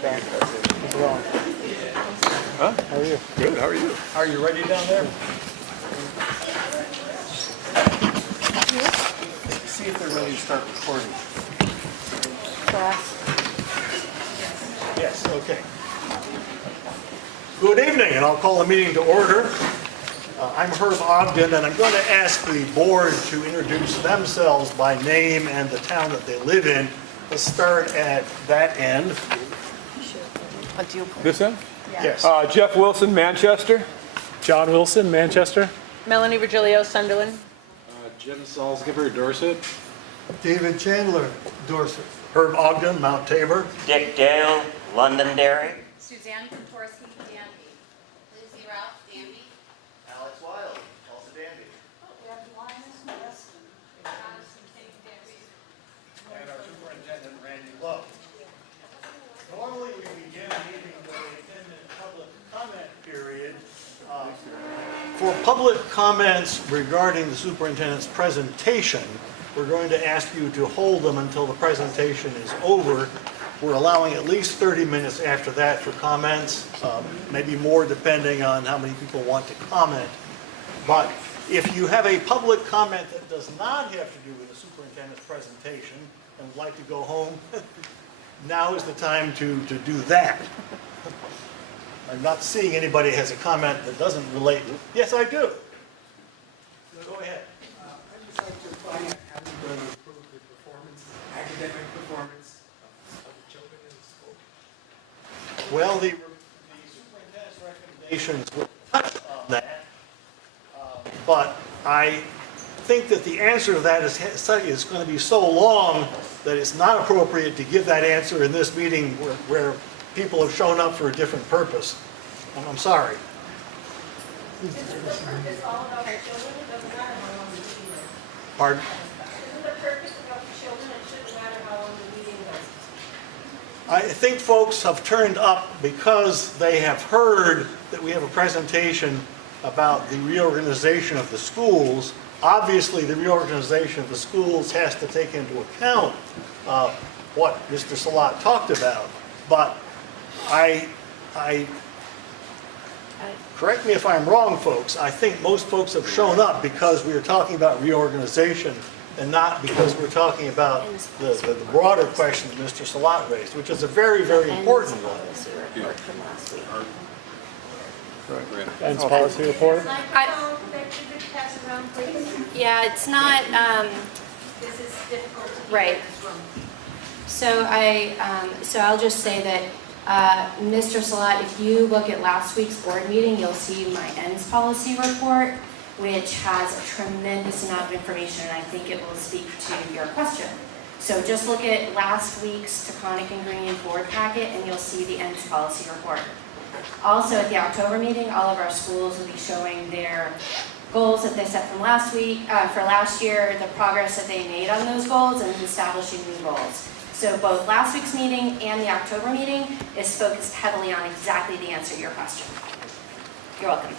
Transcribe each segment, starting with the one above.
Huh? How are you? Good, how are you? Are you ready down there? See if they're ready to start recording. Yes, okay. Good evening, and I'll call the meeting to order. I'm Herb Ogden, and I'm going to ask the board to introduce themselves by name and the town that they live in. Let's start at that end. This end? Yes. Jeff Wilson, Manchester. John Wilson, Manchester. Melanie Virgilio, Sunderland. Jim Salzgiver, Dorset. David Chandler, Dorset. Herb Ogden, Mount Tabor. Dick Dale, Londonderry. Suzanne Kontorsky, Danby. Lindsay Ralph, Danby. Alex Wiley, also Danby. And our superintendent, Randy Lowe. Normally, we begin a meeting with a 10-minute public comment period. For public comments regarding the superintendent's presentation, we're going to ask you to hold them until the presentation is over. We're allowing at least 30 minutes after that for comments, maybe more depending on how many people want to comment. But if you have a public comment that does not have to do with the superintendent's presentation and would like to go home, now is the time to do that. I'm not seeing anybody has a comment that doesn't relate. Yes, I do. Go ahead. I'd just like to find out how we're going to improve the performance, academic performance of the children in the school. Well, the superintendent's recommendations will touch on that, but I think that the answer to that is going to be so long that it's not appropriate to give that answer in this meeting where people have shown up for a different purpose. I'm sorry. Isn't the purpose all about the children? It doesn't matter how long the meeting is. Pardon? Isn't the purpose about the children? It shouldn't matter how long the meeting is. I think folks have turned up because they have heard that we have a presentation about the reorganization of the schools. Obviously, the reorganization of the schools has to take into account what Mr. Salat talked about. But correct me if I'm wrong, folks, I think most folks have shown up because we are talking about reorganization and not because we're talking about the broader question that Mr. Salat raised, which is a very, very important one. Ends policy report. Yeah, it's not, This is difficult to do Right. in this room. so I'll just say that, Mr. Salat, if you look at last week's board meeting, you'll see my ends policy report, which has a tremendous amount of information, and I think it will speak to your question. So just look at last week's Taconic and Green board packet, and you'll see the ends policy report. Also, at the October meeting, all of our schools will be showing their goals that they set from last week, for last year, the progress that they made on those goals, and establishing new goals. So both last week's meeting and the October meeting is focused heavily on exactly the answer to your question. You're welcome.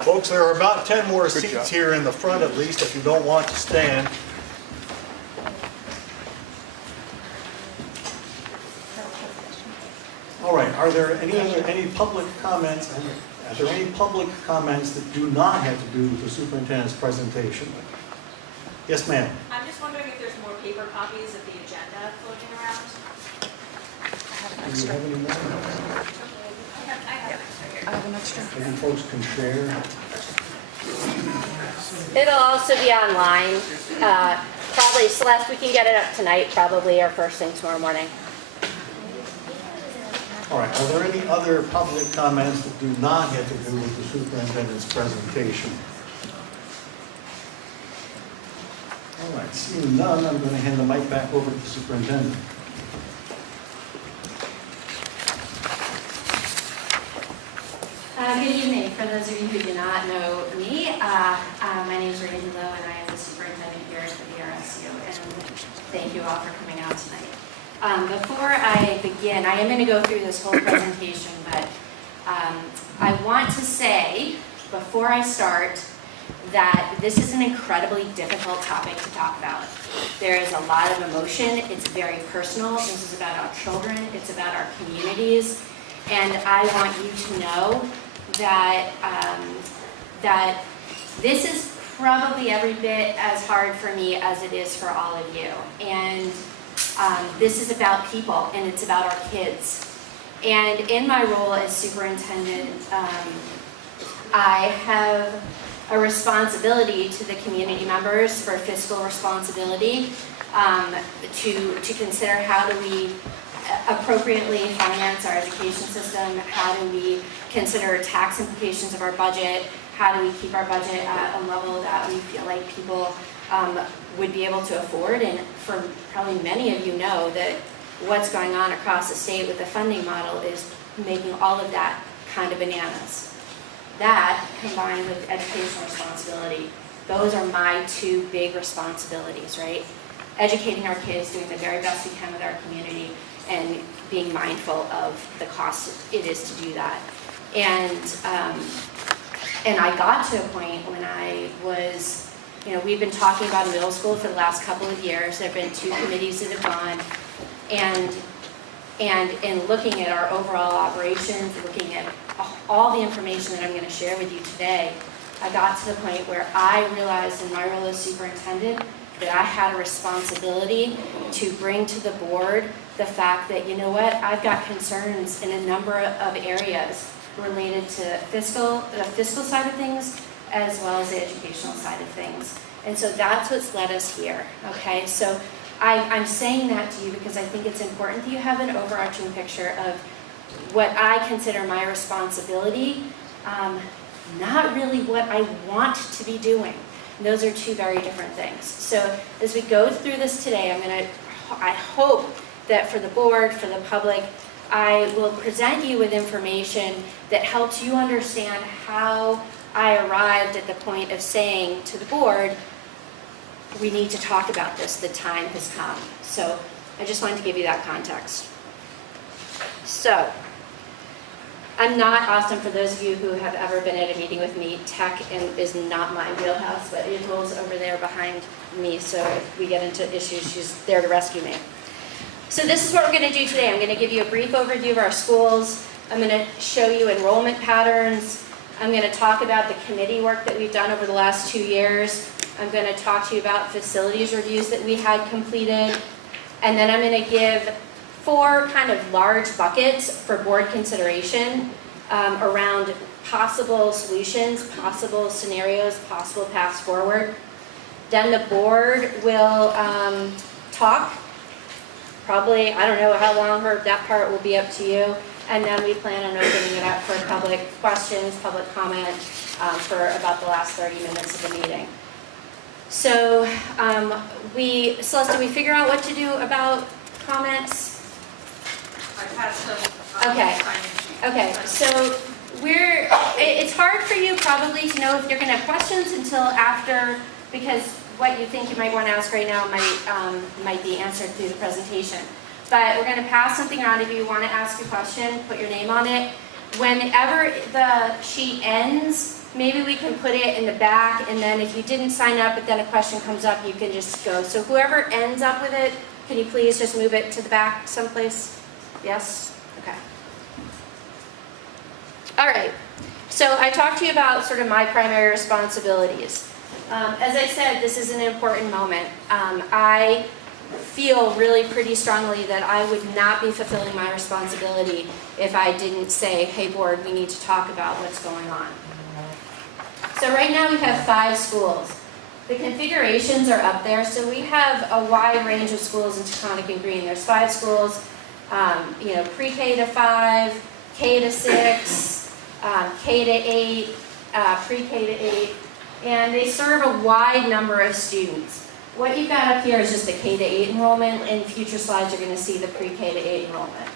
Folks, there are about 10 more seats here in the front at least if you don't want to stand. All right, are there any public comments? Are there any public comments that do not have to do with the superintendent's presentation? Yes, ma'am. I'm just wondering if there's more paper copies of the agenda floating around. Do you have any more? I have extra here. I have an extra. Maybe folks can share. It'll also be online. Probably, Celeste, we can get it up tonight, probably, or first thing tomorrow morning. All right, are there any other public comments that do not have to do with the superintendent's presentation? All right, seeing none, I'm going to hand the mic back over to the superintendent. Good evening. For those of you who do not know me, my name is Randy Lowe, and I am the superintendent here at the VRSU, and thank you all for coming out tonight. Before I begin, I am going to go through this whole presentation, but I want to say, before I start, that this is an incredibly difficult topic to talk about. There is a lot of emotion. It's very personal. This is about our children. It's about our communities. And I want you to know that, that this is probably every bit as hard for me as it is for all of you. And this is about people, and it's about our kids. And in my role as superintendent, I have a responsibility to the community members for fiscal responsibility, to consider how do we appropriately finance our education system, how do we consider tax implications of our budget, how do we keep our budget at a level that we feel like people would be able to afford. And for probably many of you know that what's going on across the state with the funding model is making all of that kind of bananas. That, combined with educational responsibility, those are my two big responsibilities, right? Educating our kids, doing the very best we can with our community, and being mindful of the cost it is to do that. And I got to a point when I was, we've been talking about middle school for the last couple of years. There have been 2 committees that have gone, and in looking at our overall operations, looking at all the information that I'm going to share with you today, I got to the point where I realized in my role as superintendent that I had a responsibility to bring to the board the fact that, you know what, I've got concerns in a number of areas related to the fiscal side of things, as well as the educational side of things. And so that's what's led us here, okay? So I'm saying that to you because I think it's important that you have an overarching picture of what I consider my responsibility, not really what I want to be doing. And those are 2 very different things. So as we go through this today, I hope that for the board, for the public, I will present you with information that helps you understand how I arrived at the point of saying to the board, we need to talk about this, the time has come. So I just wanted to give you that context. So, I'm not Austin, for those of you who have ever been at a meeting with me, tech is not my wheelhouse, but April's over there behind me, so if we get into issues, she's there to rescue me. So this is what we're going to do today. I'm going to give you a brief overview of our schools. I'm going to show you enrollment patterns. I'm going to talk about the committee work that we've done over the last 2 years. I'm going to talk to you about facilities reviews that we had completed. And then I'm going to give 4 kind of large buckets for board consideration around possible solutions, possible scenarios, possible paths forward. Then the board will talk. Probably, I don't know how long, that part will be up to you. And then we plan on opening it up for public questions, public comment for about the last 30 minutes of the meeting. So Celeste, did we figure out what to do about comments? I passed them. Okay, so it's hard for you probably to know if you're going to have questions until after, because what you think you might want to ask right now might be answered through the presentation. But we're going to pass something around. If you want to ask a question, put your name on it. Whenever the sheet ends, maybe we can put it in the back, and then if you didn't sign up but then a question comes up, you can just go. So whoever ends up with it, can you please just move it to the back someplace? Yes? Okay. All right. So I talked to you about sort of my primary responsibilities. As I said, this is an important moment. I feel really pretty strongly that I would not be fulfilling my responsibility if I didn't say, hey board, we need to talk about what's going on. So right now we have 5 schools. The configurations are up there, so we have a wide range of schools in Taconic and Green. There's 5 schools, pre-K to 5, K to 6, K to 8, pre-K to 8, and they serve a wide number of students. What you've got up here is just the K to 8 enrollment. In future slides, you're going to see the pre-K to 8 enrollment.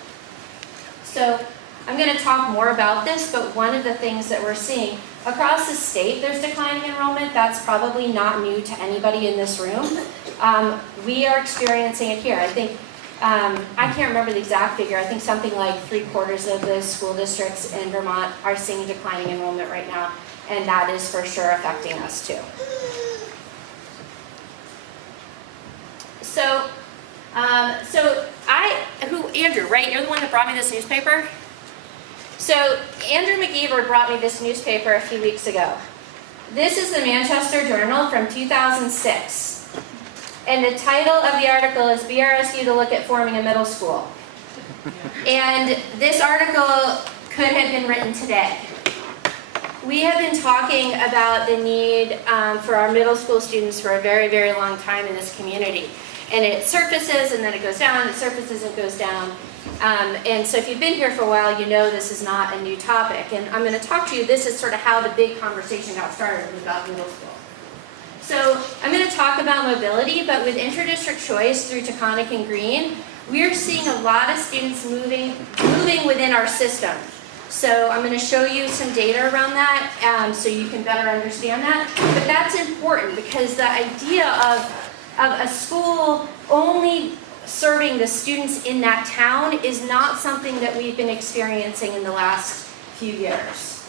So I'm going to talk more about this, but one of the things that we're seeing across the state, there's declining enrollment. That's probably not new to anybody in this room. We are experiencing it here. I think, I can't remember the exact figure. I think something like 3/4 of the school districts in Vermont are seeing declining enrollment right now. and that is for sure affecting us too. So, Andrew, right? You're the one that brought me this newspaper? So, Andrew McGeever brought me this newspaper a few weeks ago. This is the Manchester Journal from 2006. And the title of the article is BRSU to Look at Forming a Middle School. And this article could have been written today. We have been talking about the need for our middle school students for a very, very long time in this community. And it surfaces and then it goes down, it surfaces and goes down. And so if you've been here for a while, you know this is not a new topic. And I'm going to talk to you, this is sort of how the big conversation got started about middle school. So I'm going to talk about mobility, but with inter-district choice through Taconic and Green, we're seeing a lot of students moving within our system. So I'm going to show you some data around that so you can better understand that. But that's important because the idea of a school only serving the students in that town is not something that we've been experiencing in the last few years.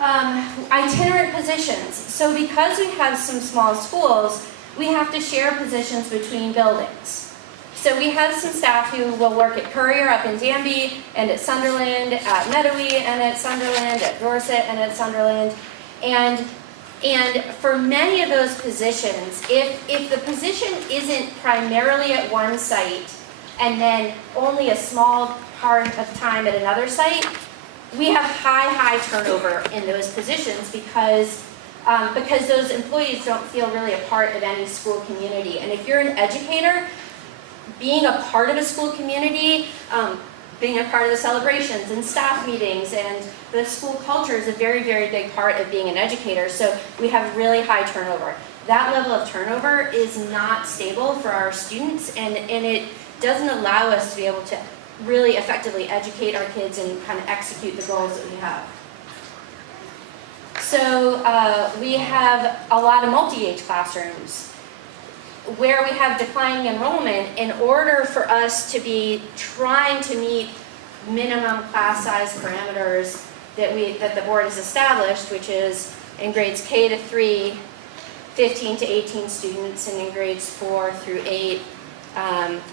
Itinerant positions. So because we have some small schools, we have to share positions between buildings. So we have some staff who will work at Courier up in Danby, and at Sunderland, at Medowee, and at Sunderland, at Dorset, and at Sunderland. And for many of those positions, if the position isn't primarily at one site and then only a small part of time at another site, we have high turnover in those positions because those employees don't feel really a part of any school community. And if you're an educator, being a part of a school community, being a part of the celebrations and staff meetings and the school culture is a very, very big part of being an educator. So we have really high turnover. That level of turnover is not stable for our students, and it doesn't allow us to be able to really effectively educate our kids and kind of execute the goals that we have. So we have a lot of multi-age classrooms. Where we have declining enrollment, in order for us to be trying to meet minimum class size parameters that the board has established, which is in grades K to 3, 15 to 18 students, and in grades 4 through 8,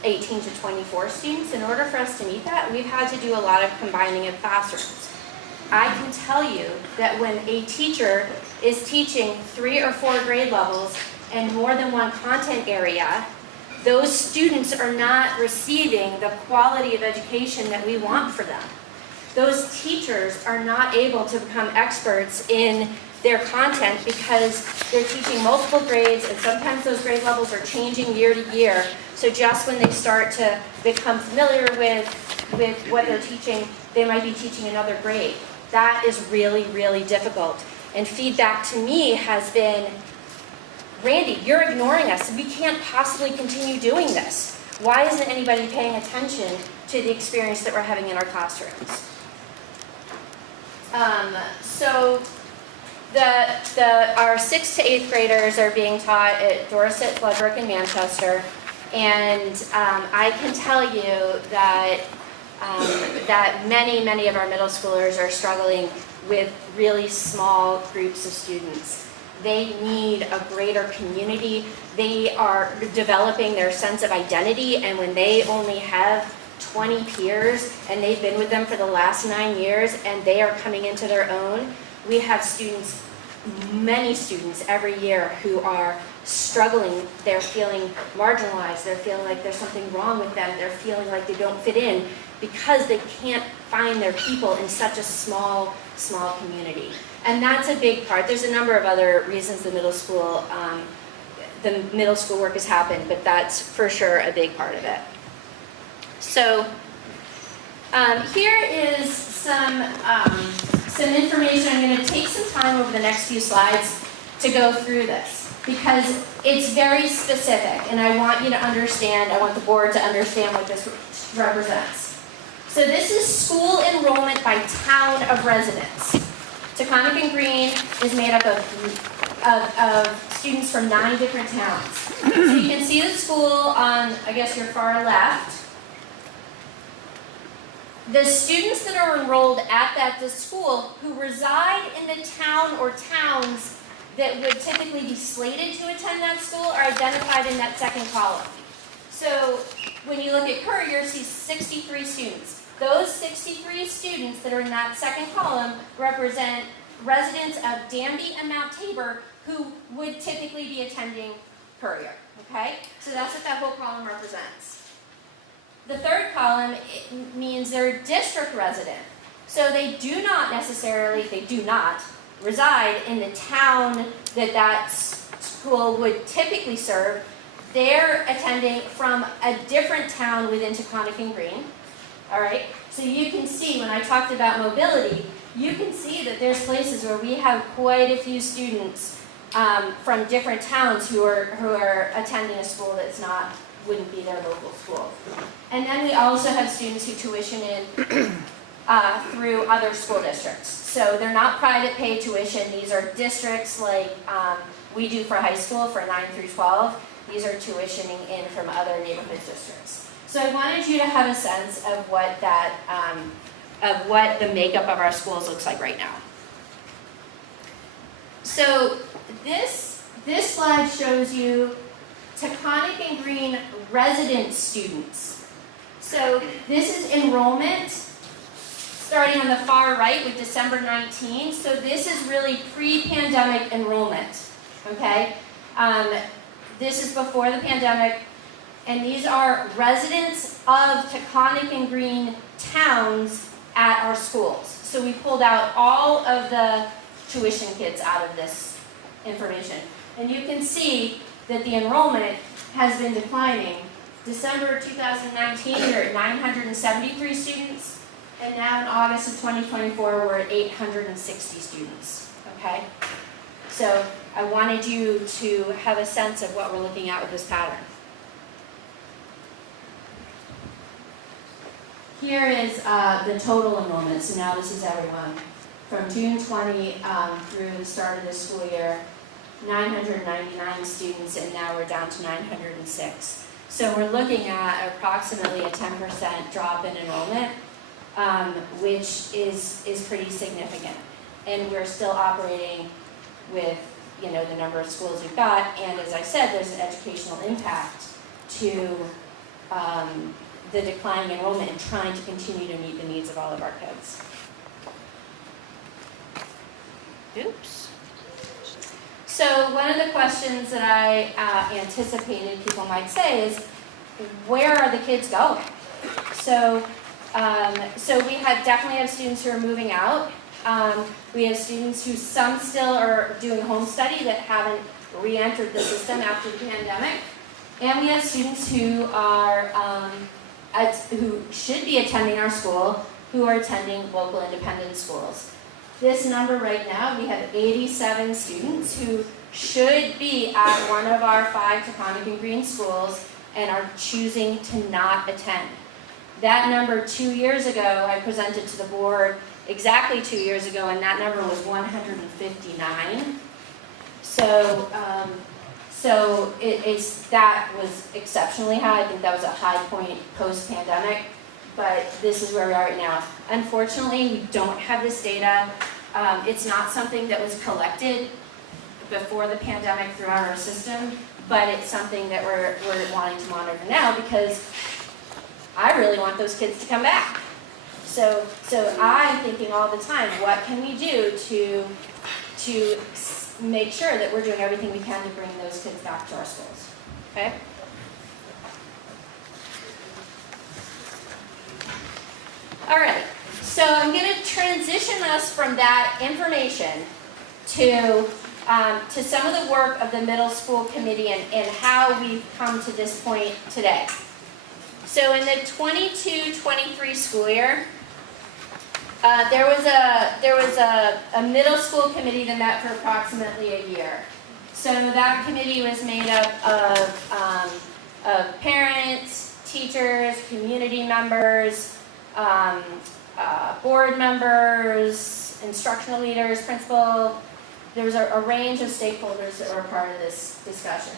18 to 24 students. In order for us to meet that, we've had to do a lot of combining of classrooms. I can tell you that when a teacher is teaching 3 or 4 grade levels and more than one content area, those students are not receiving the quality of education that we want for them. Those teachers are not able to become experts in their content because they're teaching multiple grades, and sometimes those grade levels are changing year to year. So just when they start to become familiar with what they're teaching, they might be teaching another grade. That is really, really difficult. And feedback to me has been, Randy, you're ignoring us. We can't possibly continue doing this. Why isn't anybody paying attention to the experience that we're having in our classrooms? So our 6th to 8th graders are being taught at Dorset, Floodbrook, and Manchester. And I can tell you that many of our middle schoolers are struggling with really small groups of students. They need a greater community. They are developing their sense of identity, and when they only have 20 peers and they've been with them for the last 9 years and they are coming into their own, we have students, many students every year who are struggling. They're feeling marginalized. They're feeling like there's something wrong with them. They're feeling like they don't fit in because they can't find their people in such a small community. And that's a big part. There's a number of other reasons the middle school work has happened, but that's for sure a big part of it. So here is some information. I'm going to take some time over the next few slides to go through this because it's very specific, and I want you to understand, I want the board to understand what this represents. So this is school enrollment by town of residence. Taconic and Green is made up of students from 9 different towns. So you can see the school on, I guess, your far left. the students that are enrolled at this school who reside in the town or towns that would typically be slated to attend that school are identified in that second column. So when you look at Courier, you see 63 students. Those 63 students that are in that second column represent residents of Danby and Mount Tabor who would typically be attending Courier, okay? So that's what that whole column represents. The third column means they're a district resident. So they do not reside in the town that school would typically serve. They're attending from a different town within Taconic and Green. All right, so you can see when I talked about mobility, you can see that there's places where we have quite a few students from different towns who are attending a school that's wouldn't be their local school. And then we also have students who tuition in through other school districts. So they're not private pay tuition. These are districts like we do for high school for 9 through 12. These are tuitioning in from other neighborhood districts. So I wanted you to have a sense of what the makeup of our schools looks like right now. So this slide shows you Taconic and Green resident students. So this is enrollment starting on the far right with December 19. So this is really pre-pandemic enrollment, okay? This is before the pandemic, and these are residents of Taconic and Green towns at our schools. So we pulled out all of the tuition kids out of this information. And you can see that the enrollment has been declining. December 2019, we were at 973 students, and now in August of 2024, we're at 860 students, okay? So I wanted you to have a sense of what we're looking at with this pattern. Here is the total enrollment, so now this is everyone. From June 20 through the start of the school year, 999 students, and now we're down to 906. So we're looking at approximately a 10% drop in enrollment, which is pretty significant. And we're still operating with the number of schools we've got, and as I said, there's an educational impact to the declining enrollment and trying to continue to meet the needs of all of our kids. Oops. So one of the questions that I anticipated people might say is, where are the kids going? So we definitely have students who are moving out. We have students who some still are doing home study that haven't re-entered the system after the pandemic. And we have students who are who should be attending our school, who are attending local independent schools. This number right now, we have 87 students who should be at one of our 5 Taconic and Green schools and are choosing to not attend. That number 2 years ago, I presented to the board exactly 2 years ago, and that number was 159. So that was exceptionally high. I think that was a high point post-pandemic, but this is where we are right now. Unfortunately, we don't have this data. It's not something that was collected before the pandemic throughout our system, but it's something that we're wanting to monitor now because I really want those kids to come back. So I'm thinking all the time, what can we do to make sure that we're doing everything we can to bring those kids back to our schools, okay? All right, so I'm going to transition us from that information to some of the work of the middle school committee and how we've come to this point today. So in the 22-23 school year, there was a middle school committee that met for approximately a year. So that committee was made up of parents, teachers, community members, board members, instructional leaders, principal. There was a range of stakeholders that were part of this discussion.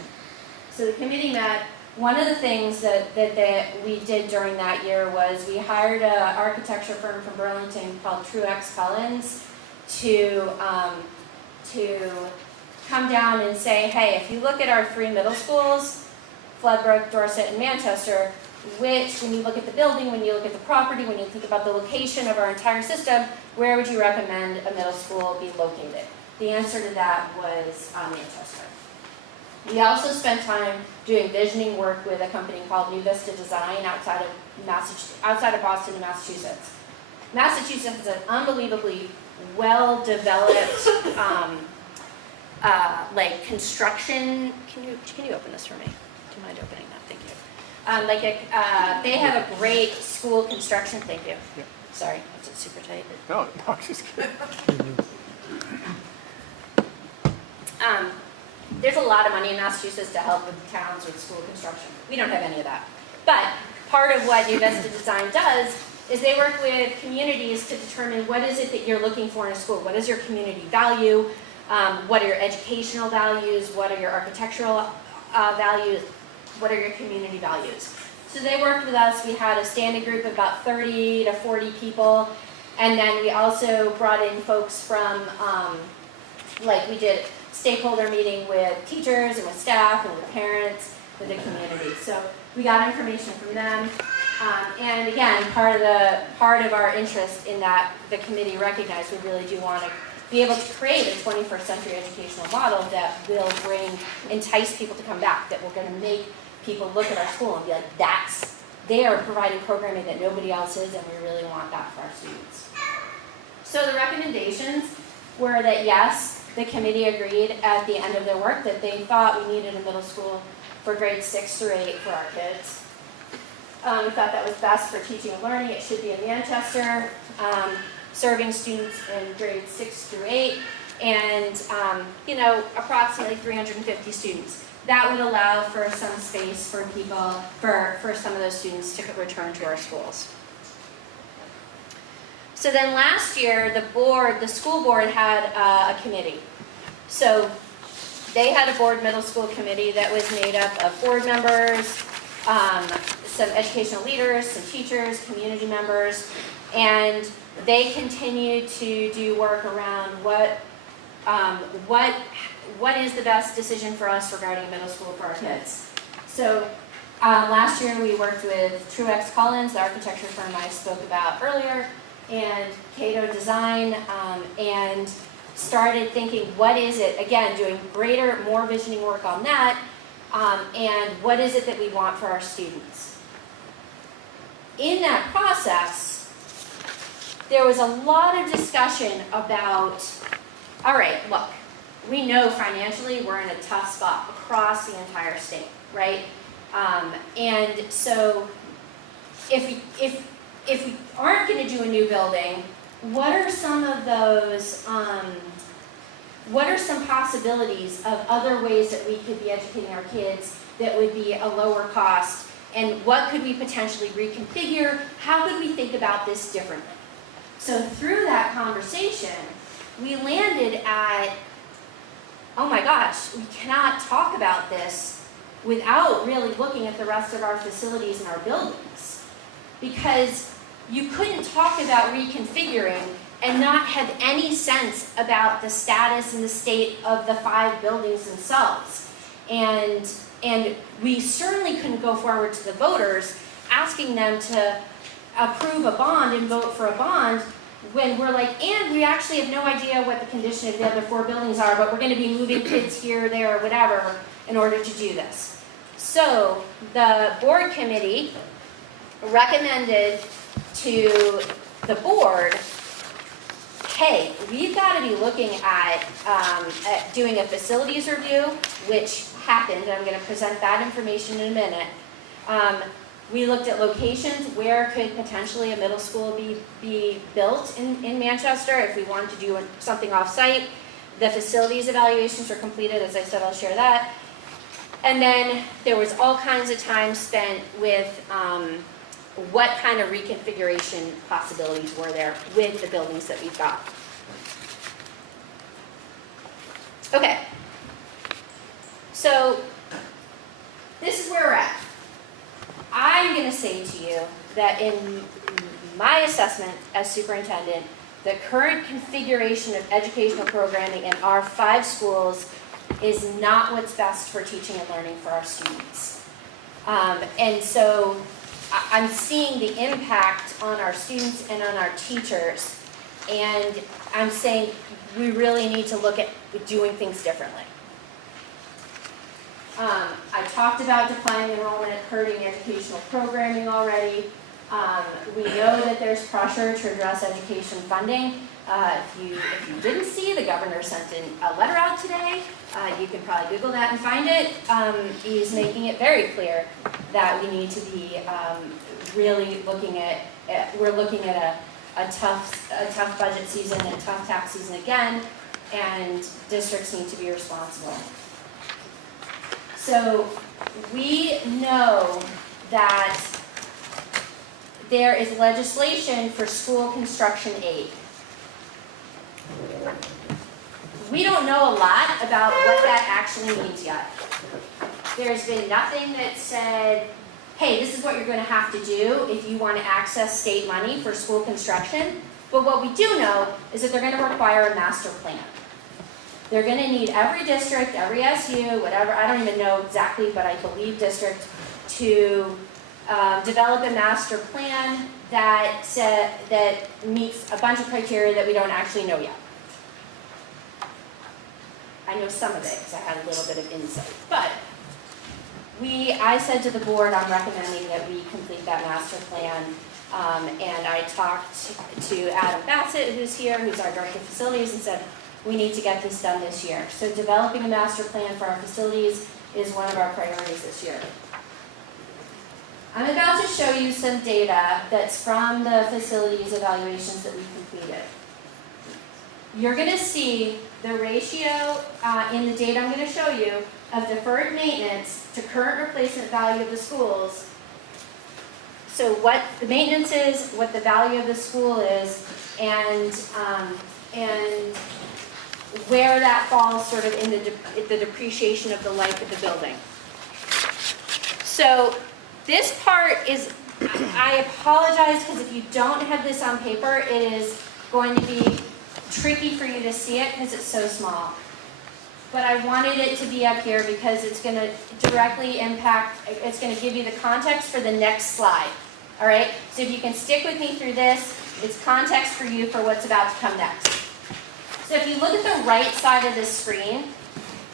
So the committee met one of the things that we did during that year was we hired an architecture firm from Burlington called Truex Collins to come down and say, hey, if you look at our 3 middle schools, Floodbrook, Dorset, and Manchester, which, when you look at the building, when you look at the property, when you think about the location of our entire system, where would you recommend a middle school be located? The answer to that was Manchester. We also spent time doing visioning work with a company called New Vista Design outside of Boston, Massachusetts. Massachusetts is an unbelievably well-developed like construction. Can you open this for me? Do you mind opening that? Thank you. They have a great school construction. Thank you. Yeah. Sorry, is it super tight? No, just kidding. There's a lot of money in Massachusetts to help with towns with school construction. We don't have any of that. But part of what New Vista Design does is they work with communities to determine what is it that you're looking for in a school. What is your community value? What are your educational values? What are your architectural values? What are your community values? So they worked with us. We had a standing group of about 30 to 40 people. And then we also brought in folks from, like we did stakeholder meeting with teachers and with staff and with parents, with the community. So we got information from them. And again, part of our interest in that the committee recognized we really do want to be able to create a 21st century educational model that will entice people to come back, that we're going to make people look at our school and be like, they are providing programming that nobody else is, and we really want that for our students. So the recommendations were that yes, the committee agreed at the end of their work that they thought we needed a middle school for grades 6 through 8 for our kids. We thought that was best for teaching and learning. It should be in Manchester, serving students in grades 6 through 8, and approximately 350 students. That would allow for some space for people, for some of those students to return to our schools. So then last year, the school board had a committee. So they had a board middle school committee that was made up of board members, some educational leaders, some teachers, community members, and they continue to do work around what is the best decision for us regarding middle school for our kids. So last year we worked with Truex Collins, the architecture firm I spoke about earlier, and Cato Design, and started thinking, what is it, again, doing more visioning work on that, and what is it that we want for our students. In that process, there was a lot of discussion about, all right, look, we know financially we're in a tough spot across the entire state, right? And so if we aren't going to do a new building, what are some of those, what are some possibilities of other ways that we could be educating our kids that would be a lower cost, and what could we potentially reconfigure? How could we think about this differently? So through that conversation, we landed at, oh my gosh, we cannot talk about this without really looking at the rest of our facilities and our buildings. Because you couldn't talk about reconfiguring and not have any sense about the status and the state of the 5 buildings themselves. And we certainly couldn't go forward to the voters asking them to approve a bond and vote for a bond when we're like, and we actually have no idea what the condition of the other 4 buildings are, but we're going to be moving kids here, there, or whatever in order to do this. So the board committee recommended to the board, hey, we've got to be looking at doing a facilities review, which happened, and I'm going to present that information in a minute. We looked at locations, where could potentially a middle school be built in Manchester if we wanted to do something off-site. The facilities evaluations were completed, as I said, I'll share that. And then there was all kinds of time spent with what kind of reconfiguration possibilities were there with the buildings that we've got. Okay, so this is where we're at. I'm going to say to you that in my assessment as superintendent, the current configuration of educational programming in our 5 schools is not what's best for teaching and learning for our students. And so I'm seeing the impact on our students and on our teachers, and I'm saying we really need to look at doing things differently. I talked about declining enrollment hurting educational programming already. We know that there's pressure to address education funding. If you didn't see, the governor sent in a letter out today. You can probably Google that and find it. He's making it very clear that we need to be really looking at, we're looking at a tough budget season and a tough tax season again, and districts need to be responsible. So we know that there is legislation for school construction aid. We don't know a lot about what that actually means yet. There's been nothing that said, hey, this is what you're going to have to do if you want to access state money for school construction. But what we do know is that they're going to require a master plan. They're going to need every district, every SU, whatever, I don't even know exactly, but I believe district, to develop a master plan that meets a bunch of criteria that we don't actually know yet. I know some of it because I had a little bit of insight. But I said to the board, I'm recommending that we complete that master plan. And I talked to Adam Bassett, who's here, who's our director of facilities, and said, we need to get this done this year. So developing a master plan for our facilities is one of our priorities this year. I'm about to show you some data that's from the facilities evaluations that we completed. You're going to see the ratio in the data I'm going to show you of deferred maintenance to current replacement value of the schools. So what the maintenance is, what the value of the school is, and where that falls sort of in the depreciation of the life of the building. So this part is, I apologize because if you don't have this on paper, it is going to be tricky for you to see it because it's so small. But I wanted it to be up here because it's going to directly impact, it's going to give you the context for the next slide. All right? So if you can stick with me through this, it's context for you for what's about to come next. So if you look at the right side of the screen,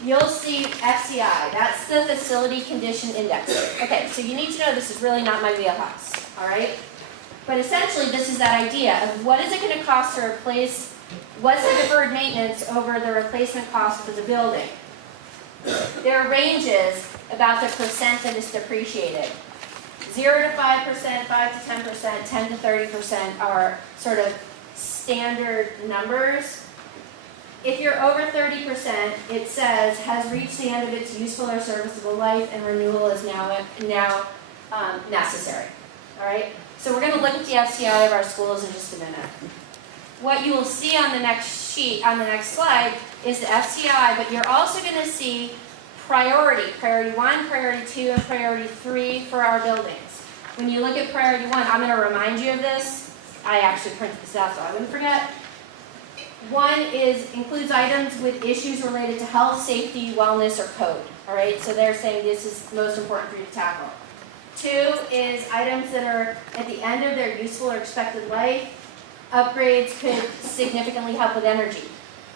you'll see FCI. That's the Facility Condition Index. Okay, so you need to know this is really not my wheelhouse. All right? But essentially, this is that idea of what is it going to cost to replace, what's the deferred maintenance over the replacement cost for the building? There are ranges about the percent that is depreciated. 0 to 5%, 5 to 10%, 10 to 30% are sort of standard numbers. If you're over 30%, it says, has reached the end of its useful or serviceable life and renewal is now necessary. All right? So we're going to look at the FCI of our schools in just a minute. What you will see on the next sheet, on the next slide, is the FCI, but you're also going to see priority 1, priority 2, and priority 3 for our buildings. When you look at priority 1, I'm going to remind you of this. I actually printed this out so I wouldn't forget. 1 includes items with issues related to health, safety, wellness, or code. All right, so they're saying this is most important for you to tackle. 2 is items that are at the end of their useful or expected life. Upgrades could significantly help with energy.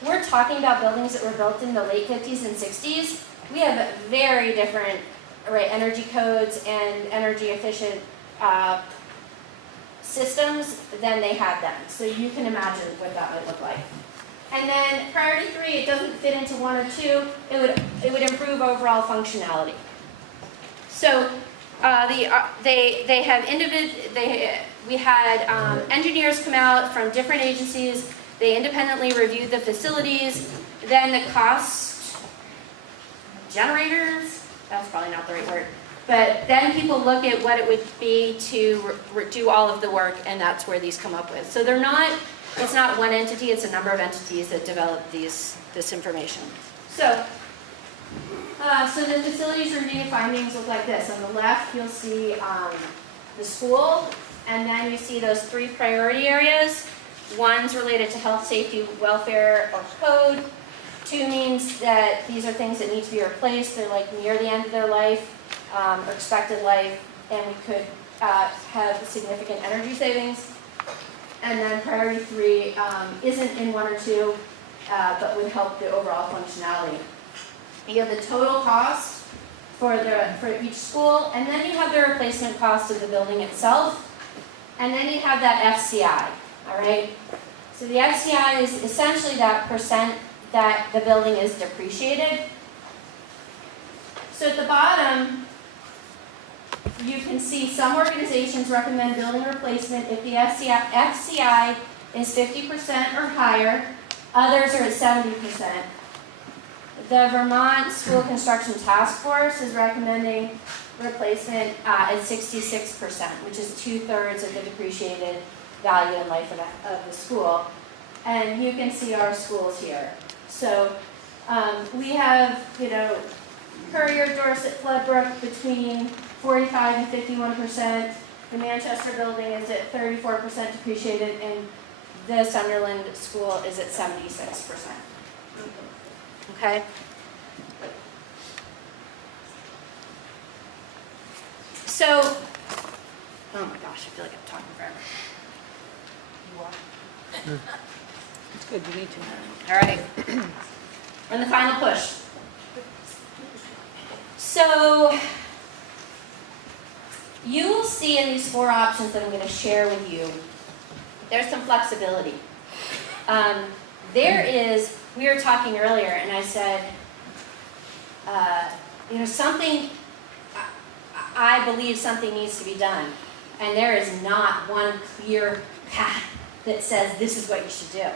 We're talking about buildings that were built in the late 50s and 60s. We have very different energy codes and energy efficient systems than they had then. So you can imagine what that might look like. And then priority 3, it doesn't fit into 1 or 2. It would improve overall functionality. So we had engineers come out from different agencies. They independently reviewed the facilities. Then the cost generators, that's probably not the right word, but then people look at what it would be to do all of the work, and that's where these come up with. So it's not one entity, it's a number of entities that develop this information. So So the facilities review findings look like this. On the left, you'll see the school, and then you see those 3 priority areas. One's related to health, safety, welfare, or code. 2 means that these are things that need to be replaced. They're like near the end of their life, or expected life, and we could have significant energy savings. And then priority 3 isn't in 1 or 2, but would help the overall functionality. You have the total cost for each school, and then you have the replacement cost of the building itself, and then you have that FCI, all right? So the FCI is essentially that percent that the building is depreciated. So at the bottom, you can see some organizations recommend building replacement if the FCI is 50% or higher. Others are at 70%. The Vermont School Construction Task Force is recommending replacement at 66%, which is 2/3 of the depreciated value and life of the school. And you can see our schools here. So we have, Courier, Dorset, Floodbrook between 45 and 51%. The Manchester building is at 34% depreciated, and the Sunderland school is at 76%. Okay? So, oh my gosh, I feel like I'm talking forever. You are? It's good, you need to. All right. And the final push. So, you will see in these 4 options that I'm going to share with you, there's some flexibility. We were talking earlier, and I said, I believe something needs to be done. And there is not one clear path that says this is what you should do.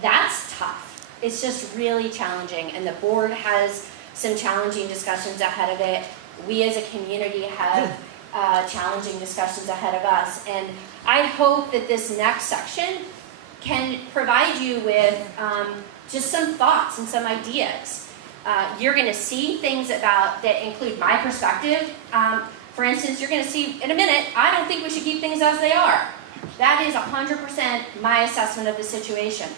That's tough. It's just really challenging, and the board has some challenging discussions ahead of it. We as a community have challenging discussions ahead of us, and I hope that this next section can provide you with just some thoughts and some ideas. You're going to see things that include my perspective. For instance, you're going to see in a minute, I don't think we should keep things as they are. That is 100% my assessment of the situation.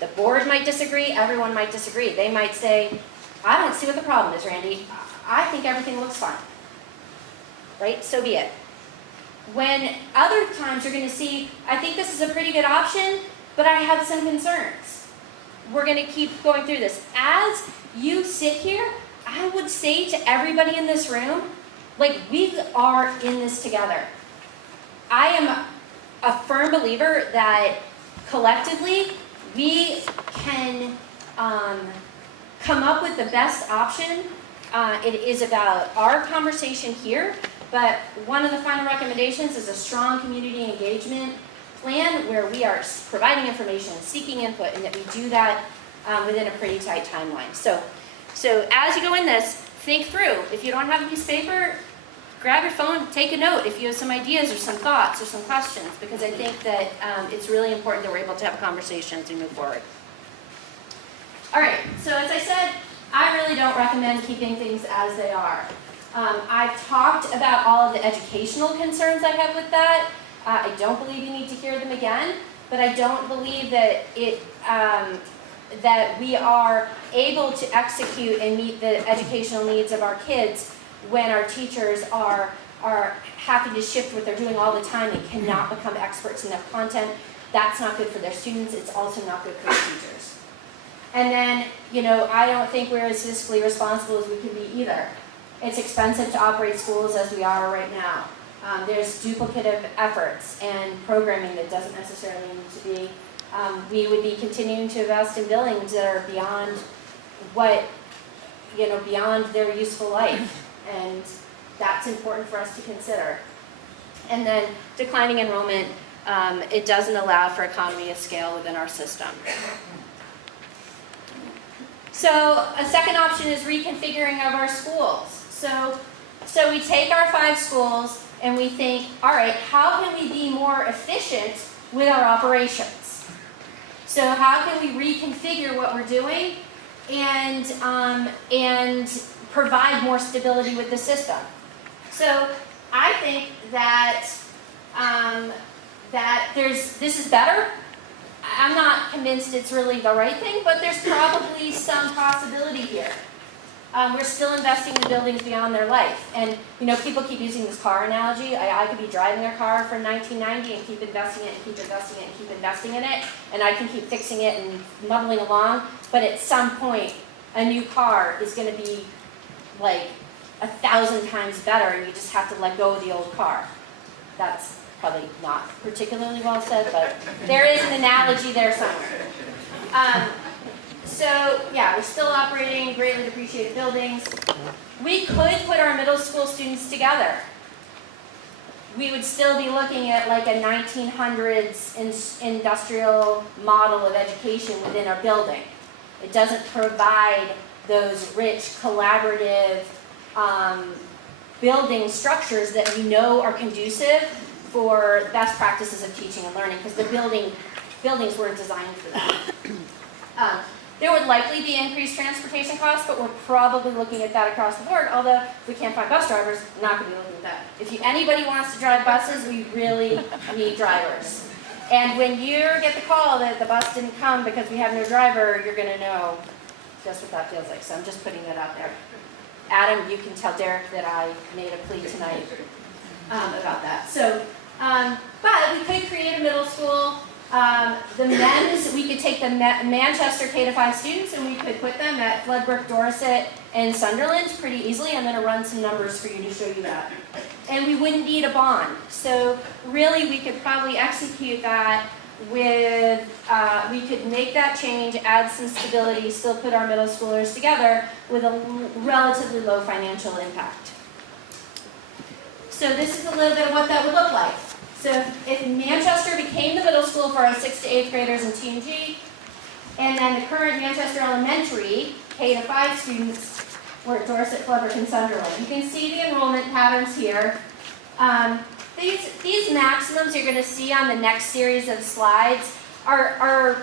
The board might disagree, everyone might disagree. They might say, I don't see what the problem is, Randy. I think everything looks fine. Right? So be it. When other times you're going to see, I think this is a pretty good option, but I have some concerns. We're going to keep going through this. As you sit here, I would say to everybody in this room, we are in this together. I am a firm believer that collectively we can come up with the best option. It is about our conversation here, but one of the final recommendations is a strong community engagement plan where we are providing information, seeking input, and that we do that within a pretty tight timeline. So as you go in this, think through. If you don't have a piece of paper, grab your phone, take a note if you have some ideas or some thoughts or some questions, because I think that it's really important that we're able to have a conversation as we move forward. All right, so as I said, I really don't recommend keeping things as they are. I've talked about all of the educational concerns I have with that. I don't believe you need to hear them again, but I don't believe that that we are able to execute and meet the educational needs of our kids when our teachers are having to shift what they're doing all the time and cannot become experts in their content. That's not good for their students. It's also not good for the teachers. And then, I don't think we're as fiscally responsible as we can be either. It's expensive to operate schools as we are right now. There's duplicative efforts and programming that doesn't necessarily need to be. We would be continuing to invest in buildings that are beyond beyond their useful life. And that's important for us to consider. And then declining enrollment, it doesn't allow for economy of scale within our system. So a second option is reconfiguring of our schools. So we take our 5 schools and we think, all right, how can we be more efficient with our operations? So how can we reconfigure what we're doing and provide more stability with the system. So I think that this is better. I'm not convinced it's really the right thing, but there's probably some possibility here. We're still investing in buildings beyond their life. And, you know, people keep using this car analogy. I could be driving a car from 1990 and keep investing it and keep investing it and keep investing in it, and I can keep fixing it and muddling along, but at some point, a new car is going to be like 1,000 times better, and you just have to let go of the old car. That's probably not particularly well said, but there is an analogy there somewhere. So yeah, we're still operating greatly depreciated buildings. We could put our middle school students together. We would still be looking at like a 1900s industrial model of education within our building. It doesn't provide those rich, collaborative building structures that we know are conducive for best practices of teaching and learning, because the buildings weren't designed for that. There would likely be increased transportation costs, but we're probably looking at that across the board, although if we can't find bus drivers, we're not going to be looking at that. If anybody wants to drive buses, we really need drivers. And when you get the call that the bus didn't come because we have no driver, you're going to know just what that feels like. So I'm just putting that out there. Adam, you can tell Derek that I made a plea tonight about that. So, but we could create a middle school. The men's, we could take the Manchester K-5 students and we could put them at Floodbrook, Dorset, and Sunderland pretty easily. I'm going to run some numbers for you to show you that. And we wouldn't need a bond. So really we could probably execute that with, we could make that change, add some stability, still put our middle schoolers together with a relatively low financial impact. So this is a little bit of what that would look like. So if Manchester became the middle school for our 6th to 8th graders in T&G, and then the current Manchester Elementary K-5 students were at Dorset, Floodbrook, and Sunderland. You can see the enrollment patterns here. These maximums you're going to see on the next series of slides are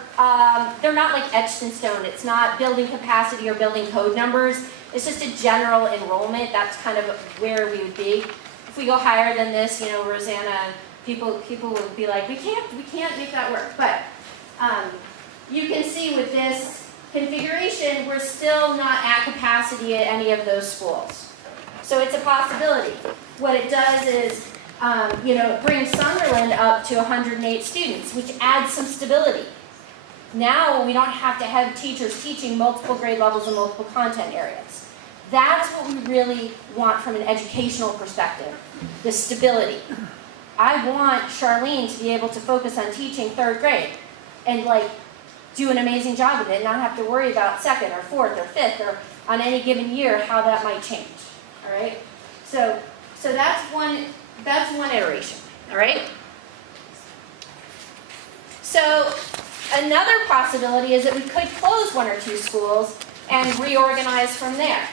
they're not like etched in stone. It's not building capacity or building code numbers. It's just a general enrollment. That's kind of where we would be. If we go higher than this, you know, Rosanna, people will be like, we can't make that work. But you can see with this configuration, we're still not at capacity at any of those schools. So it's a possibility. What it does is, you know, it brings Sunderland up to 108 students, which adds some stability. Now we don't have to have teachers teaching multiple grade levels and multiple content areas. That's what we really want from an educational perspective, the stability. I want Charlene to be able to focus on teaching 3rd grade and like do an amazing job with it and not have to worry about 2nd or 4th or 5th or on any given year how that might change. All right? So that's one iteration. All right? So another possibility is that we could close 1 or 2 schools and reorganize from there.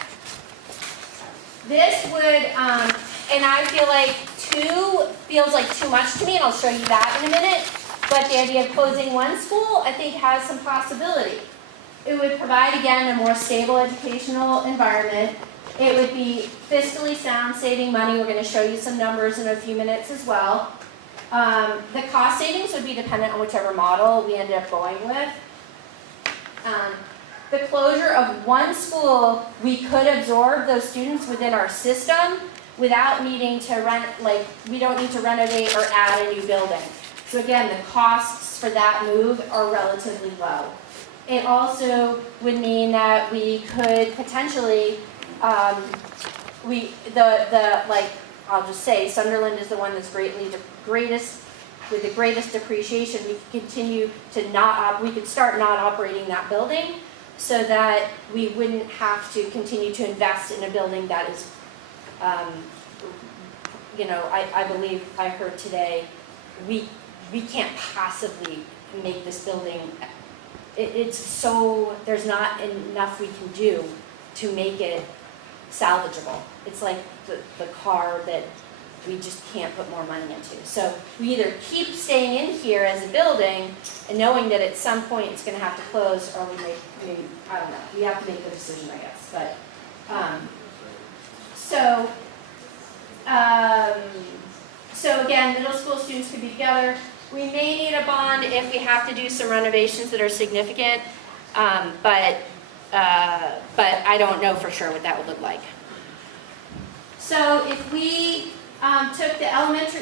This would, and I feel like 2 feels like too much to me, and I'll show you that in a minute. But the idea of closing 1 school, I think, has some possibility. It would provide, again, a more stable educational environment. It would be fiscally sound, saving money. We're going to show you some numbers in a few minutes as well. The cost savings would be dependent on whichever model we end up going with. The closure of 1 school, we could absorb those students within our system without needing to we don't need to renovate or add a new building. So again, the costs for that move are relatively low. It also would mean that we could potentially, I'll just say, Sunderland is the one that's with the greatest depreciation. We could continue to we could start not operating that building so that we wouldn't have to continue to invest in a building that is, you know, I believe I heard today, we can't possibly make this building, it's so, there's not enough we can do to make it salvageable. It's like the car that we just can't put more money into. So we either keep staying in here as a building and knowing that at some point it's gonna have to close, or we maybe, I don't know, we have to make the decision, I guess, but, so again, middle school students could be together. We may need a bond if we have to do some renovations that are significant, but I don't know for sure what that would look like. So if we took the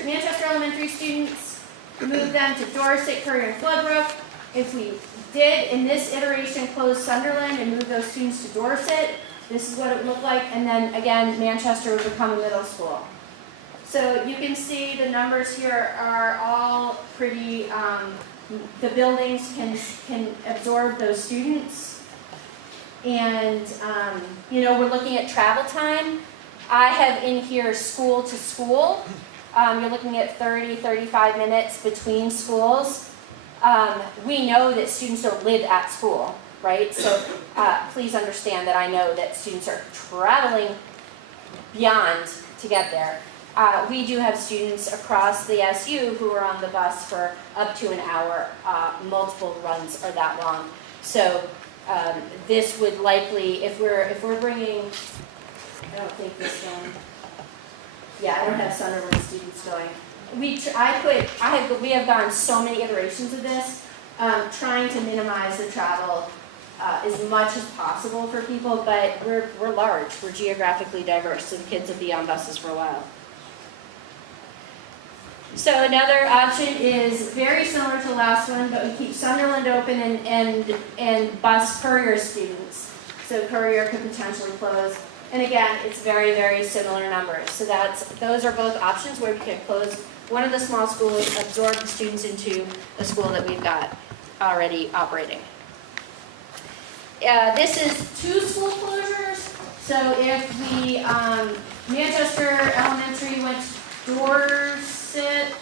Manchester elementary students, moved them to Dorset, Courier, and Floodbrook, if we did, in this iteration, close Sunderland and move those students to Dorset, this is what it would look like, and then again, Manchester would become a middle school. So you can see the numbers here are all pretty, the buildings can absorb those students. And, we're looking at travel time. I have in here school to school. You're looking at 30, 35 minutes between schools. We know that students don't live at school, right? So please understand that I know that students are traveling beyond to get there. We do have students across the SU who are on the bus for up to an hour. Multiple runs are that long. So this would likely, if we're bringing, I don't think this one. Yeah, I don't have Sunderland students going. We have gone so many iterations of this, trying to minimize the travel as much as possible for people. But we're large. We're geographically diverse, so the kids will be on buses for a while. So another option is very similar to the last one, but we keep Sunderland open and bus Courier students. So Courier could potentially close. And again, it's very, very similar numbers. So those are both options where we can close one of the small schools, absorb the students into a school that we've got already operating. This is 2 school closures. So if we, Manchester Elementary went to Dorset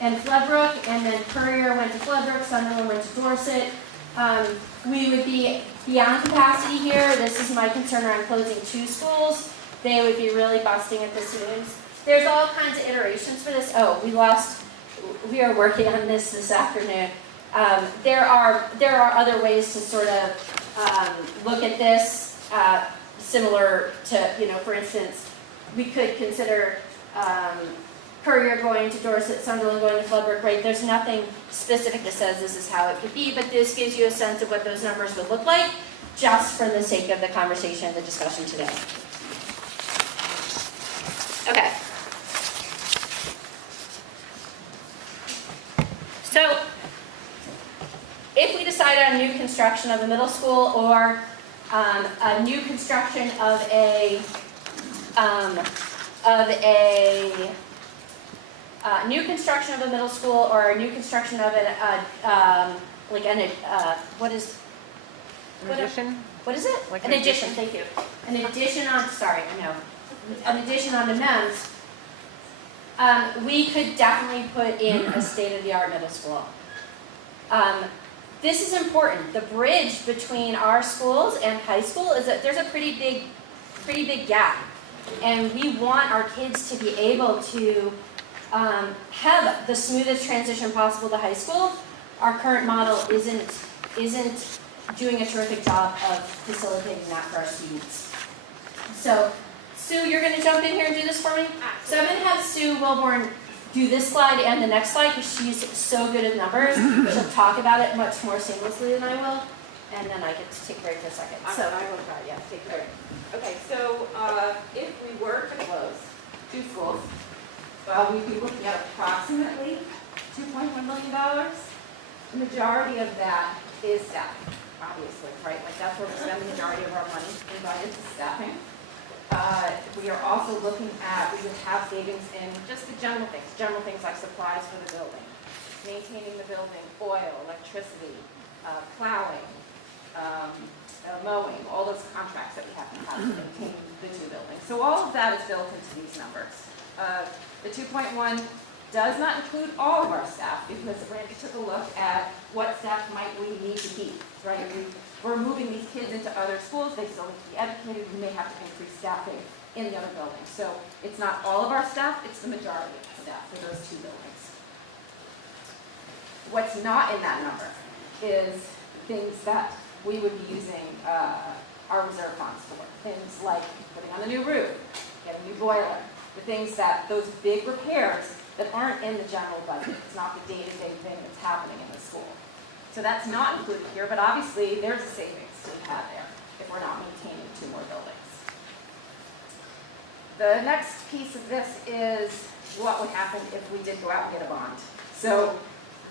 and Floodbrook, and then Courier went to Floodbrook, Sunderland went to Dorset, we would be beyond capacity here. This is my concern around closing 2 schools. They would be really busting at the seams. There's all kinds of iterations for this. Oh, we are working on this afternoon. There are other ways to sort of look at this, similar to, for instance, we could consider Courier going to Dorset, Sunderland going to Floodbrook, right? There's nothing specific that says this is how it could be, but this gives you a sense of what those numbers would look like, just for the sake of the conversation and the discussion today. Okay. So, if we decide on new construction of a middle school or a new construction of a new construction of a middle school or a new construction of what is it? Like An addition, thank you. An addition on, an addition on the MEMS, we could definitely put in a state-of-the-art middle school. This is important. The bridge between our schools and high school is that there's a pretty big gap. And we want our kids to be able to have the smoothest transition possible to high school. Our current model isn't doing a terrific job of facilitating that for our students. So, Sue, you're going to jump in here and do this for me? So I'm going to have Sue Wilborn do this slide and the next slide because she's so good at numbers. She'll talk about it much more seamlessly than I will. And then I get to take a break for a second. So I will try, yeah, take care. Okay, so if we were to close 2 schools, we'd be looking at approximately $2.1 million. The majority of that is staffing, obviously, right? Like that's where we spend the majority of our money invited to staffing. We are also looking at, we would have savings in just the general things like supplies for the building, maintaining the building, oil, electricity, plowing, mowing, all those contracts that we have to maintain the 2 buildings. So all of that is built into these numbers. The 2.1 does not include all of our staff because Randy took a look at what staff might we need to keep, right? We're moving these kids into other schools, they still need to be educated, we may have to increase staffing in the other buildings. So it's not all of our staff, it's the majority of the staff for those 2 buildings. What's not in that number is things that we would be using our reserve funds for. Things like putting on a new roof, getting a new boiler, the things that, those big repairs that aren't in the general budget. It's not the day-to-day thing that's happening in the school. So that's not included here, but obviously there's a savings to be had there if we're not maintaining 2 more buildings. The next piece of this is what would happen if we did go out and get a bond. So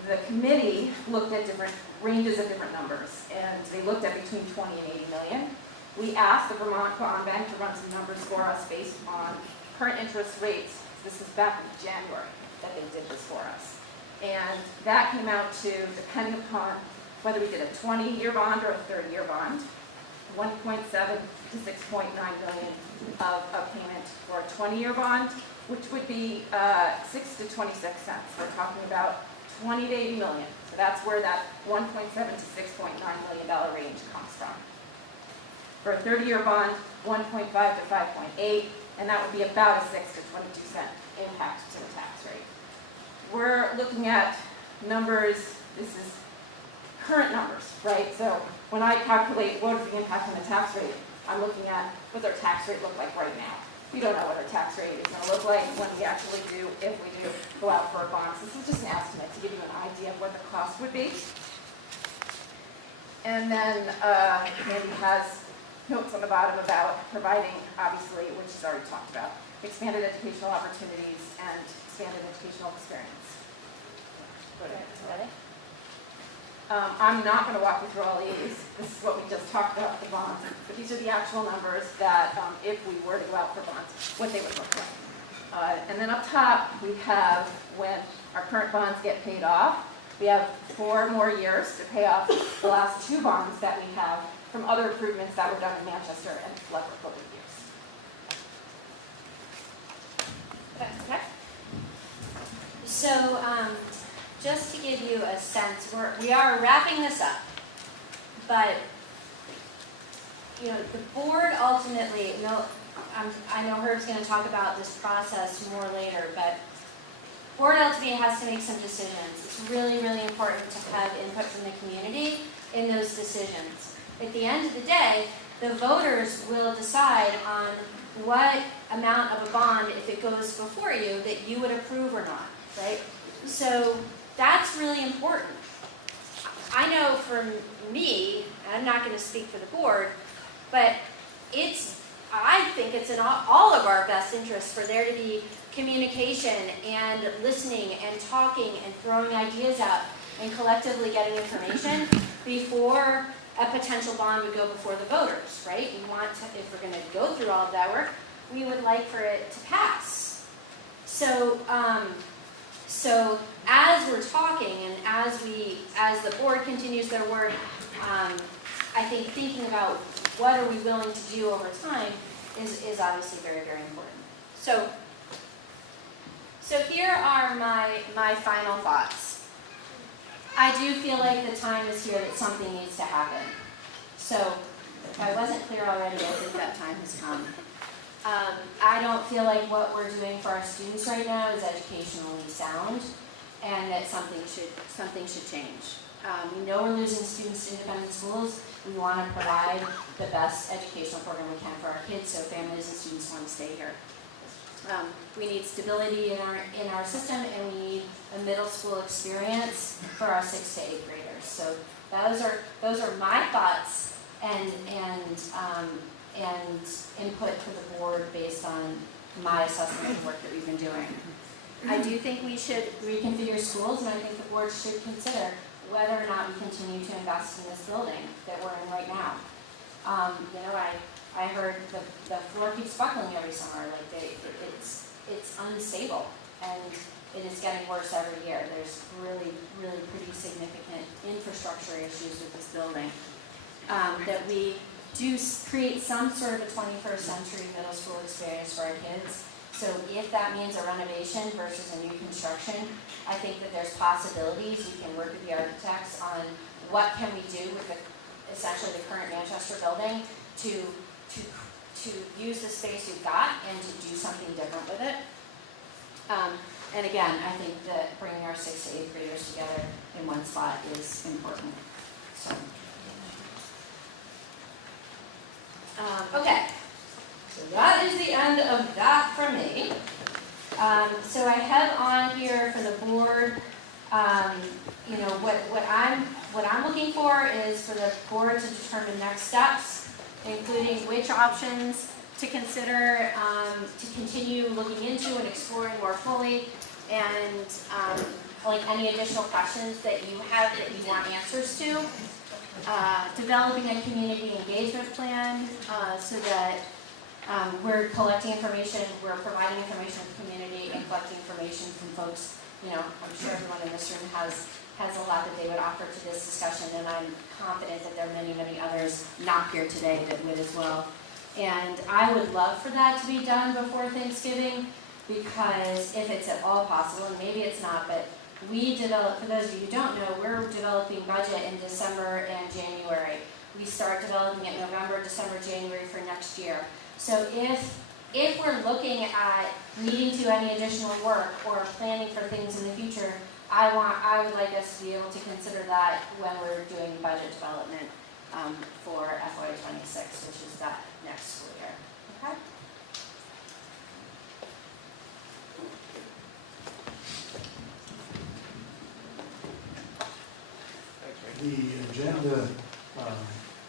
the committee looked at different ranges of different numbers, and they looked at between 20 and 80 million. We asked the Vermont Bond Bank to run some numbers for us based on current interest rates. This was back in January that they did this for us. And that came out to, depending upon whether we did a 20-year bond or a 30-year bond, 1.7 to 6.9 million of payment for a 20-year bond, which would be 6 to 26 cents. We're talking about 20 to 80 million. So that's where that 1.7 to $6.9 million range comes from. For a 30-year bond, 1.5 to 5.8, and that would be about a 6 to 22 cent impact to the tax rate. We're looking at numbers, this is current numbers, right? So when I calculate what is the impact on the tax rate, I'm looking at what their tax rate look like right now. We don't know what our tax rate is going to look like when we actually do, if we do go out for a bond. So this is just an estimate to give you an idea of what the cost would be. And then Andy has notes on the bottom about providing, obviously, which is already talked about, expanded educational opportunities and expanded educational experience. Ready? I'm not going to walk you through all these. This is what we just talked about, the bonds. But these are the actual numbers that, if we were to go out for bonds, what they would look like. And then up top, we have when our current bonds get paid off. We have 4 more years to pay off the last 2 bonds that we have from other improvements that were done in Manchester and Leopard Public Use. Okay? So, just to give you a sense, we are wrapping this up, but the board ultimately, I know Herb's going to talk about this process more later, but board ultimately has to make some decisions. It's really, really important to have input from the community in those decisions. At the end of the day, the voters will decide on what amount of a bond, if it goes before you, that you would approve or not, right? So that's really important. I know for me, and I'm not going to speak for the board, but I think it's in all of our best interests for there to be communication and listening and talking and throwing ideas out and collectively getting information before a potential bond would go before the voters, right? We want to, if we're going to go through all of that work, we would like for it to pass. So as we're talking and as the board continues their work, I think thinking about what are we willing to do over time is obviously very, very important. So here are my final thoughts. I do feel like the time is here that something needs to happen. So if I wasn't clear already, I think that time has come. I don't feel like what we're doing for our students right now is educationally sound, and that something should change. We know we're losing students to independent schools. We want to provide the best educational program we can for our kids, so families and students want to stay here. We need stability in our system, and we need a middle school experience for our 6th to 8th graders. So those are my thoughts and input for the board based on my assessment of the work that we've been doing. I do think we should reconfigure schools, and I think the board should consider whether or not we continue to invest in this building that we're in right now. I heard the floor keeps buckling every summer. Like it's unstable, and it is getting worse every year. There's really, really pretty significant infrastructure issues with this building. That we do create some sort of a 21st century middle school experience for our kids. So if that means a renovation versus a new construction, I think that there's possibilities. We can work with the architects on what can we do with essentially the current Manchester building to to use the space you've got and to do something different with it. And again, I think that bringing our 6th to 8th graders together in one spot is important. So, okay, so that is the end of that from me. So I have on here for the board, you know, what I'm looking for is for the board to determine next steps, including which options to consider to continue looking into and exploring more fully, and like any additional questions that you have that you want answers to. Developing a community engagement plan so that we're collecting information, we're providing information to the community and collecting information from folks. You know, I'm sure everyone in this room has a lot that they would offer to this discussion, and I'm confident that there are many, many others not here today that would as well. And I would love for that to be done before Thanksgiving, because if it's at all possible, and maybe it's not, but we develop, for those of you who don't know, we're developing budget in December and January. We start developing it November, December, January for next year. So if we're looking at needing to do any additional work or planning for things in the future, I would like us to be able to consider that when we're doing budget development for FY26, which is that next school year. Okay? The agenda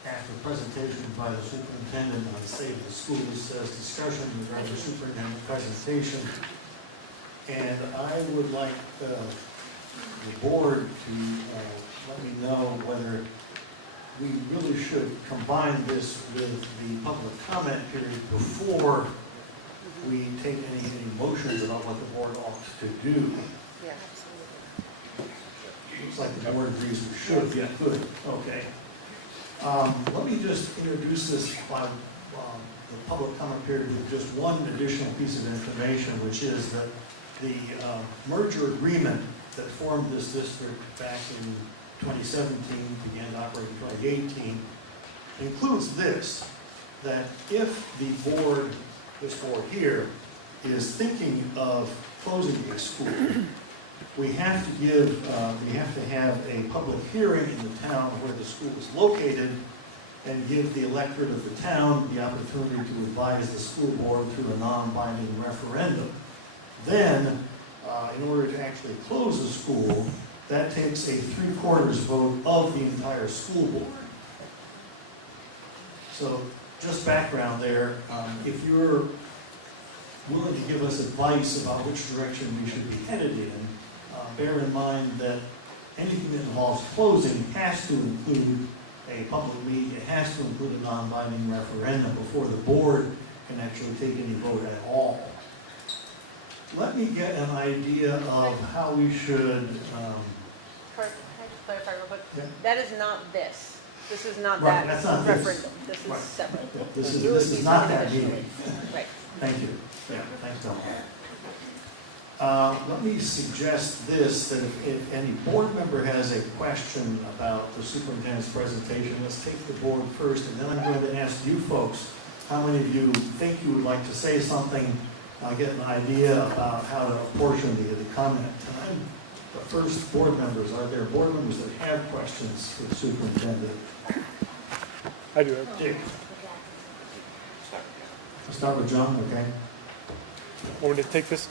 after presentation by the superintendent on state of the schools says discussion regarding the superintendent presentation. And I would like the board to let me know whether we really should combine this with the public comment period before we take any motions about what the board ought to do. Yeah. Looks like the board agrees we should. Yeah, good. Okay. Let me just introduce this by the public comment period with just one additional piece of information, which is that the merger agreement that formed this district back in 2017, began to operate in 2018, includes this, that if the board, this board here, is thinking of closing a school, we have to have a public hearing in the town where the school is located and give the electorate of the town the opportunity to advise the school board through a non-binding referendum. Then, in order to actually close a school, that takes a 3/4 vote of the entire school board. So, just background there, if you're willing to give us advice about which direction we should be headed in, bear in mind that anything that involves closing has to include a public meeting, it has to include a non-binding referendum before the board can actually take any vote at all. Let me get an idea of how we should... Can I just clarify real quick? Yeah. That is not this. This is not Right, that that's not this. referendum. This is Right. separate. This You would is be not that individually. meeting. Right. Thank you. Yeah, thanks, Bill. Let me suggest this, that if any board member has a question about the superintendent's presentation, let's take the board first, and then I'm going to ask you folks, how many of you think you would like to say something, get an idea about how to apportion the comment time. The first board members, are there board members that have questions for the superintendent? I do. Dick. Let's start with John, okay? Want me to take this?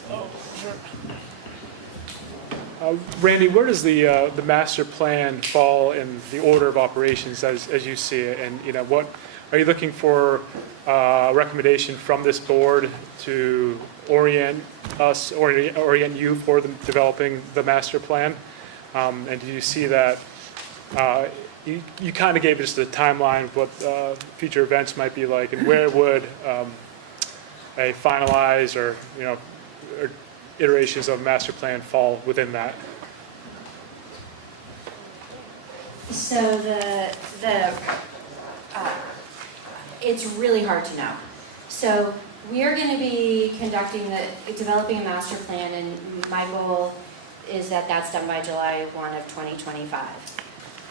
Randy, where does the master plan fall in the order of operations as you see it? And you know, what are you looking for? A recommendation from this board to orient us, orient you for developing the master plan? And do you see that? You kind of gave us the timeline of what future events might be like, and where would a finalized or or iterations of master plan fall within that? So it's really hard to know. So we are going to be developing a master plan, and my goal is that that's done by July 1 of 2025.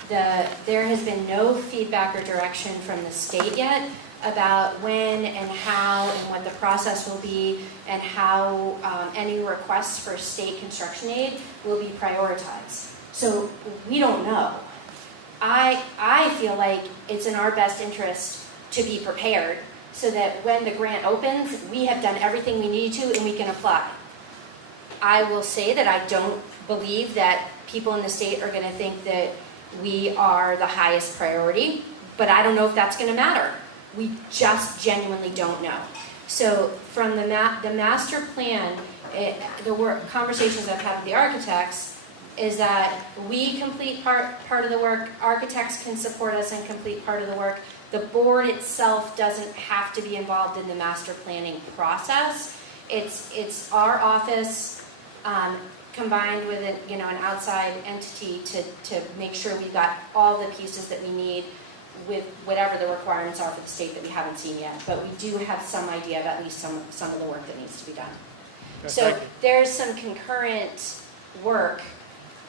There has been no feedback or direction from the state yet about when and how and what the process will be and how any requests for state construction aid will be prioritized. So we don't know. I feel like it's in our best interest to be prepared so that when the grant opens, we have done everything we need to and we can apply. I will say that I don't believe that people in the state are going to think that we are the highest priority, but I don't know if that's going to matter. We just genuinely don't know. So from the master plan, conversations I've had with the architects is that we complete part of the work, architects can support us and complete part of the work. The board itself doesn't have to be involved in the master planning process. It's our office combined with an outside entity to make sure we've got all the pieces that we need with whatever the requirements are for the state that we haven't seen yet. But we do have some idea of at least some of the work that needs to be done. Yes, So there's some concurrent work,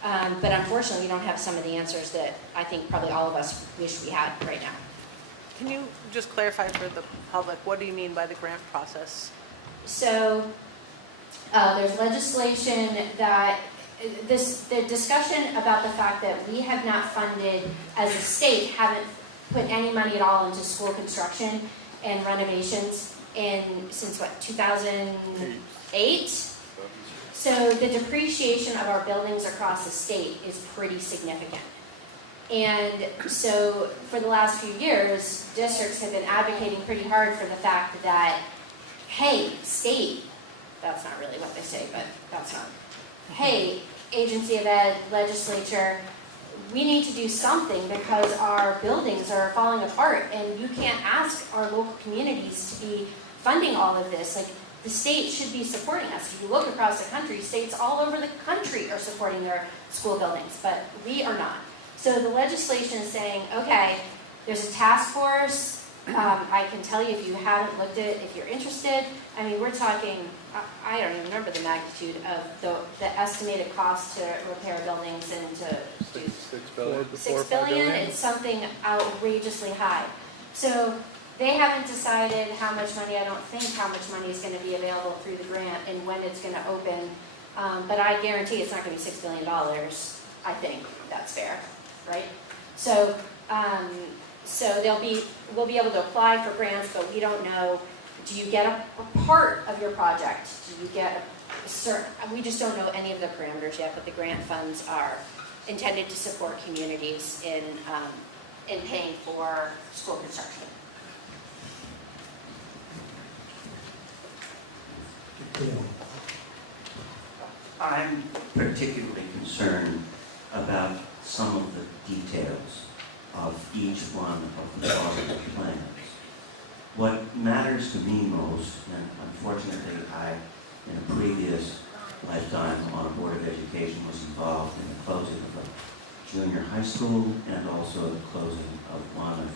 but unfortunately we don't have some of the answers that I think probably all of us wish we had right now. Can you just clarify for the public, what do you mean by the grant process? So there's legislation that the discussion about the fact that we have not funded, as a state, haven't put any money at all into school construction and renovations since what, 2008? So the depreciation of our buildings across the state is pretty significant. And so for the last few years, districts have been advocating pretty hard for the fact that, hey, state, that's not really what they say, but that's not, hey, agency of ed, legislature, we need to do something because our buildings are falling apart and you can't ask our local communities to be funding all of this. Like, the state should be supporting us. If you look across the country, states all over the country are supporting their school buildings, but we are not. So the legislation is saying, okay, there's a task force. I can tell you if you haven't looked at it, if you're interested. I mean, we're talking, I don't even remember the magnitude of the estimated cost to repair buildings and to do $6 billion. $6 billion. It's something outrageously high. So they haven't decided how much money, I don't think how much money is going to be available through the grant and when it's going to open. But I guarantee it's not going to be $6 billion. I think that's fair, right? So, we'll be able to apply for grants, but we don't know, do you get a part of your project? Do you get a certain, we just don't know any of the parameters yet, but the grant funds are intended to support communities in paying for school construction. I'm particularly concerned about some of the details of each one of the positive plans. What matters to me most, and unfortunately in a previous lifetime on a Board of Education, was involved in the closing of a junior high school and also the closing of one of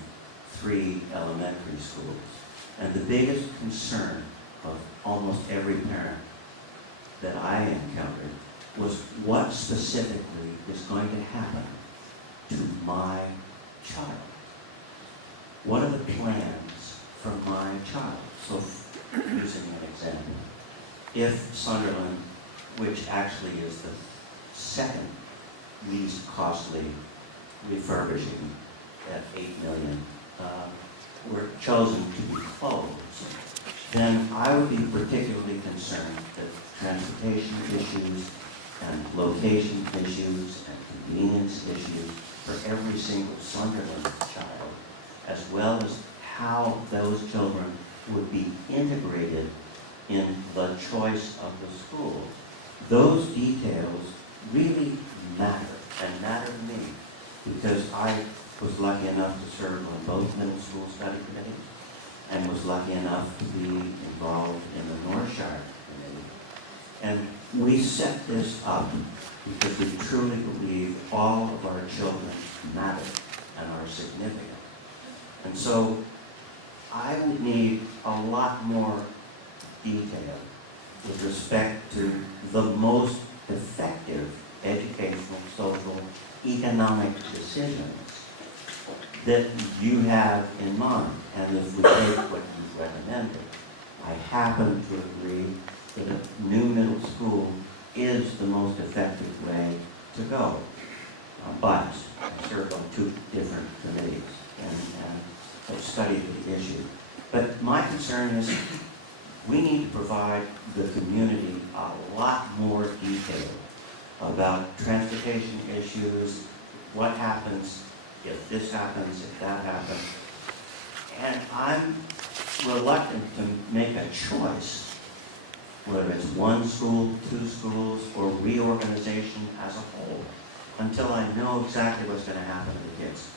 3 elementary schools. And the biggest concern of almost every parent that I encountered was what specifically is going to happen to my child. What are the plans for my child? So, using an example, if Sunderland, which actually is the second least costly refurbishing at $8 million, were chosen to be closed, then I would be particularly concerned that transportation issues and location issues and convenience issues for every single Sunderland child, as well as how those children would be integrated in the choice of the school. Those details really matter, and matter to me, because I was lucky enough to serve on both middle school study committees and was lucky enough to be involved in the North Shire committee. And we set this up because we truly believe all of our children matter and are significant. And so I would need a lot more detail with respect to the most effective educational, social, economic decisions that you have in mind. And if we take what you've recommended, I happen to agree that a new middle school is the most effective way to go. But I serve on two different committees and have studied the issue. But my concern is we need to provide the community a lot more detail about transportation issues, what happens if this happens, if that happens. And I'm reluctant to make a choice, whether it's one school, two schools, or reorganization as a whole, until I know exactly what's going to happen to the kids.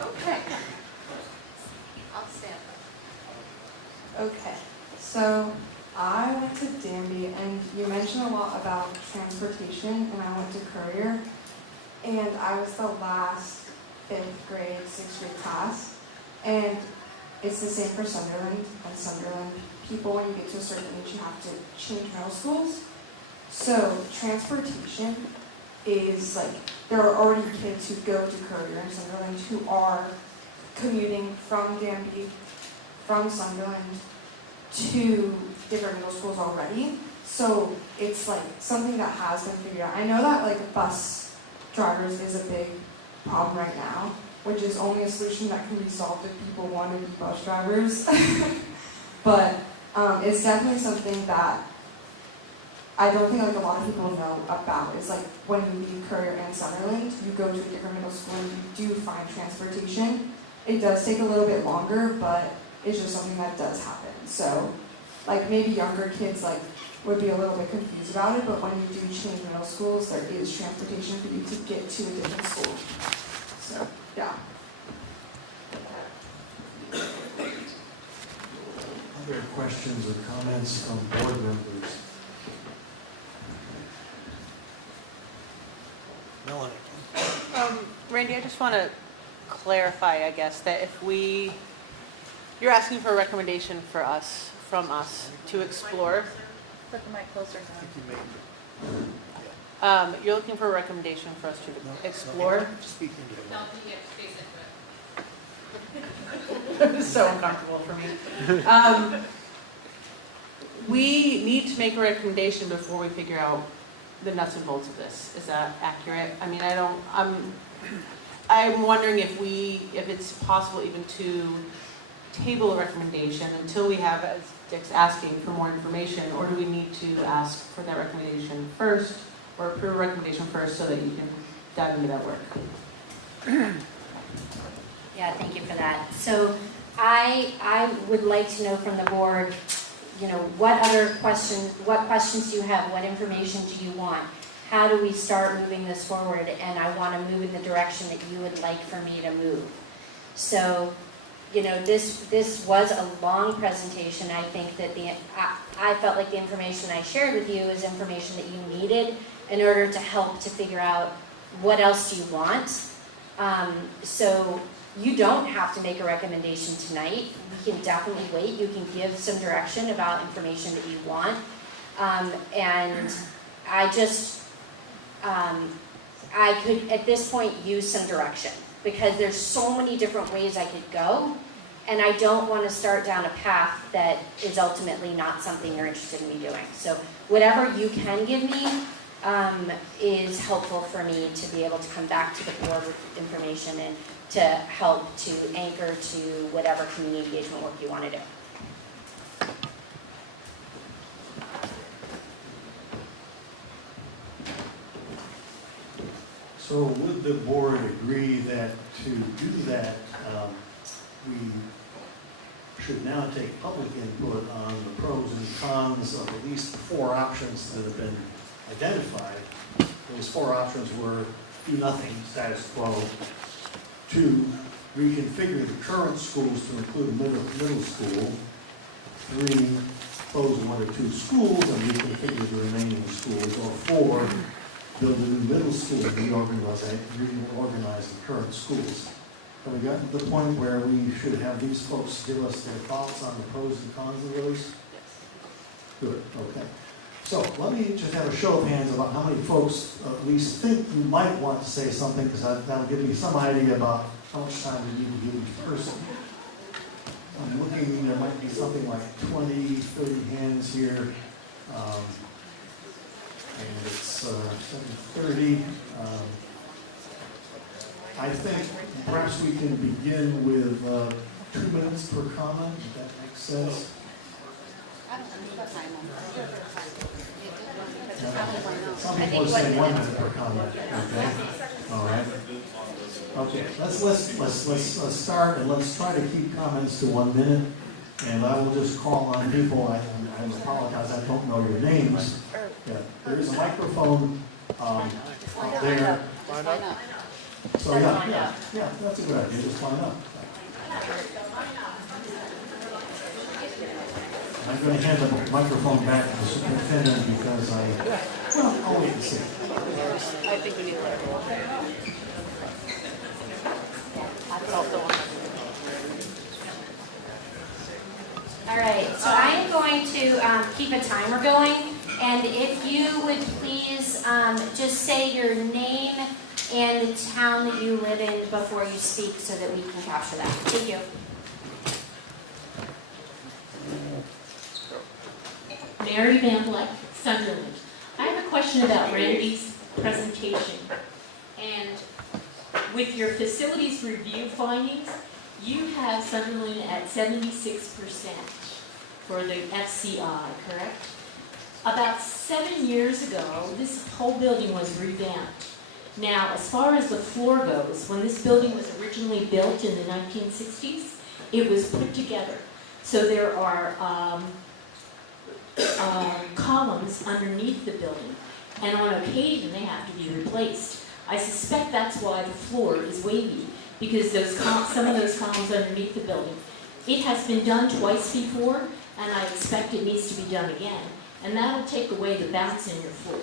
Okay. I'll stand. Okay, so I went to Danby, and you mentioned a lot about transportation, and I went to Courier, and I was the last 5th grade, 6th grade class, and it's the same for Sunderland. And Sunderland, people, when you get to a certain age, you have to change middle schools. So transportation is like, there are already kids who go to Courier and Sunderland who are commuting from Danby, from Sunderland, to different middle schools already. So it's like something that has been figured out. I know that like bus drivers is a big problem right now, which is only a solution that can be solved if people want to be bus drivers. But it's definitely something that I don't think like a lot of people know about. It's like when you leave Courier and Sunderland, you go to a different middle school and you do find transportation. It does take a little bit longer, but it's just something that does happen. So like maybe younger kids like would be a little bit confused about it, but when you do change middle schools, there is transportation for you to get to a different school. So, yeah. Other questions or comments from board members? Melanie? Randy, I just want to clarify, I guess, that if you're asking for a recommendation from us to explore. Put the mic closer. You're looking for a recommendation for us to explore. Don't you get to face into it. This is so uncomfortable for me. We need to make a recommendation before we figure out the nuts and bolts of this. Is that accurate? I mean, I'm wondering if it's possible even to table a recommendation until we have, as Dick's asking, for more information, or do we need to ask for that recommendation first, or approve a recommendation first so that you can dive into that work? Yeah, thank you for that. So I would like to know from the board, you know, what questions do you have? What information do you want? How do we start moving this forward? And I want to move in the direction that you would like for me to move. So, you know, this was a long presentation. I think that I felt like the information I shared with you is information that you needed in order to help to figure out what else do you want. So you don't have to make a recommendation tonight. We can definitely wait. You can give some direction about information that you want. And I just, I could, at this point, use some direction because there's so many different ways I could go. And I don't want to start down a path that is ultimately not something you're interested in me doing. So whatever you can give me is helpful for me to be able to come back to the board with information and to help to anchor to whatever community engagement work you want to do. So would the board agree that to do that, we should now take public input on the pros and cons of at least the 4 options that have been identified? Those 4 options were do nothing, status quo. 2, reconfigure the current schools to include middle school. 3, close 1 or 2 schools and reconfigure the remaining schools. Or 4, build a new middle school and reorganize the current schools. Have we gotten to the point where we should have these folks give us their thoughts on the pros and cons of those? Good, okay. So let me just have a show of hands about how many folks at least think you might want to say something, because that'll give me some idea about how much time we need to give each person. I'm looking, there might be something like 20, 30 hands here. And it's 7:30. I think perhaps we can begin with 2 minutes per comment, if that makes sense. Some people are saying 1 minute per comment. Okay. All right. Okay. Let's start, and let's try to keep comments to 1 minute. And I will just call on people. I apologize, I don't know your names. Yeah, there is a microphone out there. So yeah, that's a good idea. Just line up. I'm going to hand the microphone back to the superintendent because I'll wait and see. I think we need to let everyone. That's also on. All right, so I am going to keep a timer going, and if you would please just say your name and the town that you live in before you speak so that we can capture that. Thank you. Mary Van Vleck, Sunderland. I have a question about Randy's presentation. And with your facilities review findings, you have Sunderland at 76% for the FCI, correct? About 7 years ago, this whole building was revamped. Now, as far as the floor goes, when this building was originally built in the 1960s, it was put together. So there are columns underneath the building, and on occasion they have to be replaced. I suspect that's why the floor is wavy, because some of those columns underneath the building. It has been done twice before, and I expect it needs to be done again, and that'll take away the bounce in your floor.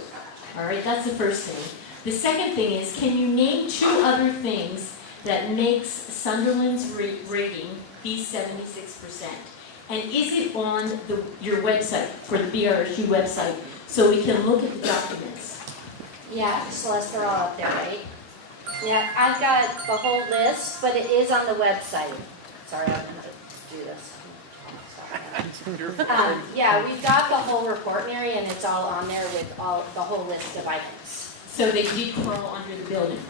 All right, that's the first thing. The second thing is, can you name 2 other things that makes Sunderland's rating be 76%? And is it on your website, for the BRSU website, so we can look at the documents? Yeah, Celeste, they're all up there, right? Yeah, I've got the whole list, but it is on the website. Sorry, I don't know how to do this. Yeah, we've got the whole report, Mary, and it's all on there with the whole list of items. So they did crawl under the building?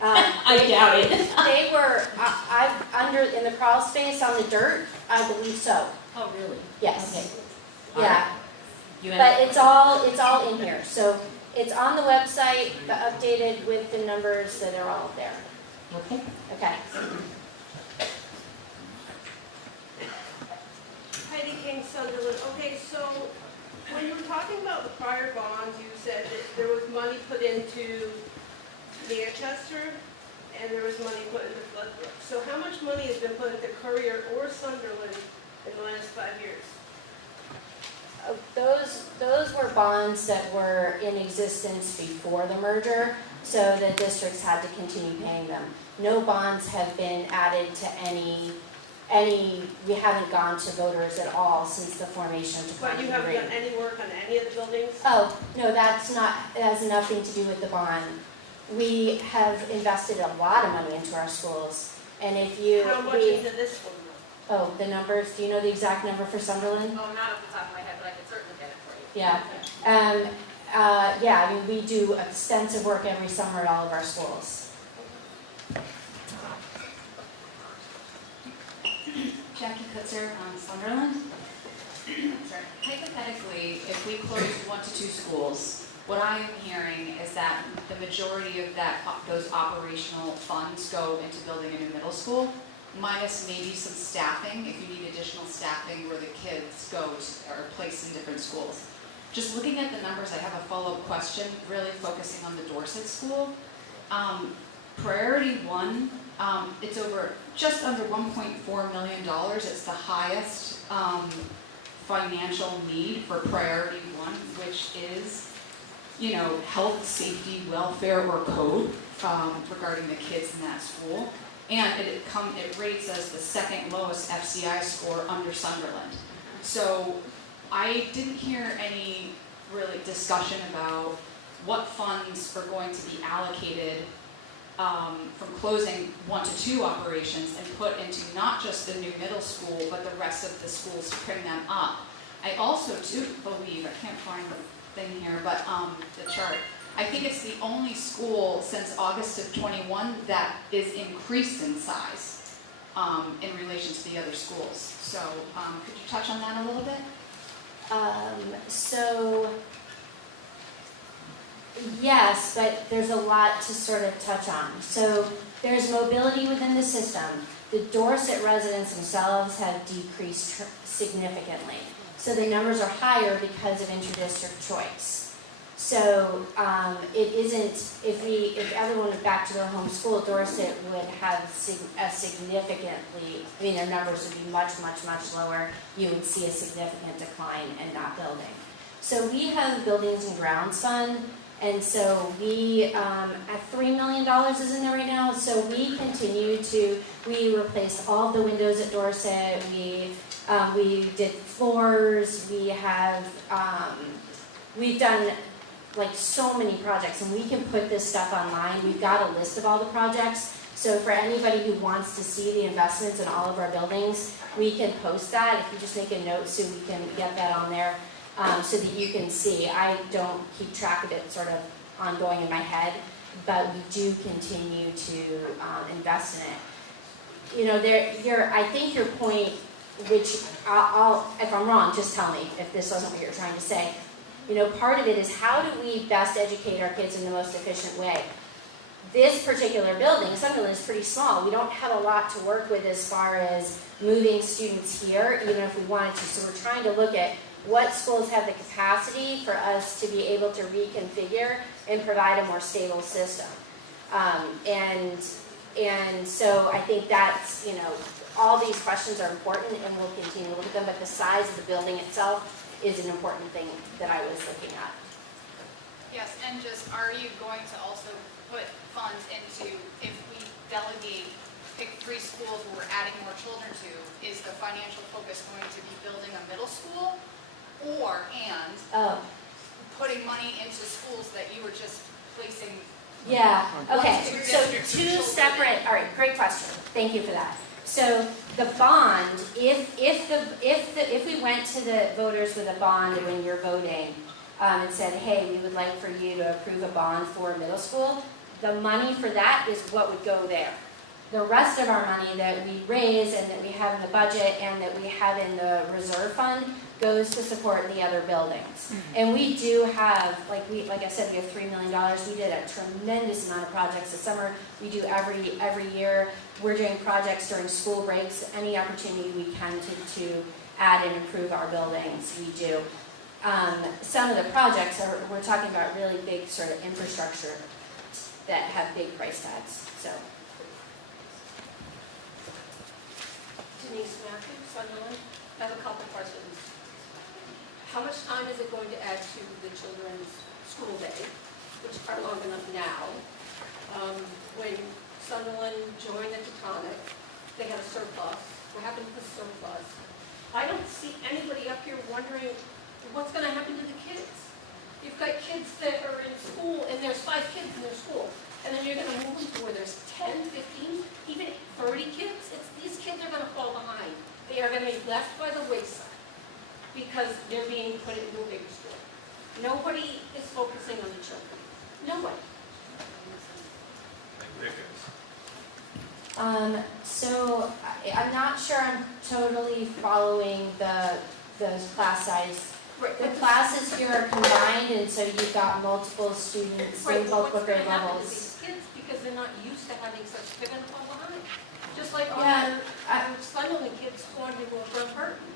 I doubt it. They were in the crawl space on the dirt. I believe so. Oh, really? Yes. Okay. Yeah. But it's all in here. So it's on the website, updated with the numbers that are all there. Okay. Okay. Heidi King, Sunderland. Okay, so when you were talking about the prior bonds, you said that there was money put into Manchester and there was money put into Floodbrook. So how much money has been put into Courier or Sunderland in the last 5 years? Those were bonds that were in existence before the merger, so the districts had to continue paying them. No bonds have been added to any. We haven't gone to voters at all since the formation of Taconic. But you haven't done any work on any of the buildings? Oh, no, it has nothing to do with the bond. We have invested a lot of money into our schools, and if you... How much into this one? Oh, the numbers, do you know the exact number for Sunderland? Oh, not off the top of my head, but I could certainly get it for you. Yeah. Yeah, I mean, we do extensive work every summer at all of our schools. Jackie Kutzer on Sunderland. Sorry. Hypothetically, if we close 1 to 2 schools, what I'm hearing is that the majority of those operational funds go into building a new middle school, minus maybe some staffing, if you need additional staffing where the kids go or placed in different schools. Just looking at the numbers, I have a follow-up question, really focusing on the Dorset school. Priority 1, it's just under $1.4 million. It's the highest financial need for priority 1, which is, health, safety, welfare, or code regarding the kids in that school. And it rates as the second lowest FCI score under Sunderland. So I didn't hear any really discussion about what funds are going to be allocated from closing 1 to 2 operations and put into not just the new middle school, but the rest of the schools to bring them up. I also do believe, I can't find the thing here, but the chart, I think it's the only school since August of 21 that is increased in size in relation to the other schools. So could you touch on that a little bit? So, yes, but there's a lot to sort of touch on. So there's mobility within the system. The Dorset residents themselves have decreased significantly. So the numbers are higher because of interdistrict choice. So it isn't, if everyone went back to their home school, Dorset would have a significantly, I mean, their numbers would be much, much, much lower. You would see a significant decline in that building. So we have a Buildings and Grounds Fund, and so we, at $3 million is in there right now, so we continue to, we replaced all the windows at Dorset, we did floors, we have, we've done like so many projects, and we can put this stuff online. We've got a list of all the projects, so for anybody who wants to see the investments in all of our buildings, we can post that. If you just make a note so we can get that on there so that you can see. I don't keep track of it sort of ongoing in my head, but we do continue to invest in it. You know, I think your point, which if I'm wrong, just tell me if this wasn't what you're trying to say. You know, part of it is how do we best educate our kids in the most efficient way? This particular building, Sunderland, is pretty small. We don't have a lot to work with as far as moving students here, even if we wanted to. So we're trying to look at what schools have the capacity for us to be able to reconfigure and provide a more stable system. And so I think that's, you know, all these questions are important and we'll continue to look at them, but the size of the building itself is an important thing that I was looking at. Yes, and just, are you going to also put funds into, if we delegate, pick 3 schools where we're adding more children to, is the financial focus going to be building a middle school putting money into schools that you were just placing? Yeah, okay, so 2 separate, all right, great question, thank you for that. So the bond, if we went to the voters with a bond when you're voting and said, hey, we would like for you to approve a bond for middle school, the money for that is what would go there. The rest of our money that we raise and that we have in the budget and that we have in the reserve fund goes to support the other buildings. And we do have, like I said, we have $3 million. We did a tremendous amount of projects this summer. We do every year. We're doing projects during school breaks. Any opportunity we can to add and improve our buildings, we do. Some of the projects we're talking about really big sort of infrastructure that have big price tags. So. Denise Matthews, Sunderland. I have a couple questions. How much time is it going to add to the children's school day, which are long enough now? When Sunderland joined the Taconic, they had a surplus. What happened to the surplus? I don't see anybody up here wondering what's going to happen to the kids. You've got kids that are in school, and there's 5 kids in their school, and then you're going to move them to where there's 10, 15, even 30 kids. These kids are going to fall behind. They are going to be left by the wayside because they're being put into a bigger school. Nobody is focusing on the children. Nobody. So I'm not sure I'm totally following those class size. Right. The classes here are combined, and so you've got multiple students in multiple grade levels. These kids, because they're not used to having such, they're going to fall behind. Just like our Sunderland kids going to Burn Burton.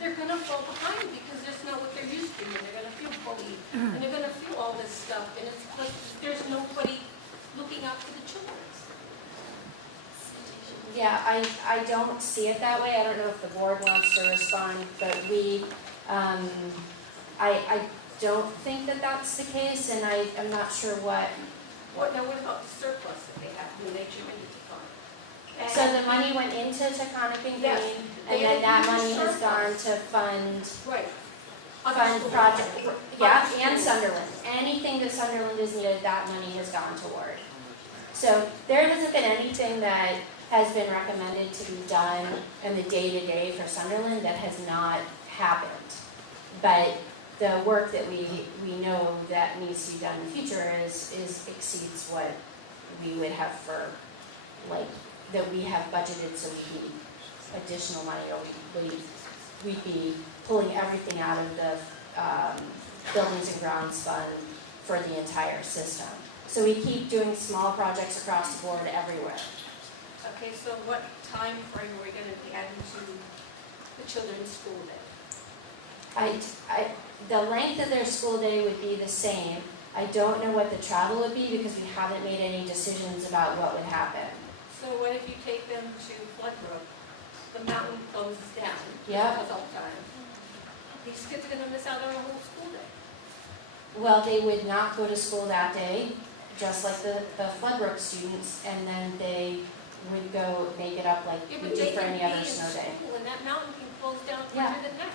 They're going to fall behind because that's not what they're used to, and they're going to feel bullied, and they're going to feel all this stuff, and it's like there's nobody looking out for the children. Yeah, I don't see it that way. I don't know if the board wants to respond, but I don't think that that's the case, and I'm not sure what. Now what about the surplus that they have to make sure we get the fund. So the money went into Taconic and Yes. Green, and then that money has gone to fund Right. project, yeah, and Sunderland. Anything that Sunderland has needed, that money has gone toward. So there hasn't been anything that has been recommended to be done in the day-to-day for Sunderland that has not happened. But the work that we know that needs to be done in the future is exceeds what we would have for, like, that we have budgeted, so we need additional money, or we'd be pulling everything out of the buildings and grounds fund for the entire system. So we keep doing small projects across the board everywhere. Okay, so what time frame are we gonna be adding to the children's school day? The length of their school day would be the same. I don't know what the travel would be because we haven't made any decisions about what would happen. So what if you take them to Floodbrook? The mountain closes down. Yeah. Because all the time. These kids are gonna miss out on a whole school day. Well, they would not go to school that day, just like the Floodbrook students, and then they would go make it up like Yeah, we but do they for can any be other in snow day. school, and that mountain can close down Yeah. quicker than that.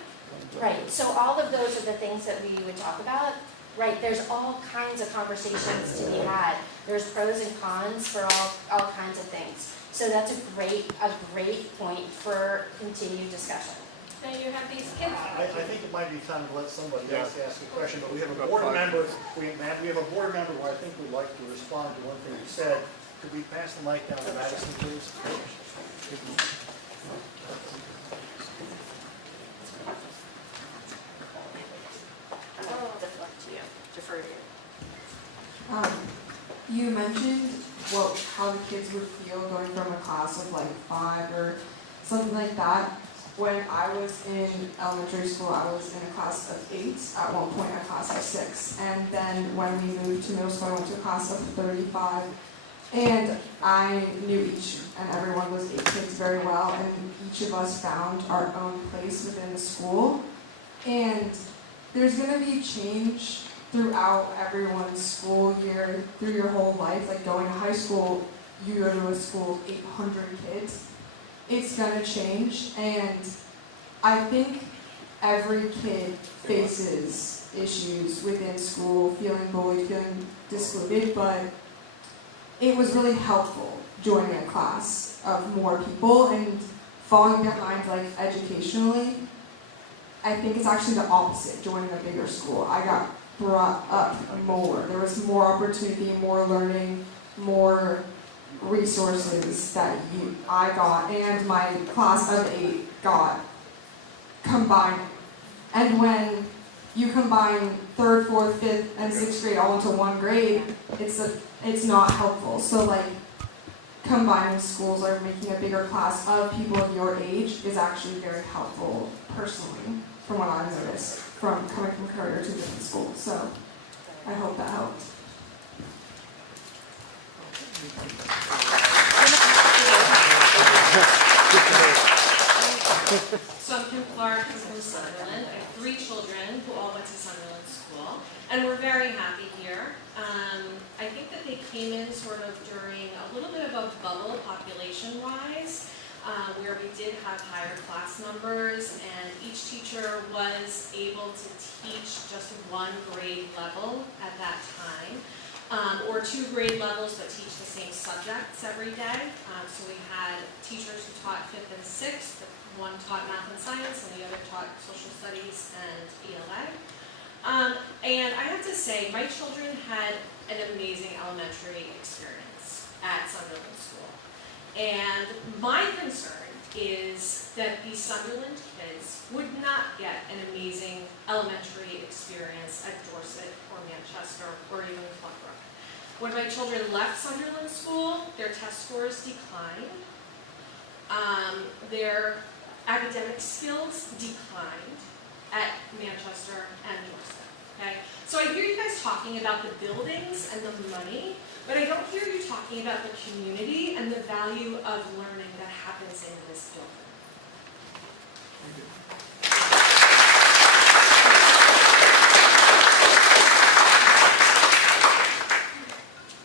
Right, so all of those are the things that we would talk about. Right, there's all kinds of conversations to be had. There's pros and cons for all kinds of things. So that's a great point for continued discussion. Now you have these kids. I think it might be time to let somebody else ask a question, but we have a About board 5 member, we have a board member who I think would like to respond to one thing you said. Could we pass the mic down to Madison, please? Defer to you. You mentioned how the kids would feel going from a class of like 5 or something like that. When I was in elementary school, I was in a class of 8, at one point a class of 6. And then when we moved to middle school, I went to a class of 35. And I knew each and every one of those 8 kids very well, and each of us found our own place within the school. And there's going to be change throughout everyone's school year, through your whole life. Like going to high school, you go to a school of 800 kids. It's going to change, and I think every kid faces issues within school, feeling bullied, feeling excluded, but it was really helpful joining a class of more people and falling behind like educationally. I think it's actually the opposite, joining a bigger school. I got brought up more. There was more opportunity, more learning, more resources that I got and my class of 8 got combined. And when you combine 3rd, 4th, 5th, and 6th grade all into one grade, it's not helpful. So like combining schools or making a bigger class of people of your age is actually very helpful personally, from what I've noticed, from coming from Courier to different schools. So I hope that helped. So I'm Kim Clark, I'm from Sunderland. I have 3 children who all went to Sunderland School, and we're very happy here. I think that they came in sort of during a little bit of a bubble population-wise, where we did have higher class numbers, and each teacher was able to teach just 1 grade level at that time. Or 2 grade levels, but teach the same subjects every day. So we had teachers who taught 5th and 6th. One taught math and science, and the other taught social studies and ELA. And I have to say, my children had an amazing elementary experience at Sunderland School. And my concern is that these Sunderland kids would not get an amazing elementary experience at Dorset or Manchester or even Floodbrook. When my children left Sunderland School, their test scores declined. Their academic skills declined at Manchester and Dorset. Okay? So I hear you guys talking about the buildings and the money, but I don't hear you talking about the community and the value of learning that happens in this building.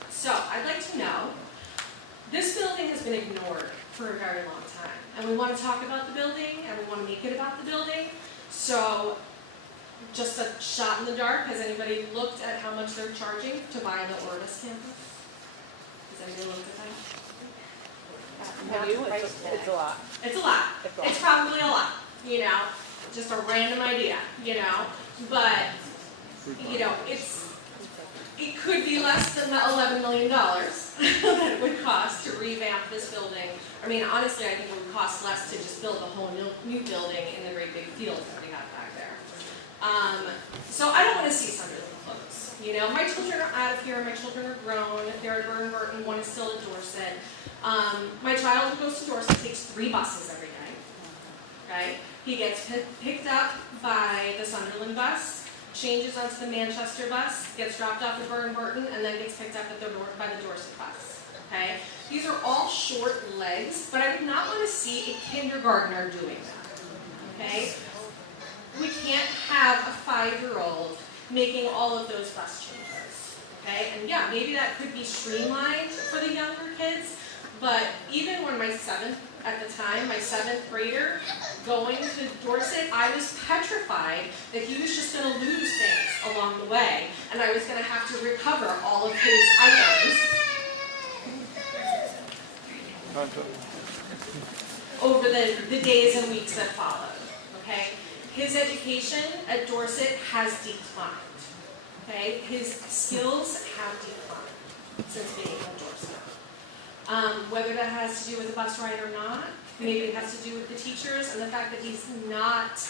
So I'd like to know, board for a very long time. And we want to talk about the building, and we want to make it about the building. So, just a shot in the dark, has anybody looked at how much they're charging to buy the Orvis campus? Has anybody looked at that? Have you? It's a lot. It's a lot. It's probably a lot, you know, just a random idea, you know, but, you know, it could be less than the $11 million that it would cost to revamp this building. I mean, honestly, I think it would cost less to just build a whole new building in the great big field that we have back there. So I don't want to see Sunderland close. You know, my children are out of here, my children are grown, they're at Burn Burton, one is still at Dorset. My child who goes to Dorset takes 3 buses every day, right? He gets picked up by the Sunderland bus, changes onto the Manchester bus, gets dropped off at Burn Burton, and then gets picked up at by the Dorset bus, okay? These are all short legs, but I would not want to see a kindergartner doing that, okay? We can't have a 5-year-old making all of those bus changes, okay? And yeah, maybe that could be streamlined for the younger kids, but even when my 7th grader, going to Dorset, I was petrified that he was just going to lose things along the way, and I was going to have to recover all of his items over the days and weeks that followed, okay? His education at Dorset has declined, okay? His skills have declined since being at Dorset. Whether that has to do with the bus ride or not, maybe it has to do with the teachers and the fact that he's not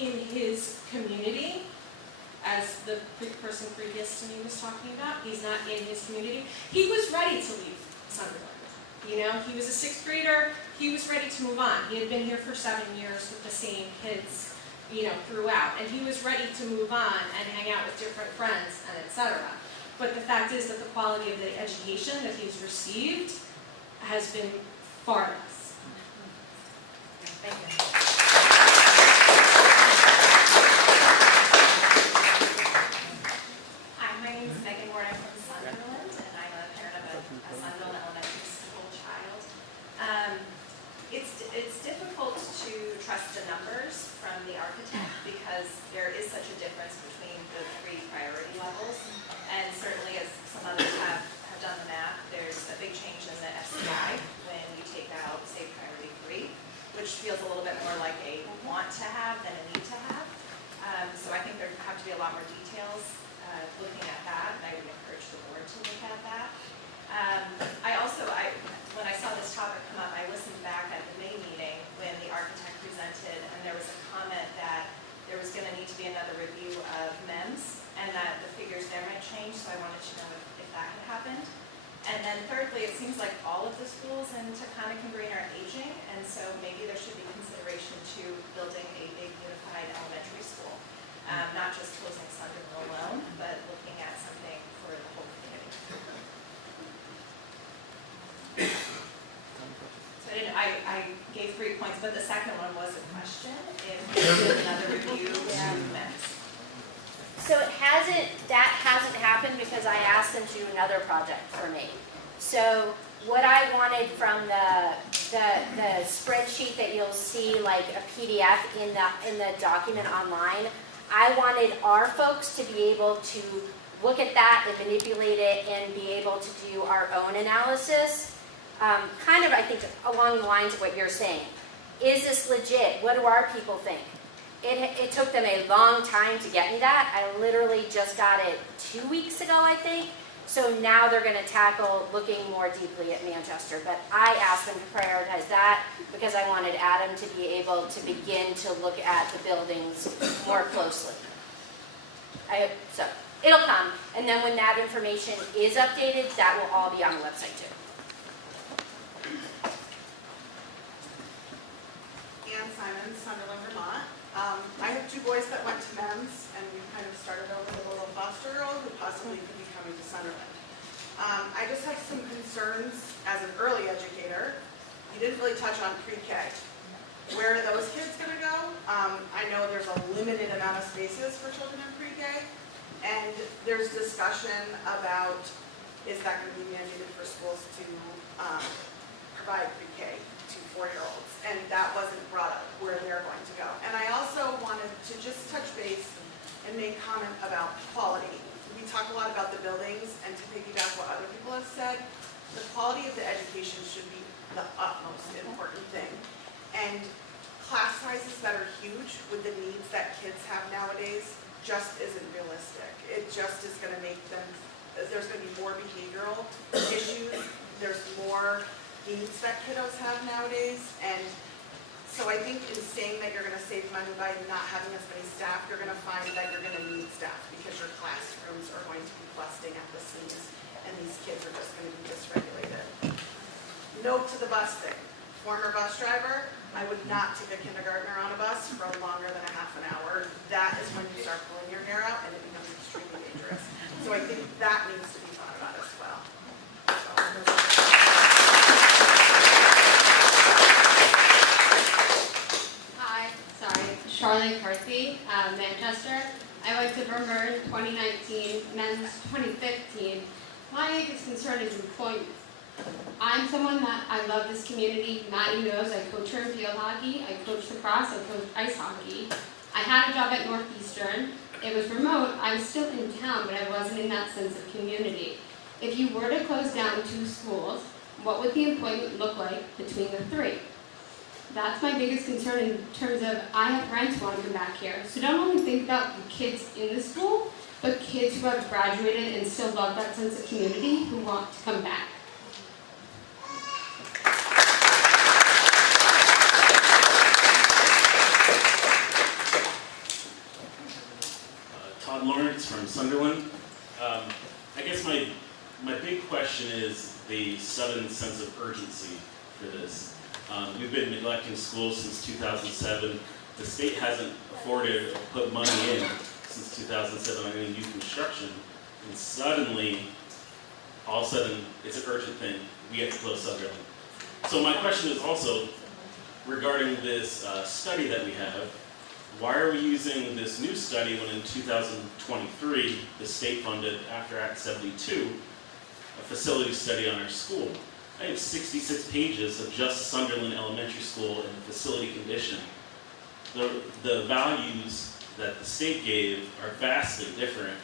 in his community, as the person previous to me was talking about. He's not in his community. He was ready to leave Sunderland. You know, he was a 6th grader. He was ready to move on. He had been here for 7 years with the same kids, you know, throughout, and he was ready to move on and hang out with different friends and etc. But the fact is that the quality of the education that he's received has been far less. Thank you. Hi, my name is Megan Ward. I'm from Sunderland, and I'm a parent of a Sunderland elementary school child. It's difficult to trust the numbers from the architect because there is such a difference between the 3 priority levels. And certainly, as some others have done the math, there's a big change in the FCI when you take out, say, priority 3, which feels a little bit more like a want to have than a need to have. So I think there have to be a lot more details looking at that, and I would encourage the board to look at that. When I saw this topic come up, I listened back at the May meeting when the architect presented, and there was a comment that there was going to need to be another review of MEMS, and that the figures there might change, so I wanted to know if that had happened. And then thirdly, it seems like all of the schools in Taconic and Green are aging, and so maybe there should be consideration to building a big unified elementary school. Not just closing Sunderland alone, but looking at something for the whole community. So I gave 3 points, but the second one was a question. If there's another review to MEMS. So that hasn't happened because I asked them to do another project for me. So what I wanted from the spreadsheet that you'll see, like a PDF in the document online, I wanted our folks to be able to look at that and manipulate it and be able to do our own analysis. Kind of, I think, along the lines of what you're saying. Is this legit? What do our people think? It took them a long time to get me that. I literally just got it 2 weeks ago, I think. So now they're going to tackle looking more deeply at Manchester. But I asked them to prioritize that because I wanted Adam to be able to begin to look at the buildings more closely. So it'll come. And then when that information is updated, that will all be on the website too. Ann Simon, Sunderland, Vermont. I have 2 boys that went to MEMS, and we kind of started over with a little foster girl who possibly could be coming to Sunderland. I just have some concerns as an early educator. You didn't really touch on pre-K. Where are those kids going to go? I know there's a limited amount of spaces for children in pre-K, and there's discussion about is that going to be mandated for schools to provide pre-K to 4-year-olds, and that wasn't brought up where they're going to go. And I also wanted to just touch base and make comment about quality. We talk a lot about the buildings, and to piggyback what other people have said, the quality of the education should be the utmost important thing. And class sizes that are huge with the needs that kids have nowadays just isn't realistic. It just is going to make them, there's going to be more behavioral issues, there's more needs that kiddos have nowadays, and so I think in saying that you're going to save money by not having as many staff, you're going to find that you're going to need staff because your classrooms are going to be busting at the seams and these kids are just going to be dysregulated. Note to the bus thing. Former bus driver, I would not take a kindergartner on a bus for longer than a half an hour. That is when you start pulling your hair out and it becomes extremely dangerous. So I think that needs to be thought about as well. Hi, sorry, Charlotte Carthy, Manchester. I went to Vermeer 2019, men's 2015. My biggest concern is employment. I'm someone that I love this community. Maddie knows I coach her in field hockey, I coach lacrosse, I coach ice hockey. I had a job at Northeastern. It was remote. I was still in town, but I wasn't in that sense of community. If you were to close down 2 schools, what would the employment look like between the 3? That's my biggest concern in terms of I have friends who want to come back here. So don't only think about the kids in the school, but kids who have graduated and still love that sense of community who want to come back. Todd Lawrence from Sunderland. I guess my big question is the sudden sense of urgency for this. We've been neglecting schools since 2007. The state hasn't afforded or put money in since 2007 on any new construction. And suddenly, all of a sudden, it's an urgent thing. We have to close Sunderland. So my question is also regarding this study that we have. Why are we using this new study when in 2023, the state funded, after Act 72, a facility study on our school? I have 66 pages of just Sunderland Elementary School and the facility condition. The values that the state gave are vastly different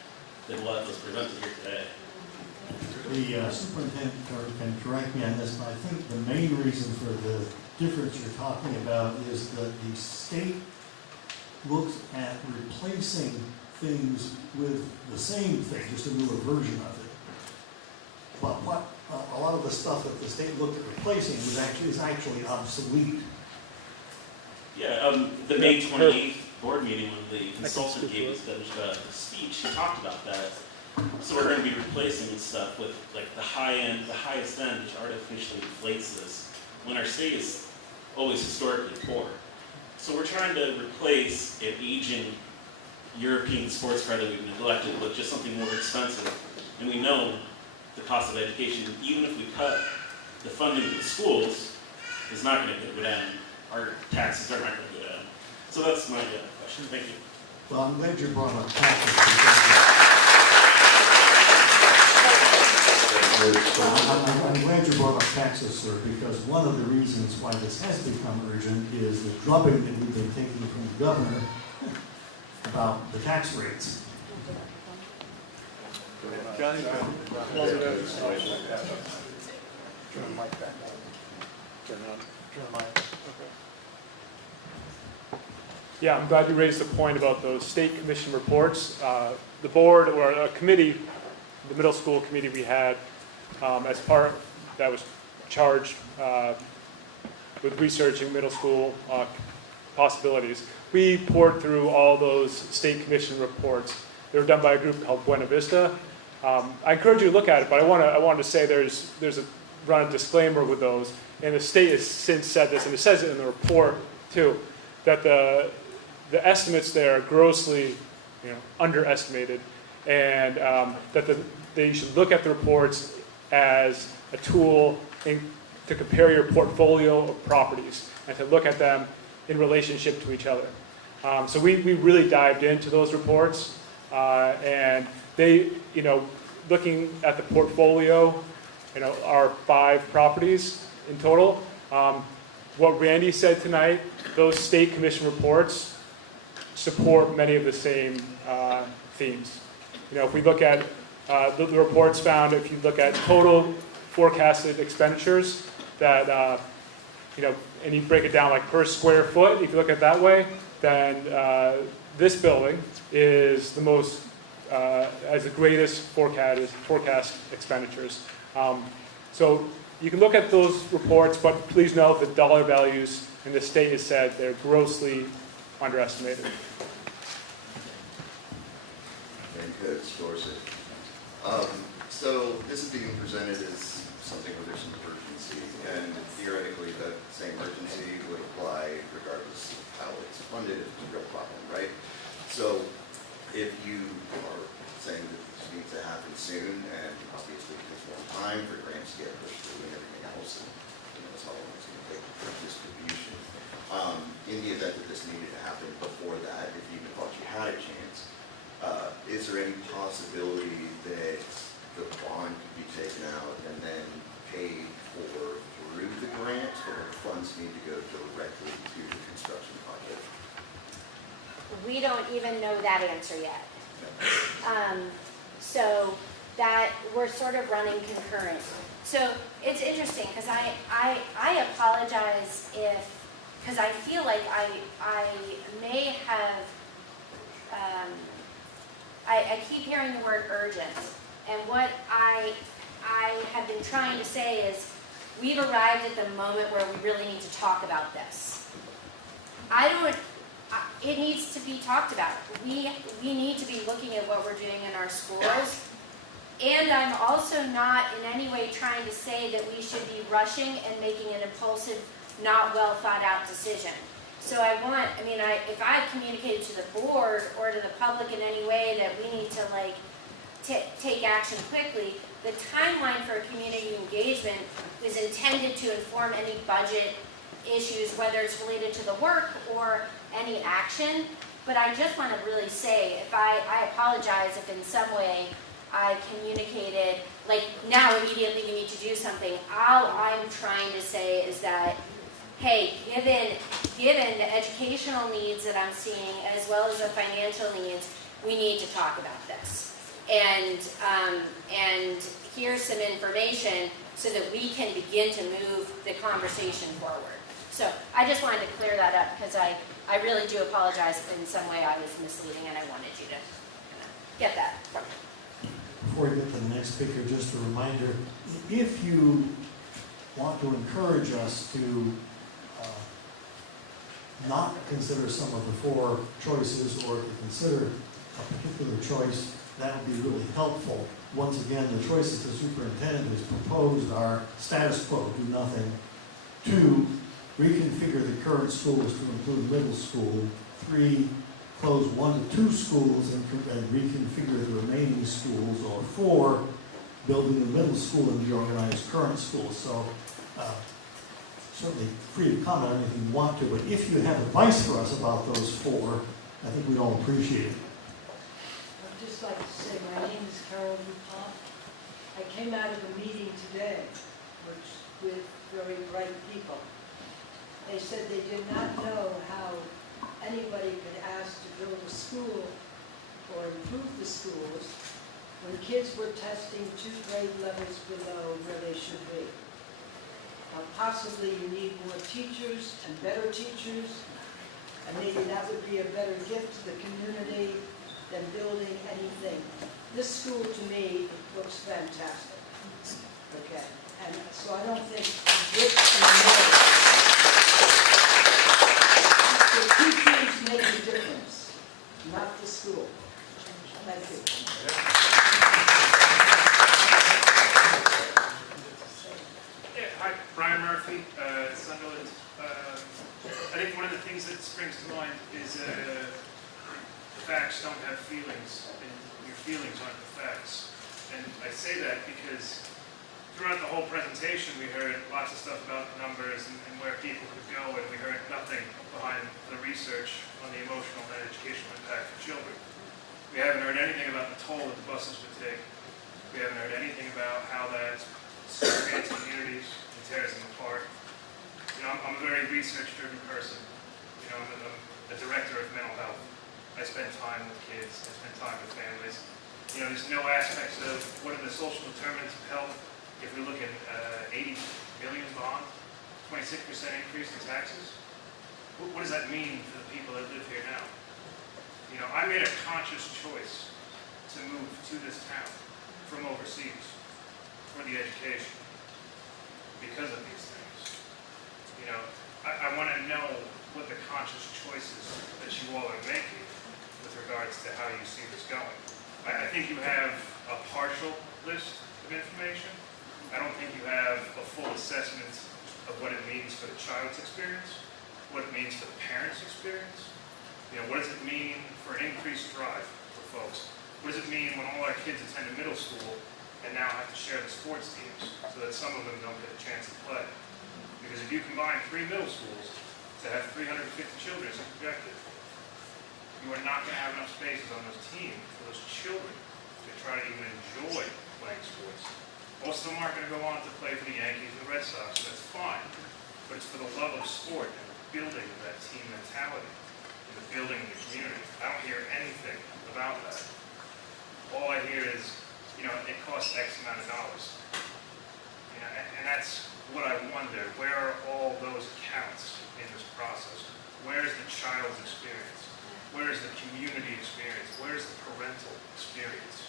than what was presented here today. The superintendent can correct me on this, but I think the main reason for the difference you're talking about is that the state looks at replacing things with the same thing, just a newer version of it. But what a lot of the stuff that the state looked at replacing is actually obsolete. Yeah, the May 28th board meeting when the consultant gave us the speech, he talked about that. So we're going to be replacing stuff with like the highest end, which artificially inflates this, when our state is always historically poor. So we're trying to replace an aging European sports car that we've neglected with just something more expensive. And we know the cost of education, even if we cut the funding to the schools, is not going to go down. Our taxes are not going to go down. So that's my question. Thank you. Well, I'm glad you brought up taxes. I'm glad you brought up taxes, sir, because one of the reasons why this has become urgent is the drubbing that we've been taking from the governor about the tax rates. Johnny, Yeah, I'm glad you raised the point about those state commission reports. The board or a committee, the middle school committee we had, as part that was charged with researching middle school possibilities. We poured through all those state commission reports. They were done by a group called Buena Vista. I encourage you to look at it, but I wanted to say there's run a disclaimer with those, and the state has since said this, and it says it in the report too, that the estimates there are grossly, underestimated, and that they should look at the reports as a tool to compare your portfolio of properties and to look at them in relationship to each other. So we really dived into those reports, and they, looking at the portfolio, our 5 properties, in total. What Randy said tonight, those state commission reports support many of the same themes. You know, if we look at the reports found, if you look at total forecasted expenditures that, you know, and you break it down like per square foot, if you look at it that way, then this building is the most, has the greatest forecast expenditures. So you can look at those reports, but please note that dollar values in the state has said they're grossly underestimated. Very good, Dorsey. So this is being presented as something where there's some urgency, and theoretically that same urgency would apply regardless of how it's funded if it's a real problem, right? So if you are saying that this needs to happen soon, and obviously it takes more time for grants to get pushed through and everything else, and that's how long it's going to take for distribution. In the event that this needed to happen before that, if you thought you had a chance, is there any possibility that the bond could be taken out and then paid for through the grant, or the funds need to go directly to the construction project? We don't even know that answer yet. So that we're sort of running concurrent. So it's interesting because I apologize if, because I feel like I may have, I keep hearing the word urgent. And what I have been trying to say is we've arrived at the moment where we really need to talk about this. It needs to be talked about. We need to be looking at what we're doing in our schools. And I'm also not in any way trying to say that we should be rushing and making an impulsive, not well thought out decision. So if I've communicated to the board or to the public in any way that we need to take action quickly, the timeline for community engagement is intended to inform any budget issues, whether it's related to the work or any action. But I just want to really say, if I apologize if in some way I communicated, like now immediately we need to do something. All I'm trying to say is that, hey, given the educational needs that I'm seeing as well as the financial needs, we need to talk about this. And here's some information so that we can begin to move the conversation forward. So I just wanted to clear that up because I really do apologize if in some way I was misleading and I wanted you to get that. Before we get to the next speaker, just a reminder, if you want to encourage us to not consider some of the four choices or to consider a particular choice, that would be really helpful. Once again, the choices the superintendent has proposed are status quo, do nothing. 2, reconfigure the current schools to include middle school. 3, close 1 to 2 schools and reconfigure the remaining schools. Or 4, building the middle school and reorganize current schools. So certainly free to comment on anything you want to, but if you have advice for us about those 4, I think we'd all appreciate it. I'd just like to say my name is Carol DuPont. I came out of a meeting today with very bright people. They said they did not know how anybody could ask to build a school or improve the schools when kids were testing 2 grade levels below where they should be. Possibly you need more teachers and better teachers, and maybe that would be a better gift to the community than building anything. This school to me looks fantastic. Okay, and so I don't think bricks and mortar. The teachers make a difference, not the school. Thank you. Brian Murphy, Sunderland. I think one of the things that springs to mind is facts don't have feelings, and your feelings aren't the facts. And I say that because throughout the whole presentation we heard lots of stuff about numbers and where people could go, and we heard nothing behind the research on the emotional and educational impact for children. We haven't heard anything about the toll that the buses would take. We haven't heard anything about how that segregates communities and tears them apart. You know, I'm a very research-driven person. You know, I'm a director of mental health. I spend time with kids. I spend time with families. You know, there's no aspects of what are the social determinants of health. If we look at 80 million bond, 26% increase in taxes, what does that mean for the people that live here now? You know, I made a conscious choice to move to this town from overseas for the education because of these things. You know, I want to know what the conscious choices that you all are making with regards to how you see this going. I think you have a partial list of information. I don't think you have a full assessment of what it means for the child's experience, what it means for the parent's experience. You know, what does it mean for an increased drive for folks? What does it mean when all our kids attend a middle school and now have to share the sports teams so that some of them don't get a chance to play? Because if you combine 3 middle schools to have 350 children as projected, you are not going to have enough spaces on those teams for those children to try to even enjoy playing sports. Most of them aren't going to go on to play for the Yankees and the Red Sox, and that's fine. But it's for the love of sport and the building of that team mentality and the building of the community. I don't hear anything about that. All I hear is, you know, it costs X amount of dollars. You know, and that's what I wonder. Where are all those accounts in this process? Where is the child's experience? Where is the community experience? Where is the parental experience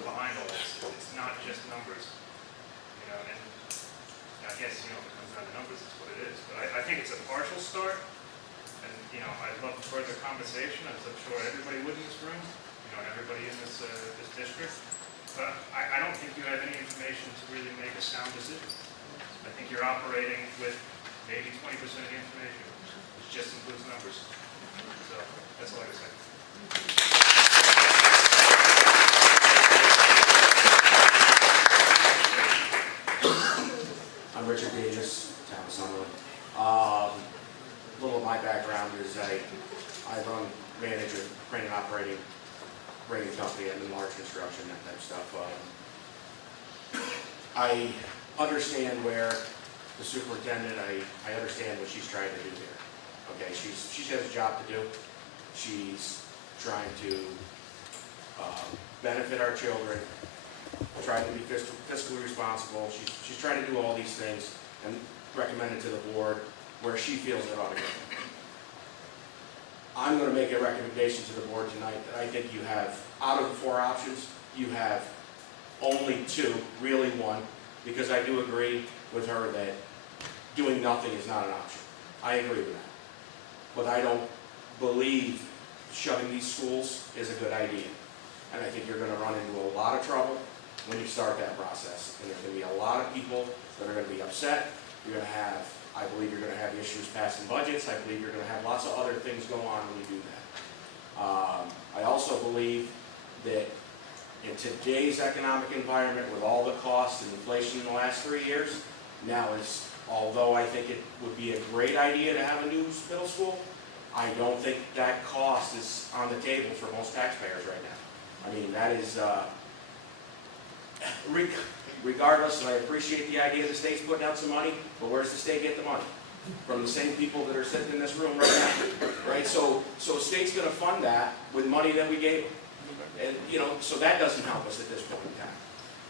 behind all this? It's not just numbers. You know, and I guess, you know, if it comes down to numbers, it's what it is. But I think it's a partial start. And, you know, I'd love further conversation, as I'm sure everybody would in this room, you know, and everybody in this district. But I don't think you have any information to really make a sound decision. I think you're operating with maybe 20% of the information, which just includes numbers. So that's all I can say. I'm Richard Davis, Town of Sunderland. A little of my background is I manage a crane and operating company and large construction, that type of stuff. I understand where the superintendent, I understand what she's trying to do here. Okay, she has a job to do. She's trying to benefit our children, trying to be fiscally responsible. She's trying to do all these things and recommend it to the board where she feels it ought to go. I'm going to make a recommendation to the board tonight that I think you have, out of the 4 options, you have only 2, really 1, because I do agree with her that doing nothing is not an option. I agree with that. But I don't believe shutting these schools is a good idea. And I think you're going to run into a lot of trouble when you start that process. And there's going to be a lot of people that are going to be upset. You're going to have, I believe you're going to have issues passing budgets. I believe you're going to have lots of other things go on when you do that. I also believe that in today's economic environment, with all the costs and inflation in the last 3 years, now is, although I think it would be a great idea to have a new middle school, I don't think that cost is on the table for most taxpayers right now. I mean, that is, regardless, and I appreciate the idea the state's putting out some money, but where's the state get the money? From the same people that are sitting in this room right now, right? So the state's going to fund that with money that we gave them. And, you know, so that doesn't help us at this point in time.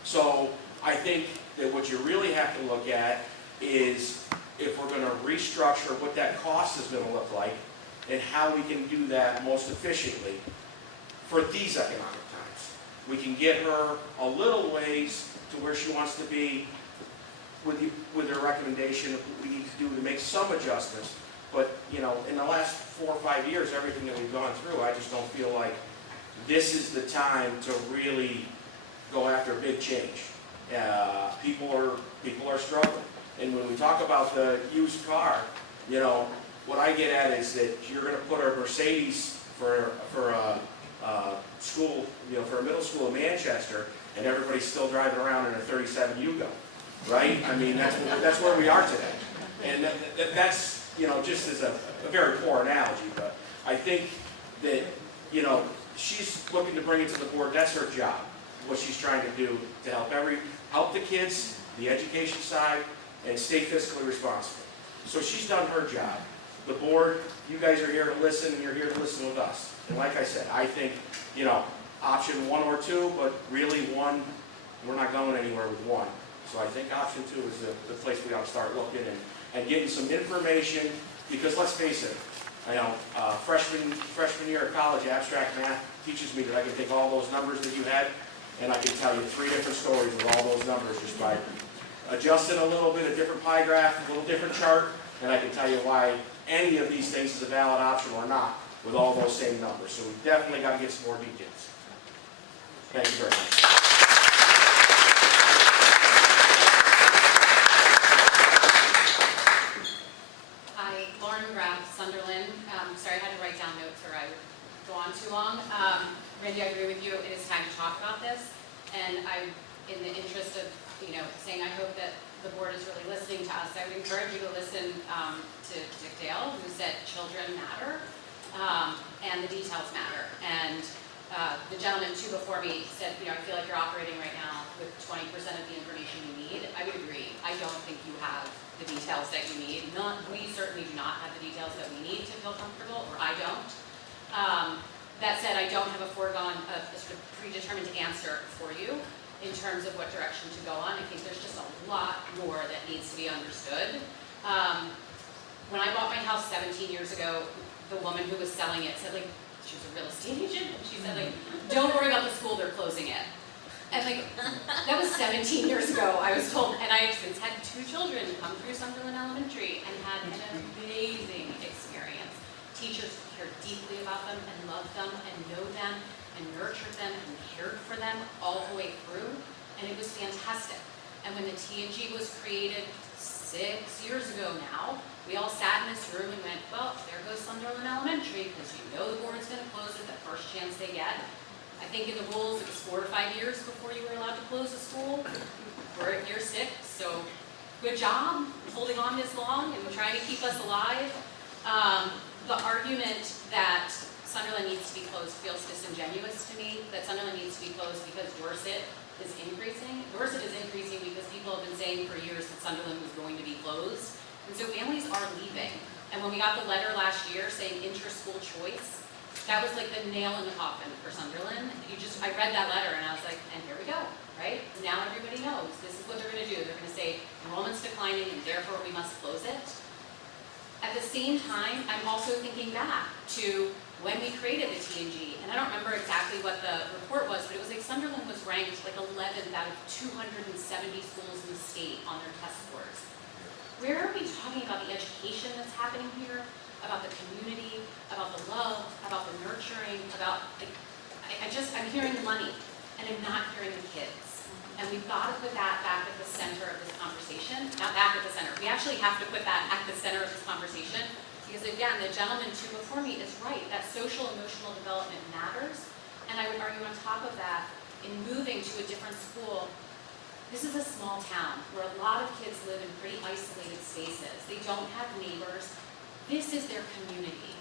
So I think that what you really have to look at is if we're going to restructure what that cost is going to look like and how we can do that most efficiently for these economic times. We can get her a little ways to where she wants to be with her recommendation of what we need to do to make some adjustments. But, you know, in the last 4 or 5 years, everything that we've gone through, I just don't feel like this is the time to really go after big change. People are struggling. And when we talk about the used car, you know, what I get at is that you're going to put a Mercedes for a school, you know, for a middle school in Manchester, and everybody's still driving around in a 37 Yugo, right? I mean, that's where we are today. And that's, you know, just as a very poor analogy, but I think that, you know, she's looking to bring it to the board. That's her job, what she's trying to do to help the kids, the education side, and stay fiscally responsible. So she's done her job. The board, you guys are here to listen, and you're here to listen with us. And like I said, I think, you know, option 1 or 2, but really 1, we're not going anywhere with 1. So I think option 2 is the place we ought to start looking and getting some information, because let's face it, you know, freshman year of college, abstract math teaches me that I can take all those numbers that you had, and I can tell you 3 different stories with all those numbers just by adjusting a little bit, a different pie graph, a little different chart, and I can tell you why any of these things is a valid option or not with all those same numbers. So we definitely got to get some more details. Thank you very much. Hi, Lauren McGrath, Sunderland. Sorry, I had to write down notes or I would go on too long. Randy, I agree with you. It is time to talk about this. And I'm, in the interest of, you know, saying I hope that the board is really listening to us, I would encourage you to listen to Dick Dale, who said children matter and the details matter. And the gentleman too before me said, you know, I feel like you're operating right now with 20% of the information you need. I would agree. I don't think you have the details that you need. We certainly do not have the details that we need to feel comfortable, or I don't. That said, I don't have a foregone, a sort of predetermined answer for you in terms of what direction to go on. I think there's just a lot more that needs to be understood. When I bought my house 17 years ago, the woman who was selling it said, like, she was a real estate agent, and she said, like, don't worry about the school, they're closing it. And like, that was 17 years ago, I was told, and I have since had 2 children come through Sunderland Elementary and had an amazing experience. Teachers care deeply about them and love them and know them and nurtured them and cared for them all the way through, and it was fantastic. And when the TNG was created 6 years ago now, we all sat in this room and went, well, there goes Sunderland Elementary, because you know the board's going to close it the first chance they get. I think in the rules it was 4 to 5 years before you were allowed to close a school. We're at year 6, so good job holding on this long and trying to keep us alive. The argument that Sunderland needs to be closed feels disingenuous to me, that Sunderland needs to be closed because Dorset is increasing. Dorset is increasing because people have been saying for years that Sunderland was going to be closed. And so families are leaving. And when we got the letter last year saying inter-school choice, that was like the nail in the coffin for Sunderland. I read that letter and I was like, and here we go, right? Now everybody knows this is what they're going to do. They're going to say enrollment's declining and therefore we must close it. At the same time, I'm also thinking back to when we created the TNG, and I don't remember exactly what the report was, but it was like Sunderland was ranked like 11th out of 270 schools in the state on their test scores. Where are we talking about the education that's happening here, about the community, about the love, about the nurturing, about, like, I'm hearing the money, and I'm not hearing the kids. And we've got to put that back at the center of this conversation. Not back at the center. We actually have to put that at the center of this conversation, because again, the gentleman too before me is right, that social emotional development matters. And I would argue on top of that, in moving to a different school, this is a small town where a lot of kids live in pretty isolated spaces. They don't have neighbors. This is their community.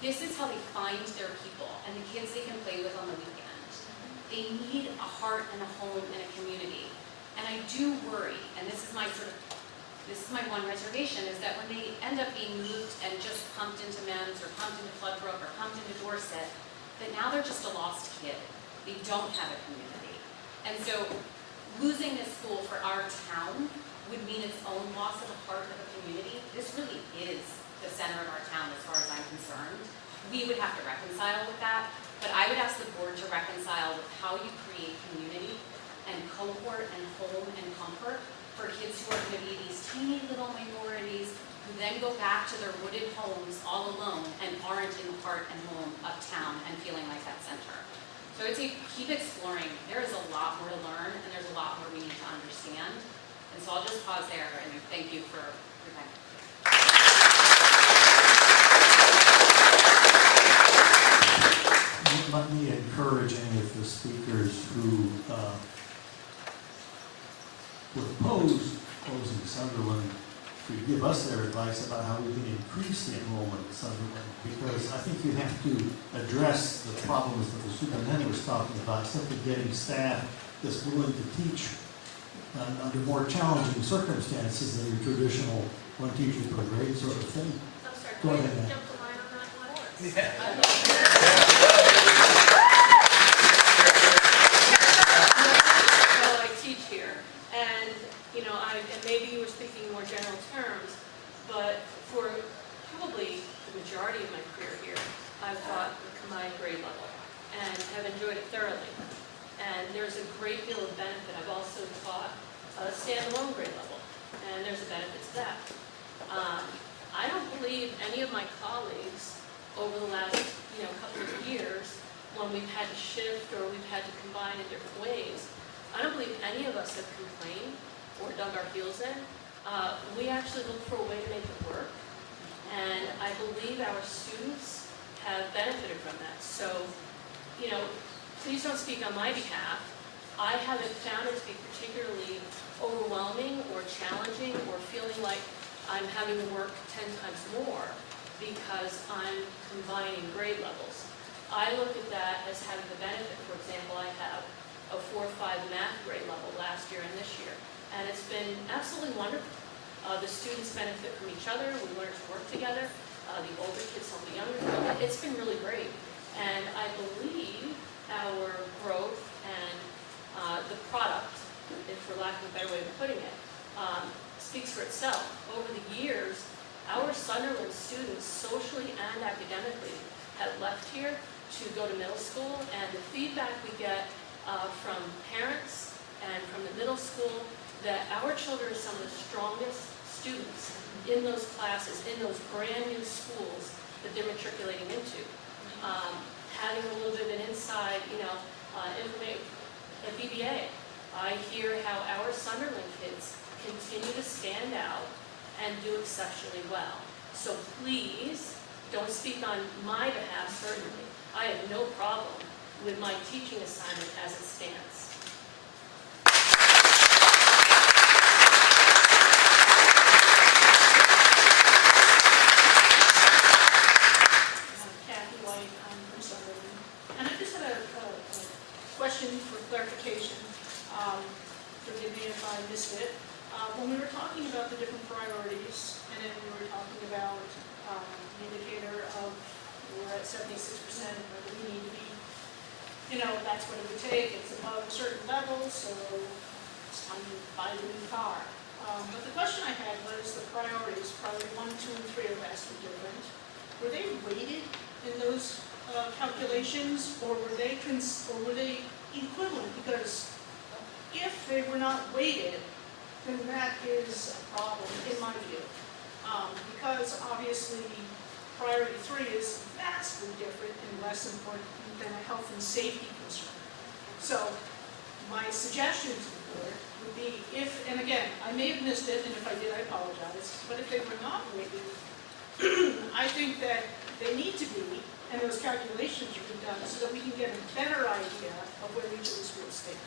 This is how they find their people and the kids they can play with on the weekend. They need a heart and a home and a community. And I do worry, and this is my one reservation, is that when they end up being moved and just pumped into Men's or pumped into Floodbrook or pumped into Dorset, that now they're just a lost kid. They don't have a community. And so losing this school for our town would mean its own loss of a part of a community. This really is the center of our town as far as I'm concerned. We would have to reconcile with that, but I would ask the board to reconcile with how you create community and cohort and home and comfort for kids who are going to be these teeny little minorities who then go back to their wooded homes all alone and aren't in the heart and home of town and feeling like that center. So I'd say keep exploring. There is a lot more to learn and there's a lot more we need to understand. And so I'll just pause there and thank you for your time. Let me encourage any of the speakers who would oppose closing Sunderland to give us their advice about how we can increase the enrollment at Sunderland, because I think you have to address the problems that the superintendent was talking about, simply getting staff that's willing to teach under more challenging circumstances than your traditional one teacher per grade sort of thing. I'm sorry, Go can ahead, I Matt. jump the line on that one? So I teach here, and and maybe you were speaking in more general terms, but for probably the majority of my career here, I've taught the combined grade level and have enjoyed it thoroughly. And there's a great deal of benefit. I've also taught a standalone grade level, and there's a benefit to that. I don't believe any of my colleagues over the last couple of years, when we've had to shift or we've had to combine in different ways, I don't believe any of us have complained or dug our heels in. We actually look for a way to make it work, and I believe our students have benefited from that. So, please don't speak on my behalf. I haven't found it to be particularly overwhelming or challenging or feeling like I'm having to work 10 times more because I'm combining grade levels. I look at that as having the benefit. For example, I have a 4 or 5 math grade level last year and this year, and it's been absolutely wonderful. The students benefit from each other. We learn to work together. The older kids help the younger kids. It's been really great, and I believe our growth and the product, if for lack of a better way of putting it, speaks for itself. Over the years, our Sunderland students, socially and academically, have left here to go to middle school, and the feedback we get from parents and from the middle school that our children are some of the strongest students in those classes, in those brand new schools that they're matriculating into. Having a little bit of an inside, information at BBA, I hear how our Sunderland kids continue to stand out and do exceptionally well. So please, don't speak on my behalf, certainly. I have no problem with my teaching assignment as it stands. Kathy White, I'm from Sunderland. And I just had a question for clarification. Forgive me if I missed it. When we were talking about the different priorities, and then we were talking about the indicator of we're at 76%, whether we need to be, that's what it would take. It's above a certain level, so it's time to buy the new car. But the question I had was the priorities, priority 1, 2, and 3 are vastly different. Were they weighted in those calculations, or were they equivalent? Because if they were not weighted, then that is a problem in my view. Because obviously priority 3 is vastly different and less important than a health and safety concern. So my suggestion to the board would be and again, I may have missed it, and if I did, I apologize, but if they were not weighted, I think that they need to be, and those calculations should be done so that we can get a better idea of where each of the schools stand.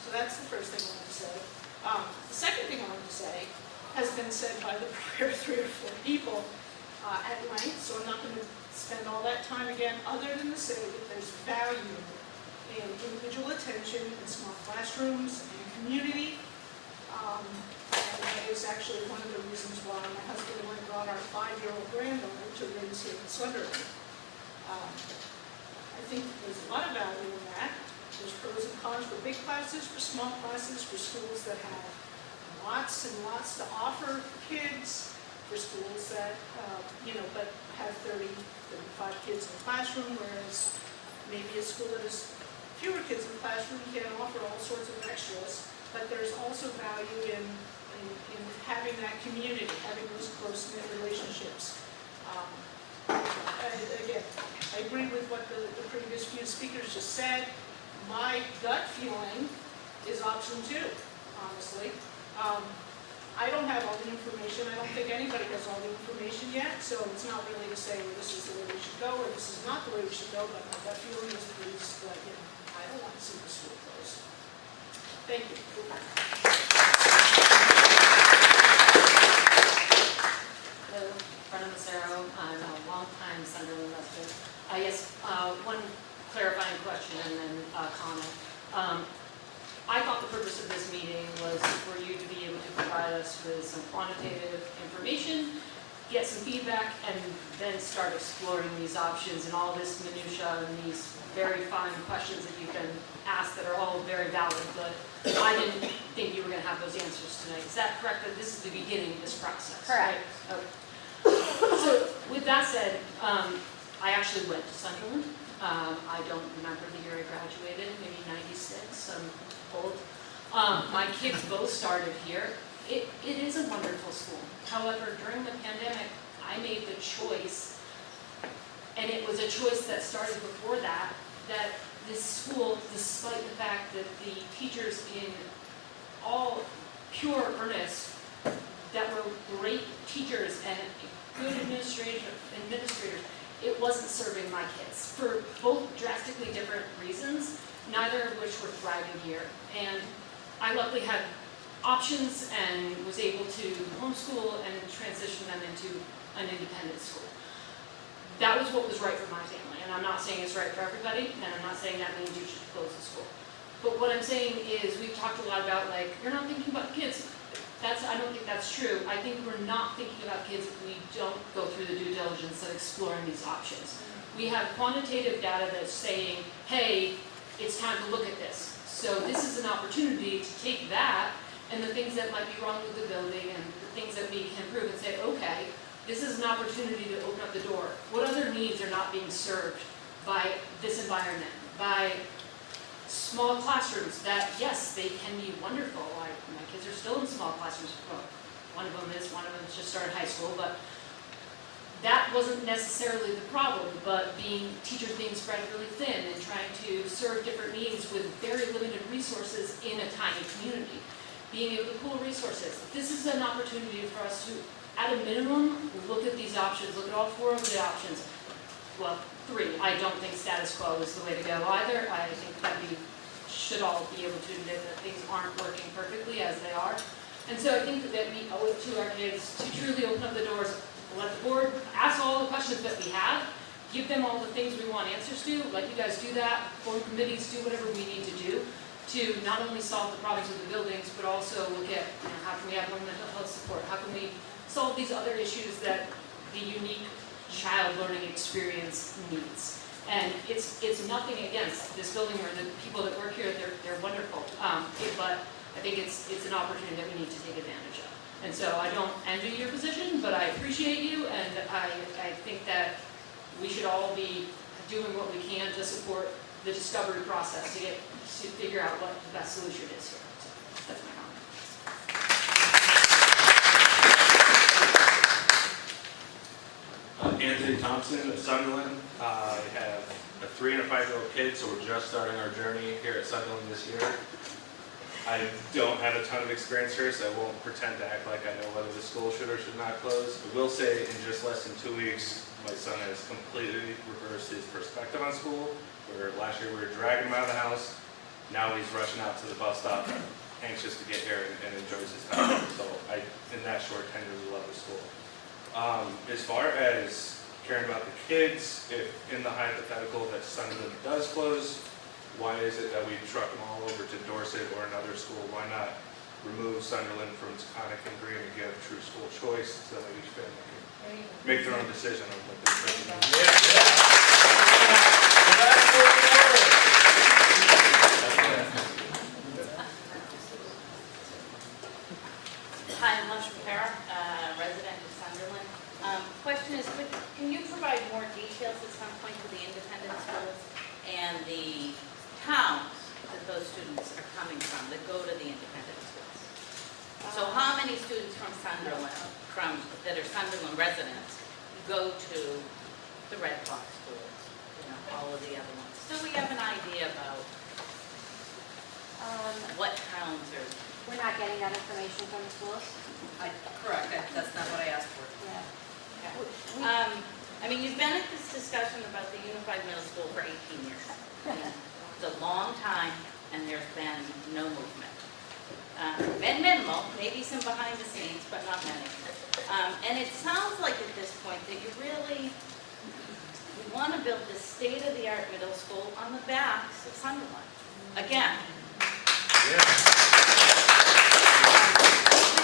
So that's the first thing I want to say. The second thing I want to say has been said by the prior 3 or 4 people at length, so I'm not going to spend all that time again, other than to say that there's value in individual attention in small classrooms and community. And that is actually one of the reasons why my husband and I brought our 5-year-old granddaughter to raise here in Sunderland. I think there's a lot of value in that. There's pros and cons for big classes, for small classes, for schools that have lots and lots to offer for kids, for schools that, but have 30, 35 kids in the classroom, whereas maybe a school that has fewer kids in the classroom can offer all sorts of extras, but there's also value in having that community, having those close-knit relationships. Again, I agree with what the previous few speakers just said. My gut feeling is option 2, honestly. I don't have all the information. I don't think anybody has all the information yet, so it's not really to say, well, this is the way we should go, or this is not the way we should go, but my gut feeling is that, I don't want to see the school closed. Thank you. Hello, Brenda Massaro. I'm a longtime Sunderland resident. Yes, one clarifying question and then a comment. I thought the purpose of this meeting was for you to be able to provide us with some quantitative information, get some feedback, and then start exploring these options and all this minutia and these very fine questions that you've been asked that are all very valid, but I didn't think you were going to have those answers tonight. Is that correct, that this is the beginning of this process? Correct. Right? Okay. So with that said, I actually went to Sunderland. I don't remember the year I graduated, maybe 96, I'm old. My kids both started here. It is a wonderful school. However, during the pandemic, I made the choice, and it was a choice that started before that, that this school, despite the fact that the teachers in all pure earnest, that were great teachers and good administrators, it wasn't serving my kids for both drastically different reasons, neither of which were thriving here. And I luckily had options and was able to homeschool and transition them into an independent school. That was what was right for my family, and I'm not saying it's right for everybody, and I'm not saying that means you should close the school. But what I'm saying is, we've talked a lot about, like, you're not thinking about kids. I don't think that's true. I think we're not thinking about kids if we don't go through the due diligence of exploring these options. We have quantitative data that's saying, hey, it's time to look at this. So this is an opportunity to take that and the things that might be wrong with the building and the things that we can improve and say, okay, this is an opportunity to open up the door. What other needs are not being served by this environment? By small classrooms that, yes, they can be wonderful. My kids are still in small classrooms. Well, one of them has just started high school, but that wasn't necessarily the problem, but teachers being spread really thin and trying to serve different needs with very limited resources in a tiny community. Being able to pool resources. This is an opportunity for us to, at a minimum, look at these options, look at all 4 of the options. Well, 3. I don't think status quo is the way to go either. I think that we should all be able to admit that things aren't working perfectly as they are. And so I think that we owe it to our kids to truly open up the doors, let the board ask all the questions that we have, give them all the things we want answers to, let you guys do that, form committees, do whatever we need to do to not only solve the problems of the buildings, but also look at, how can we have more mental health support? How can we solve these other issues that the unique child learning experience needs? And it's nothing against this building or the people that work here, they're wonderful. But I think it's an opportunity that we need to take advantage of. And so I don't envy your position, but I appreciate you, and I think that we should all be doing what we can to support the discovery process to figure out what the best solution is here. So that's my comment. Anthony Thompson of Sunderland. I have a 3- and a 5-year-old kid, so we're just starting our journey here at Sunderland this year. I don't have a ton of experience here, so I won't pretend to act like I know whether the school should or should not close. I will say in just less than 2 weeks, my son has completely reversed his perspective on school, where last year we were dragging him out of the house. Now he's rushing out to the bus stop, anxious to get here and enjoys his time. So in that short tenure, we love the school. As far as caring about the kids, if in the hypothetical that Sunderland does close, why is it that we truck them all over to Dorset or another school? Why not remove Sunderland from Taconic and Green and give true school choice so that each family can make their own decision on what they're thinking? Hi, I'm Lush Rivera, resident of Sunderland. Question is, can you provide more details at some point of the independent schools and the towns that those students are coming from, that go to the independent schools? So how many students from Sunderland, that are Sunderland residents, go to the Red Fox schools, all of the other ones? So we have an idea about what towns are... We're not getting that information from the schools? Correct, that's not what I asked for. Yeah. Okay. I mean, you've been at this discussion about the Unified Middle School for 18 years. It's a long time, and there's been no movement. Been minimal, maybe some behind the scenes, but not many. And it sounds like at this point that you really want to build this state-of-the-art middle school on the backs of Sunderland. Again, With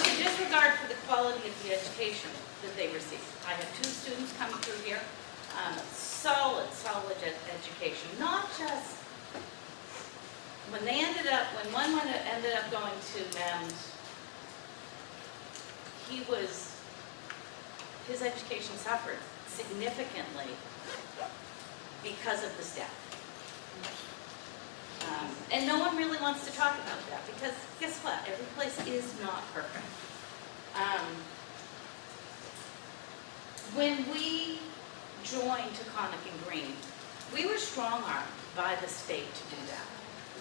the disregard for the quality of the education that they receive. I have 2 students coming through here, solid education, not just, when one ended up going to MEMS, his education suffered significantly because of the staff. And no one really wants to talk about that because guess what? Every place is not perfect. When we joined Taconic and Green, we were strong-armed by the state to do that.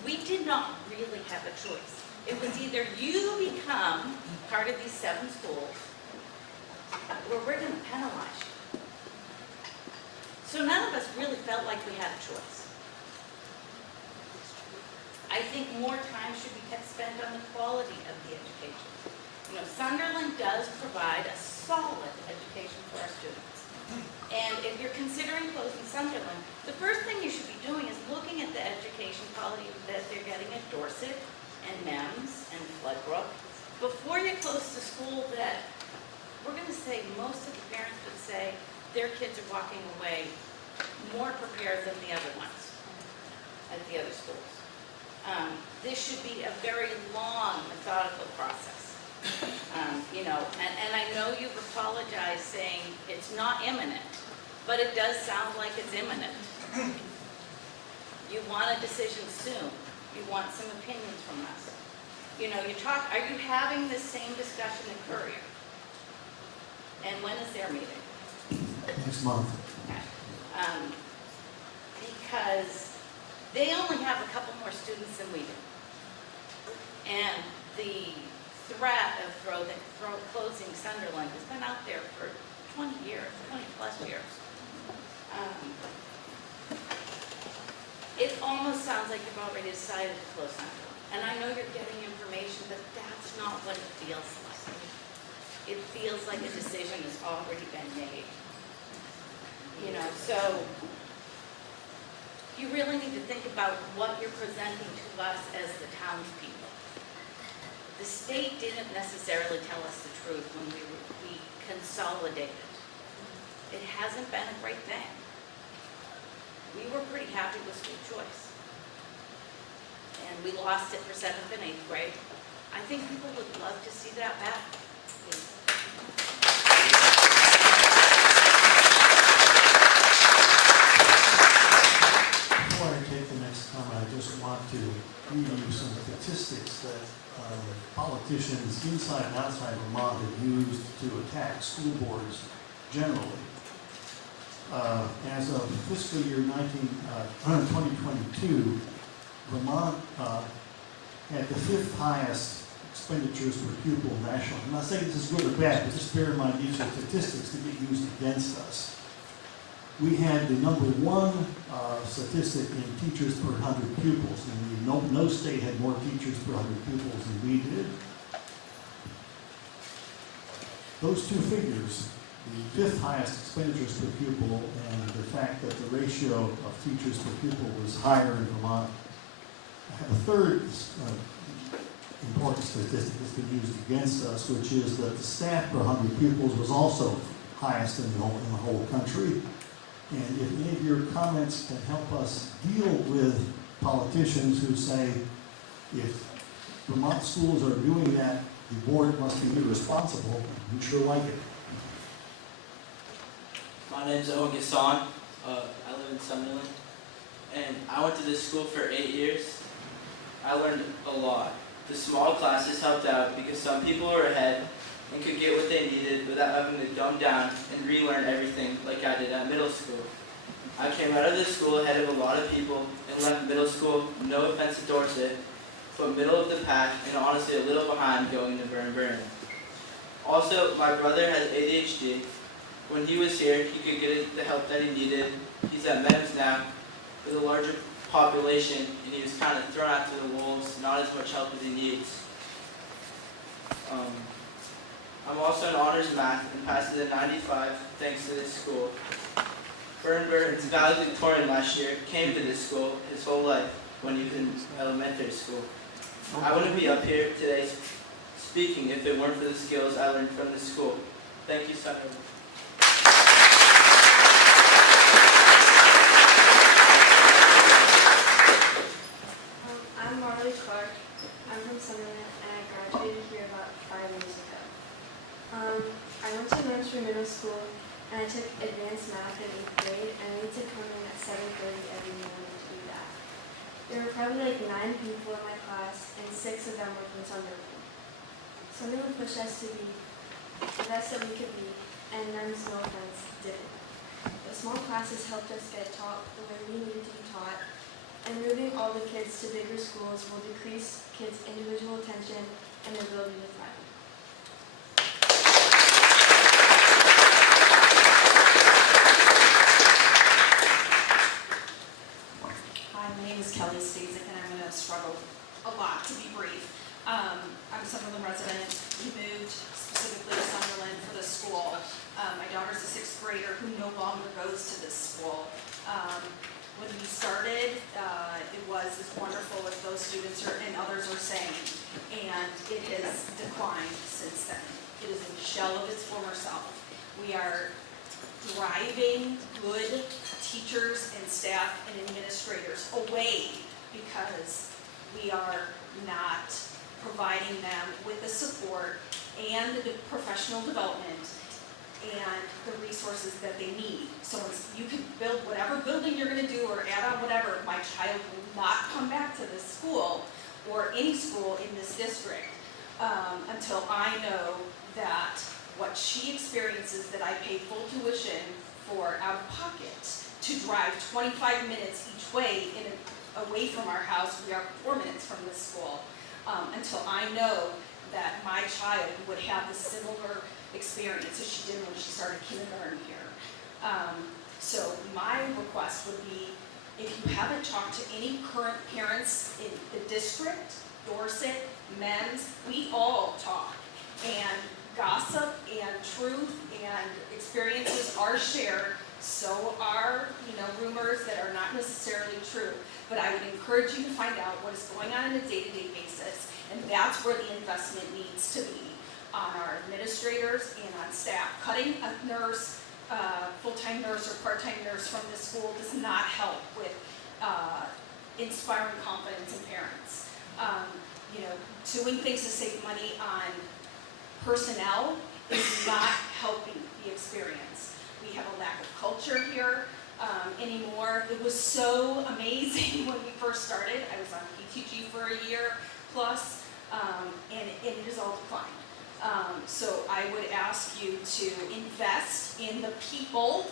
We did not really have a choice. It was either you become part of these 7 schools or we're going to penalize you. So none of us really felt like we had a choice. I think more time should be spent on the quality of the education. You know, Sunderland does provide a solid education for our students. And if you're considering closing Sunderland, the first thing you should be doing is looking at the education quality that they're getting at Dorset and MEMS and Floodbrook before you close the school that we're going to say most of the parents would say their kids are walking away more prepared than the other ones at the other schools. This should be a very long, methodical process. You know, and I know you've apologized saying it's not imminent, but it does sound like it's imminent. You want a decision soon. You want some opinions from us. You know, are you having this same discussion in Courier? And when is their meeting? Next month. Okay. Because they only have a couple more students than we do. And the threat of closing Sunderland has been out there for 20 years, 20 plus years. It almost sounds like you've already decided to close Sunderland. And I know you're getting information, but that's not what it feels like. It feels like a decision has already been made. You know, so you really need to think about what you're presenting to us as the townspeople. The state didn't necessarily tell us the truth when we consolidated. It hasn't been a great thing. We were pretty happy with school choice. And we lost it for 7th and 8th grade. I think people would love to see that back. Before I take the next comment, I just want to read you some statistics that politicians inside and outside Vermont have used to attack school boards generally. As of fiscal year 2022, Vermont had the 5th highest expenditures per pupil nationally. I'm not saying this is good or bad, but just bear in mind these are statistics that get used against us. We had the #1 statistic in teachers per 100 pupils, and no state had more teachers per 100 pupils than we did. Those 2 figures, the 5th highest expenditures per pupil and the fact that the ratio of teachers per pupil was higher in Vermont, have a third important statistic that's been used against us, which is that the staff per 100 pupils was also highest in the whole country. And if any of your comments can help us deal with politicians who say, if Vermont schools are doing that, the board must be irresponsible, we'd sure like it. My name's Owen Gasson. I live in Sunderland. And I went to this school for 8 years. I learned a lot. The small classes helped out because some people were ahead and could get what they needed without having to dumb down and relearn everything like I did at middle school. I came out of this school ahead of a lot of people and left middle school, no offense to Dorset, but middle of the pack and honestly a little behind going to Burn. Also, my brother has ADHD. When he was here, he could get the help that he needed. He's at MEMS now with a larger population, and he was kind of thrown out to the wolves, not as much help as he needs. I'm also in honors math and passed it at 95 thanks to this school. Burns, valedictorian last year, came to this school his whole life when he was in elementary school. I wouldn't be up here today speaking if it weren't for the skills I learned from this school. Thank you, Sunderland. I'm Marley Clark. I'm from Sunderland, and I graduated here about 5 years ago. I went to Mainstream Middle School, and I took advanced math in 8th grade, and I need to come in at 7:30 every morning to do that. There were probably like 9 people in my class, and 6 of them were from Sunderland. Sunderland pushed us to be the best that we could be, and NEMS, no offense, didn't. The small classes helped us get taught the way we needed to be taught, and moving all the kids to bigger schools will decrease kids' individual attention and their ability to thrive. Hi, my name is Kelly Stasic, and I'm going to struggle a lot to be brief. I'm a Sunderland resident. We moved specifically to Sunderland for this school. My daughter's a 6th grader who no longer goes to this school. When we started, it was as wonderful as those students and others are saying, and it has declined since then. It is a shell of its former self. We are driving good teachers and staff and administrators away because we are not providing them with the support and the professional development and the resources that they need. So you can build whatever building you're going to do or add on whatever, my child will not come back to this school or any school in this district until I know that what she experiences that I pay full tuition for out of pocket to drive 25 minutes each way away from our house. We are 4 minutes from this school. Until I know that my child would have the similar experience as she did when she started kindergarten here. So my request would be, if you haven't talked to any current parents in the district, Dorset, MEMS, we all talk. And gossip and truth and experiences are shared. So are, rumors that are not necessarily true. But I would encourage you to find out what is going on a day-to-day basis. And that's where the investment needs to be on our administrators and on staff. Cutting a nurse, full-time nurse or part-time nurse from this school does not help with inspiring confidence in parents. Doing things to save money on personnel is not helping the experience. We have a lack of culture here anymore. It was so amazing when we first started. I was on PTG for a year plus, and it has all declined. So I would ask you to invest in the people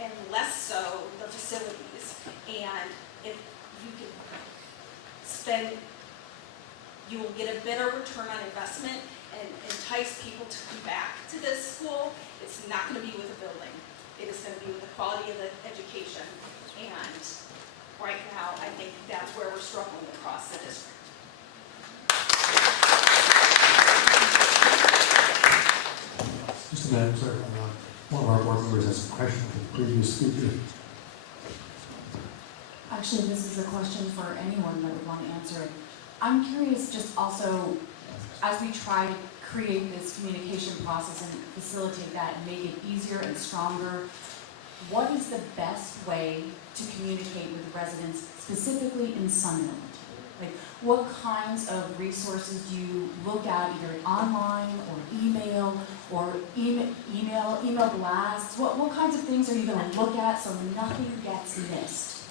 and less so the facilities. And if you can spend, you will get a better return on investment and entice people to come back to this school. It's not going to be with a building. It is going to be with the quality of the education. And right now, I think that's where we're struggling across the district. Just a minute, sir. One of our board members has a question for the previous speaker. Actually, this is a question for anyone that would want to answer it. I'm curious, just also, as we try to create this communication process and facilitate that and make it easier and stronger, what is the best way to communicate with residents, specifically in Sunderland? Like, what kinds of resources do you look at, either online or email blasts? What kinds of things are you going to look at so nothing gets missed,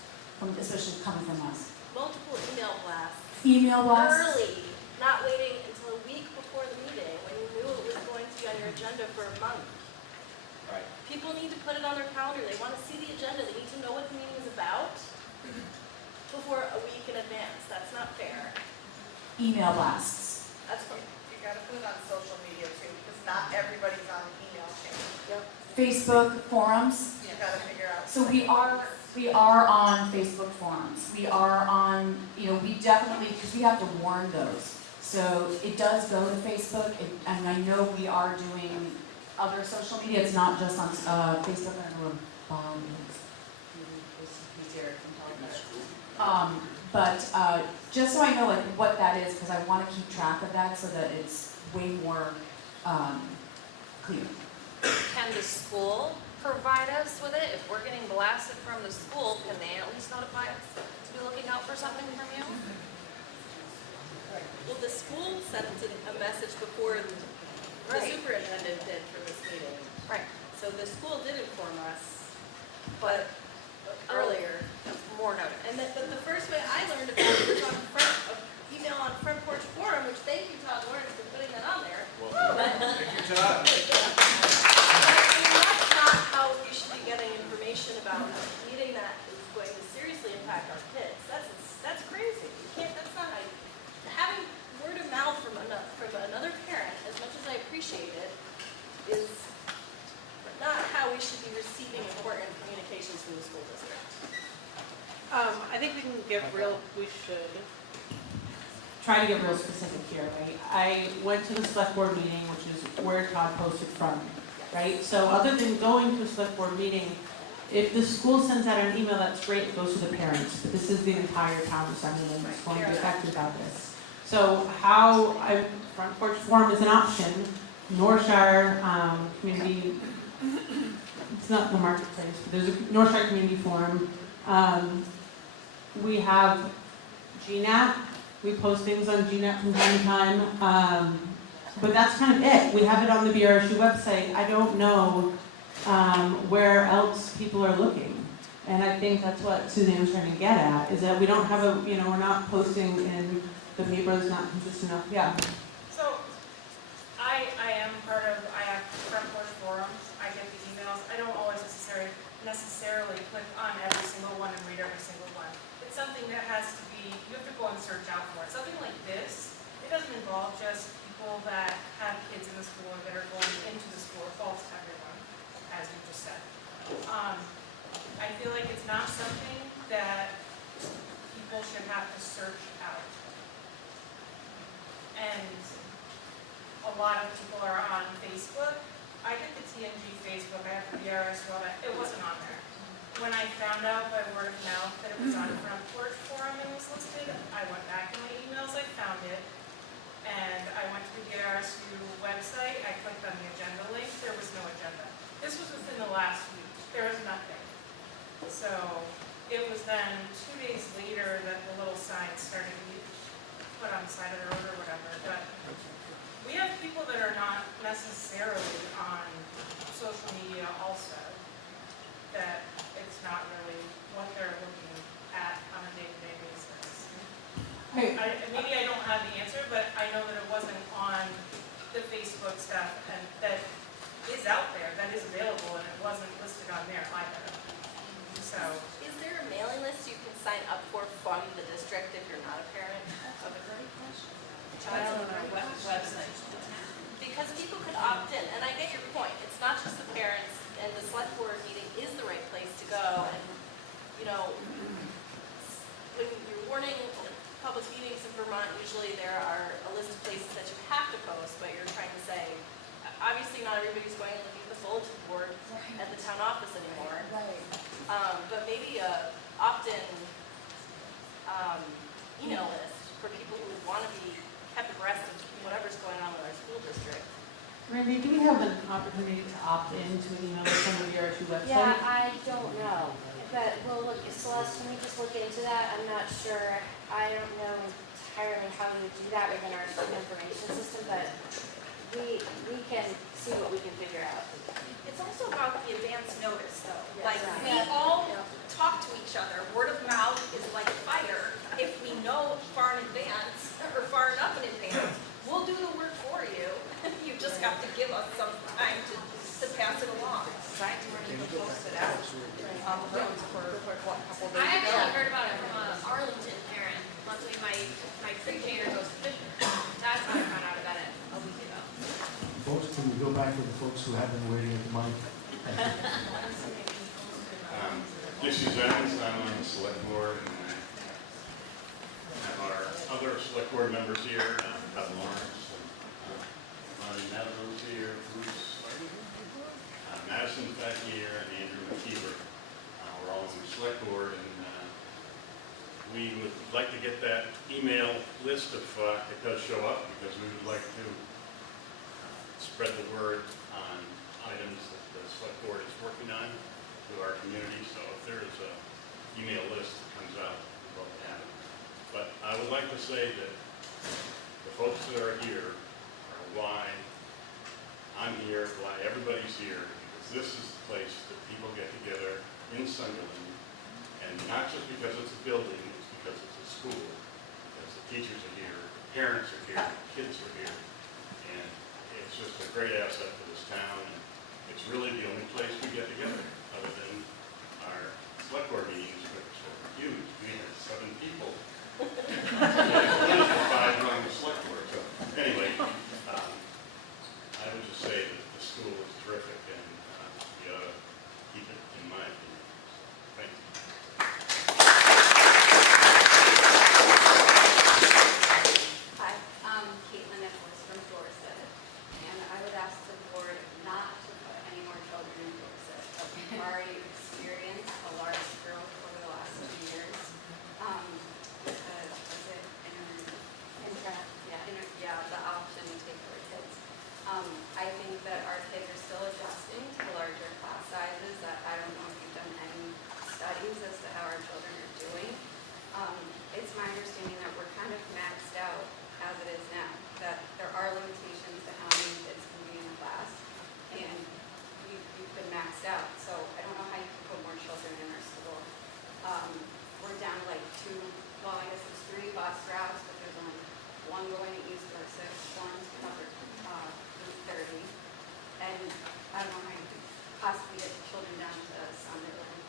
especially coming from us? Multiple email blasts. Email blasts? Early, not waiting until a week before the meeting when you knew it was going to be on your agenda for a month. Right. People need to put it on their calendar. They want to see the agenda. They need to know what the meeting is about before a week in advance. That's not fair. Email blasts. That's fine. You gotta put it on social media too, because not everybody's on the email chain. Yep. Facebook forums. You gotta figure out. So we are on Facebook forums. We are on, we definitely, because we have to warn those. So it does go to Facebook, and I know we are doing other social media. It's not just on Facebook. I don't know what Bob is. he's here, can tell better. But just so I know like what that is, because I want to keep track of that so that it's way more clear. Can the school provide us with it? If we're getting blasted from the school, can they at least notify us to be looking out for something from you? Well, the school sent a message before the superintendent did for this meeting. Right. So the school did inform us, but earlier. More notice. And the first way I learned about it was on email on Front Porch Forum, which thank you, Todd Lawrence, for putting that on there. Thank you, Todd. That's not how you should be getting information about a meeting that is going to seriously impact our kids. That's crazy. You can't. That's not having word of mouth from another parent. As much as I appreciate it, is not how we should be receiving important communications from the school district. I think we should try to get real specific here, right? I went to the select board meeting, which is where Todd posted from, right? So other than going to a select board meeting, if the school sends out an email, that's great, it goes to the parents, but this is the entire town of Sunderland that's going to be affected by this. So Front Porch Forum is an option. Northshire Community, it's not the marketplace, but there's a Northshire Community Forum. We have GNAT, we post things on GNAT from time to time, but that's kind of it. We have it on the BRSU website. I don't know where else people are looking. And I think that's what Suzanne's trying to get at, is that we don't have we're not posting in the paper is not consistent enough. Yeah. So, I have Front Porch Forums, I get the emails. I don't always necessarily click on every single one and read every single one. It's something that has to be, you have to go and search out for it. Something like this, it doesn't involve just people that have kids in the school or that are going into the school. It falls to everyone, as you just said. I feel like it's not something that people should have to search out. And a lot of people are on Facebook. I did the TNG Facebook, I have the BRS one, it wasn't on there. When I found out by word of mouth that it was on Front Porch Forum and was listed, I went back in my emails, I found it, and I went to the BRSU website, I clicked on the agenda link, there was no agenda. This was within the last week, there was nothing. So, it was then 2 days later that the little signs started to be put on the side of the road or whatever, but we have people that are not necessarily on social media also, that it's not really what they're looking at on a day-to-day basis. Maybe I don't have the answer, but I know that it wasn't on the Facebook stuff and that is out there, that is available, and it wasn't listed on there either. So, is there a mailing list you can sign up for from the district if you're not a parent of a great question? That's on our website. Because people could opt in, and I get your point. It's not just the parents, and the select board meeting is the right place to go. And when you're warning public meetings in Vermont, usually there are a list of places that you have to post, but you're trying to say, obviously not everybody's going and looking at the bulletin board at the town office anymore. Right. But maybe a opt-in email list for people who want to be kept abreast of whatever's going on with our school district. Randy, do we have an opportunity to opt into an email list on the BRSU website? Yeah, I don't know. But we'll look, Celeste, can we just look into that? I'm not sure. I don't know entirely how we would do that within our student information system, but we can see what we can figure out. It's also about the advance notice, though. Yes. Like, we all talk to each other. Word of mouth is like fire. If we know far in advance, or far enough in advance, we'll do the work for you. You just have to give us some time to pass it along. Signs weren't even posted out on the roads for what, a couple days ago. I actually heard about it from an Arlington parent. Luckily, my pre-K goes fishing. That's how I found out about it a week ago. Folks, can we go back to the folks who have been waiting at the mic? This is Evans, I'm on the select board, and I have our other select board members here, Todd Lawrence, Marty Netherlands here, Bruce Madison's back here, and Andrew McKeever. We're all in the email list if it does show up, because we would like to spread the word on items that the select board is working on to our community. So if there is an email list that comes out, we'd love to have it. But I would like to say that the folks that are here are why I'm here, why everybody's here, because this is the place that people get together in Sunderland, and not just because it's a building, it's because it's a school, because the teachers are here, the parents are here, the kids are here, and it's just a great asset for this town, and it's really the only place we get together, other than our select board meetings, which are huge. We have 7 people. And 5 run the select board. So anyway, I would just say that the school is terrific, and we ought to keep it, in my opinion. So, thank you. Hi, I'm Caitlin Nicholas from Dorset, and I would ask the board not to put any more children in Dorset. I've already experienced a large growth over the last 2 years. Was it the option to take our kids. I think that our kids are still adjusting to the larger class sizes. I don't know if you've done any studies as to how our children are doing. It's my understanding that we're kind of maxed out as it is now, that there are limitations to how many kids can be in a class, and you've been maxed out. So I don't know how you can put more children in our school. We're down to like 2, well, I guess it's 3 bus routes, but there's only 1 going to East Dorset, 1 to cover Route 30, and I don't know how you could possibly get children down to Sunderland.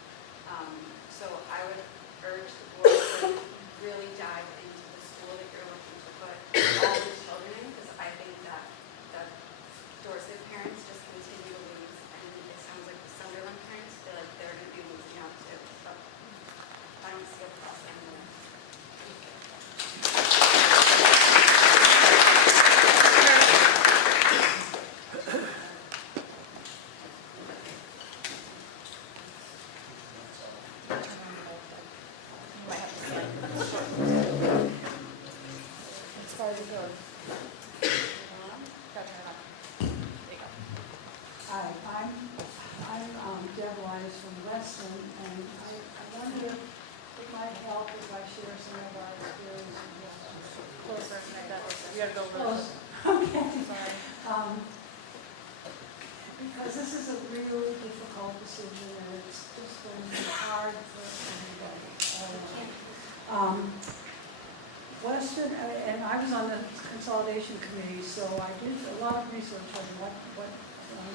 So I would urge the board to really dive into the school that you're looking to put all these children in, because I think that Dorset parents just continue to lose, and it sounds like the Sunderland parents feel like they're going to be losing out too. So I don't see a plus anywhere. Hi, I'm Deb Wise from Weston, and I wonder if it might help if I share some of our experiences. Closer, we gotta go Close. Okay. Sorry. Because this is a really difficult decision, and it's just going to be hard for everybody. Weston, and I was on the consolidation committee, so I did a lot of research on what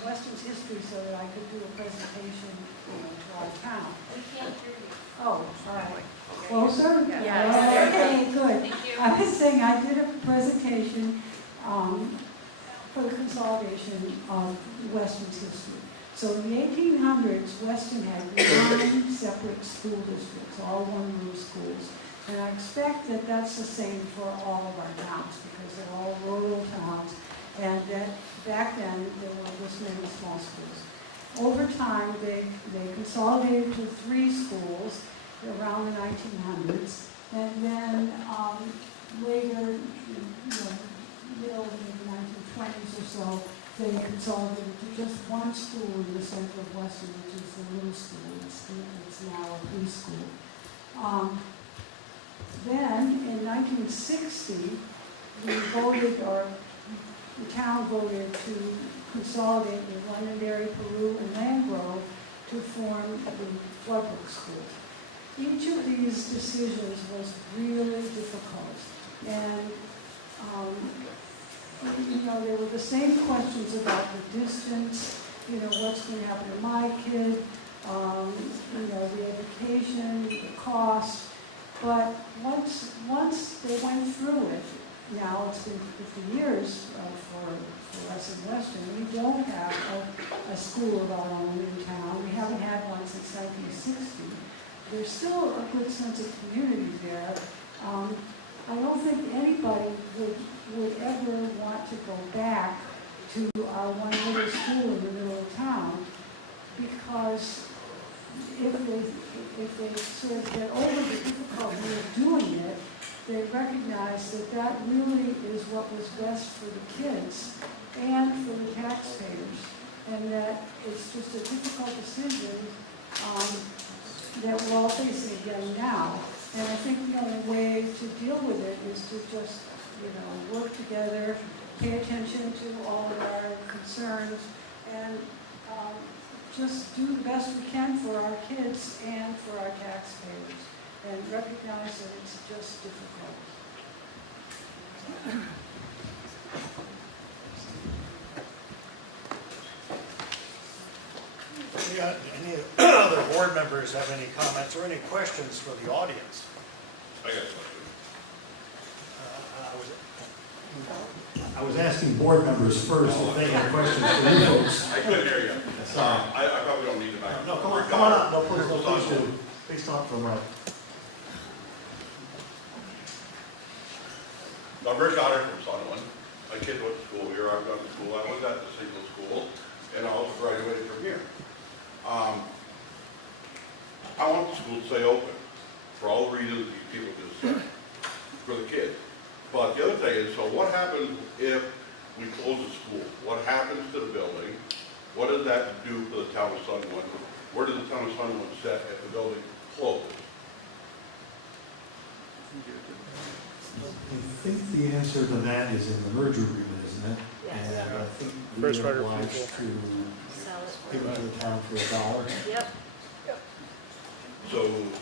Weston's history, so that I could do a presentation to our town. We can't hear you. Oh, all right. Closer? Yeah. Okay, good. Thank you. I was saying I did a presentation for the consolidation of Weston's history. So in the 1800s, Weston had 9 separate school districts, all one-room schools. And I expect that that's the same for all of our towns, because they're all rural towns, and that back then there were this many small schools. Over time, they consolidated to 3 schools around the 1900s, and then later, middle of the 1920s or so, they consolidated to just 1 school in the center of Weston, which is the Little School. It's now a preschool. Then, in 1960, the town voted to consolidate with Londonderry, Peru, and Landgrove to form the Floodbrook schools. Each of these decisions was really difficult, and there were the same questions about the distance, what's going to happen to my kid, the education, the cost. But once they went through it, now it's been 50 years for us in Weston, we don't have a school of our own in town. We haven't had one since 1960. There's still a good sense of community there. I don't think anybody would ever want to go back to our one little school in the middle of town, because if they sort of get over the difficulty of doing it, they recognize that that really is what was best for the kids and for the taxpayers, and that it's just a difficult decision that we're all facing again now. And I think the only way to deal with it is to just, work together, pay attention to all of our concerns, and just do the best we can for our kids and for our taxpayers, and recognize that it's just difficult. Any other board members have any comments or any questions for the audience? I got a question. I was asking board members first if they had questions for you folks. I couldn't hear you. I probably don't need to back up. No, come on up. No, please do. Please talk from right. I'm Rich Otter from Sunderland. My kid went to school here. I've gone to school. I was at the single school, and I also graduated from here. I want the school to stay open for all the reasons these people just said, for the kids. But the other thing is, so what happens if we close the school? What happens to the building? What does that do for the town of Sunderland? Where does the town of Sunderland set if the building closes? I think the answer to that is in the merger agreement, isn't it? Yes. And I think we First are right of obliged refusal. to Sell it. give it to the town for $1. Yep. So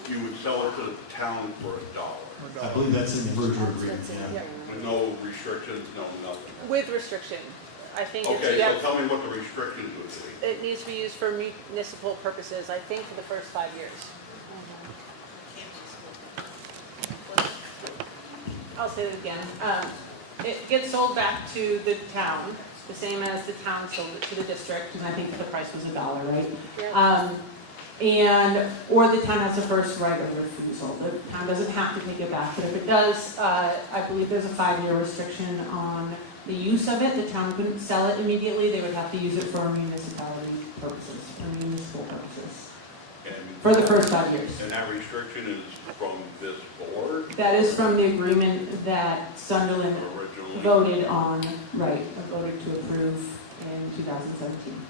you would sell it to the town for $1? I believe that's in the merger agreement, yeah. With no restrictions, no nothing? With restriction. I think it's, Okay, so tell me what the restrictions would be. it needs to be used for municipal purposes, I think for the first 5 years. I'll say it again. It gets sold back to the town, the same as the town sold it to the district, and I think the price was $1, right? Yeah. Or the town has the first right of refusal. The town doesn't have to take it back, but if it does, I believe there's a 5-year restriction on the use of it. The town couldn't sell it immediately. They would have to use it for municipality purposes, or municipal purposes, for the first 5 years. And that restriction is from this board? That is from the agreement that Sunderland Originally. voted on, right, voted to approve in 2017.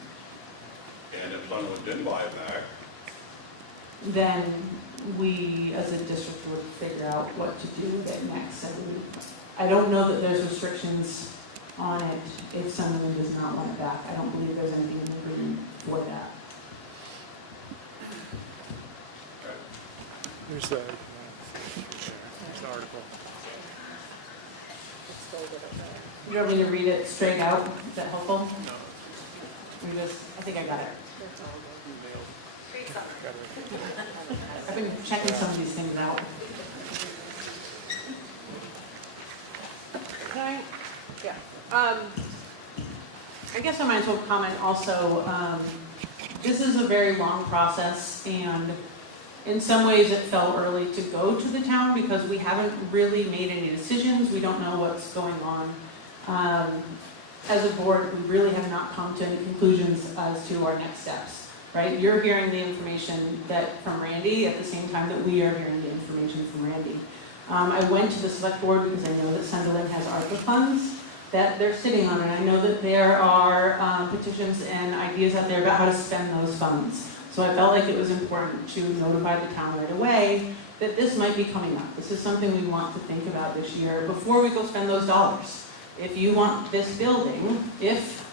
And if Sunderland didn't buy it back, Then we, as a district, would figure out what to do with it next. I don't know that there's restrictions on it if Sunderland does not want it back. I don't believe there's anything in the agreement for that. Here's the article. You want me to read it straight out? Is that helpful? No. I think I got it. I've been checking some of these things out. Okay. Yeah. I guess I might as well comment also, this is a very long process, and in some ways it fell early to go to the town because we haven't really made any decisions. We don't know what's going on. As a board, we really have not come to any conclusions as to our next steps, right? You're hearing the information from Randy at the same time that we are hearing the information from Randy. I went to the select board because I know that Sunderland has ARPA funds that they're sitting on, and I know that there are petitions and ideas out there about how to spend those funds. So I felt like it was important to notify the town right away that this might be coming up. This is something we want to think about this year before we go spend those dollars. If you want this building, if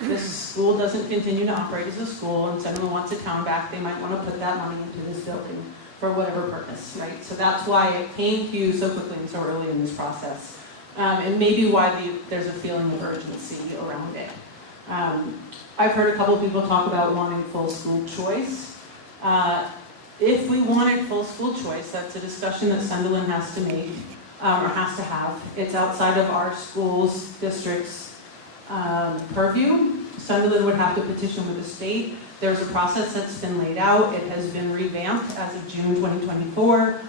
this school doesn't continue to operate as a school and someone wants a town back, they might want to put that money into this building for whatever purpose, right? So that's why it came to you so quickly and so early in this process. And maybe why there's a feeling of urgency around it. I've heard a couple of people talk about wanting full school choice. If we wanted full school choice, that's a discussion that Sunderland has to make, or has to have. It's outside of our school's district's purview. Sunderland would have to petition with the state. There's a process that's been laid out. It has been revamped as of June 2024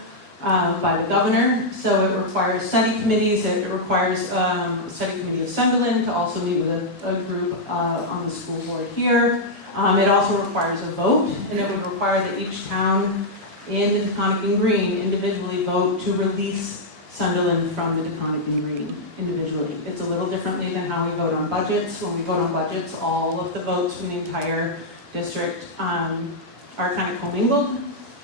by the governor. So it requires study committees. It requires study committee of Sunderland to also meet with a group on the school board here. It also requires a vote, and it would require that each town and the Taconic and Green individually vote to release Sunderland from the Taconic and Green individually. It's a little differently than how we vote on budgets. When we vote on budgets, all of the votes from the entire district are kind of commingled.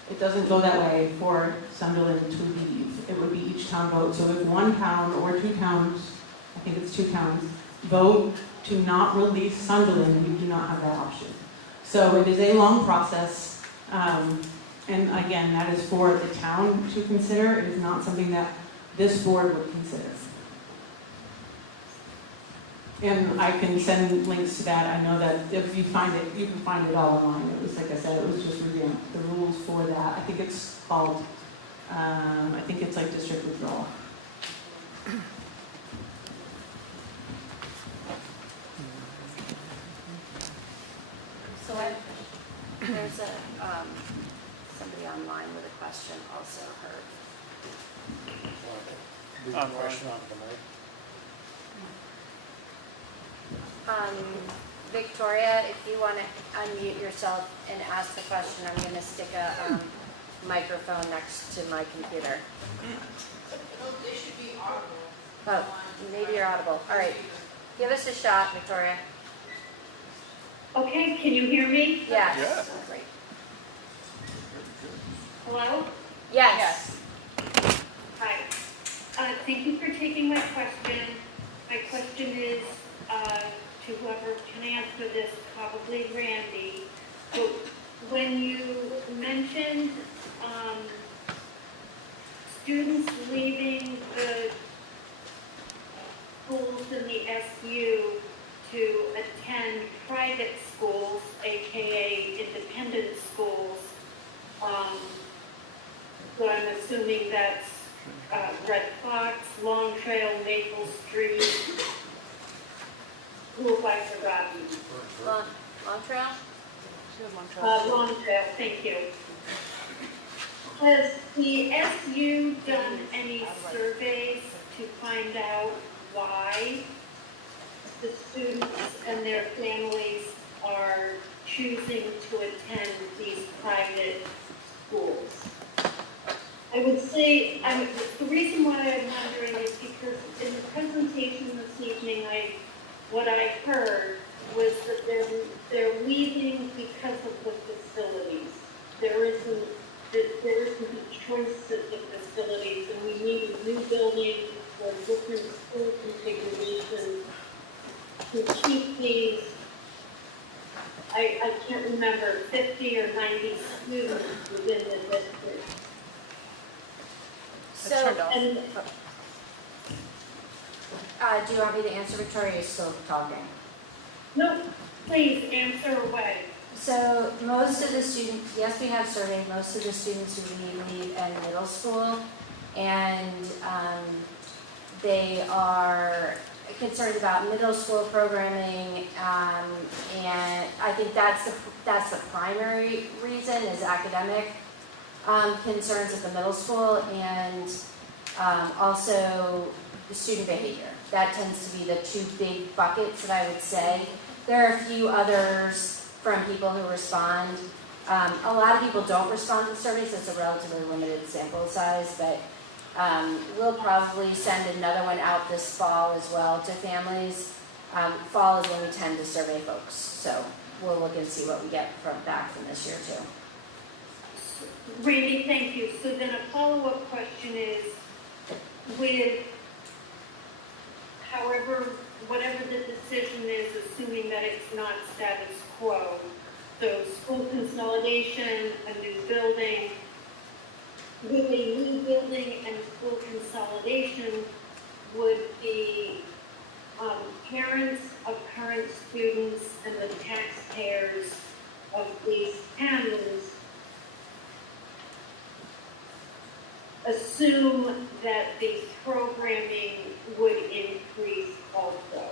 It doesn't go that way for Sunderland to leave. It would be each town vote. So if one town or two towns, I think it's 2 towns, vote to not release Sunderland, we do not have that option. So it is a long process, and again, that is for the town to consider. It is not something that this board would consider. And I can send links to that. I know that if you find it, you can find it all online. It was, like I said, it was just revamped, the rules for that. I think it's called, I think it's like district withdrawal. So there's a, somebody online with a question also heard. Question on the mic. Victoria, if you want to unmute yourself and ask the question, I'm going to stick a microphone next to my computer. They should be audible. Oh, maybe you're audible. All right. Give us a shot, Victoria. Okay, can you hear me? Yes. Yeah. Great. Hello? Yes. Hi. Thank you for taking my question. My question is to whoever can answer this, probably Randy. So when you mentioned students leaving the schools in the SU to attend private schools, aka independent schools, so I'm assuming that's Red Fox, Long Trail, Maple Street. Who have I forgotten? Long Trail? Long Trail, thank you. Has the SU done any surveys to find out why the students and their families are choosing to attend these private schools? I would say, the reason why I'm wondering is because in the presentation this evening, what I heard was that they're leaving because of the facilities. There isn't a choice of the facilities, and we need a new building or different school configurations to keep these, I can't remember, 50 or 90 students within the district. So, do you want me to answer, Victoria, or are you still talking? No, please answer away. So most of the students, yes, we have surveyed most of the students who leave in middle school, and they are concerned about middle school programming, and I think that's the primary reason is academic concerns at the middle school, and also the student behavior. That tends to be the 2 big buckets that I would say. There are a few others from people who respond. A lot of people don't respond to the surveys. It's a relatively limited sample size, but we'll probably send another one out this fall as well to families. Fall is when we tend to survey folks, so we'll look and see what we get back from this year too. Randy, thank you. So then a follow-up question is, with whatever the decision is, assuming that it's not status quo, so school consolidation, a new building, with a new building and school consolidation, would the parents of current students and the taxpayers of these families assume that the programming would increase also?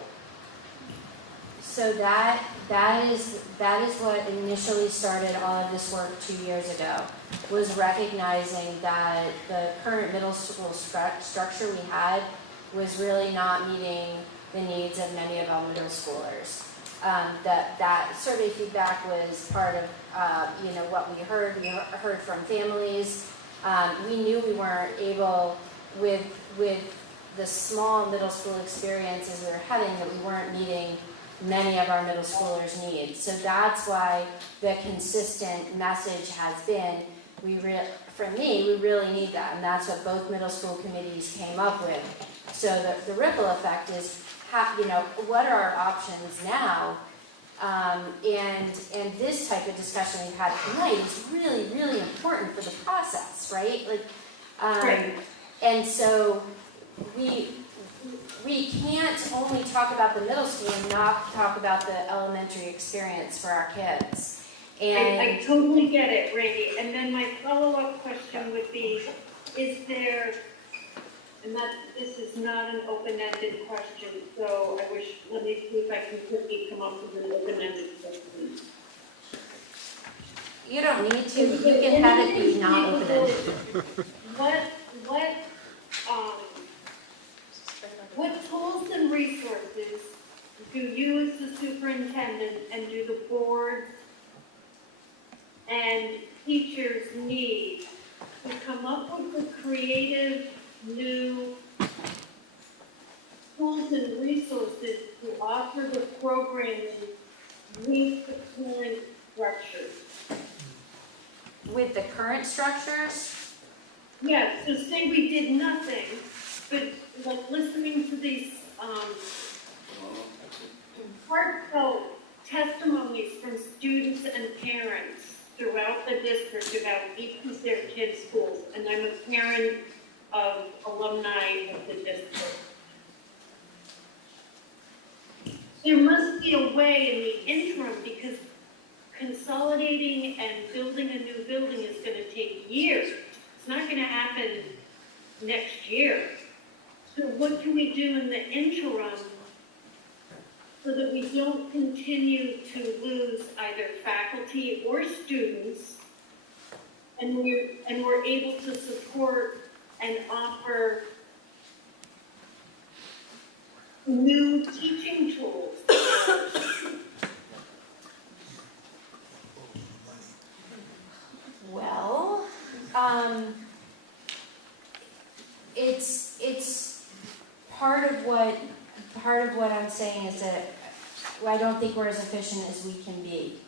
So that is what initially started all of this work 2 years ago, was recognizing that the current middle school structure we had was really not meeting the needs of many of our middle schoolers. that survey feedback was part of, what we heard. We heard from families. We knew we weren't able, with the small middle school experiences we were having, that we weren't meeting many of our middle schoolers' needs. So that's why the consistent message has been, for me, we really need that, and that's what both middle school committees came up with. So the ripple effect is, what are our options now? And this type of discussion we've had tonight is really, really important for the process, right? Right. And so we can't only talk about the middle school and not talk about the elementary experience for our kids. And I totally get it, Randy. And then my follow-up question would be, is there, and this is not an open-ended question, so let me see if I can quickly come up with an open-ended question. you don't need to, you can have it be not open-ended. What tools and resources do you as the superintendent and do the board and teachers need to come up with the creative new tools and resources to offer the programming with the current structures? With the current structures? Yes, so say we did nothing, but like listening to these heartfelt testimonies from students and parents throughout the district about each of their kids' schools, and I'm a parent of alumni of the district. There must be a way in the interim, because consolidating and building a new building is going to take years. It's not going to happen next year. So what can we do in the interim so that we don't continue to lose either faculty or students, and we're able to support and offer new teaching tools? Well, it's part of what I'm saying is that I don't think we're as efficient as we can be,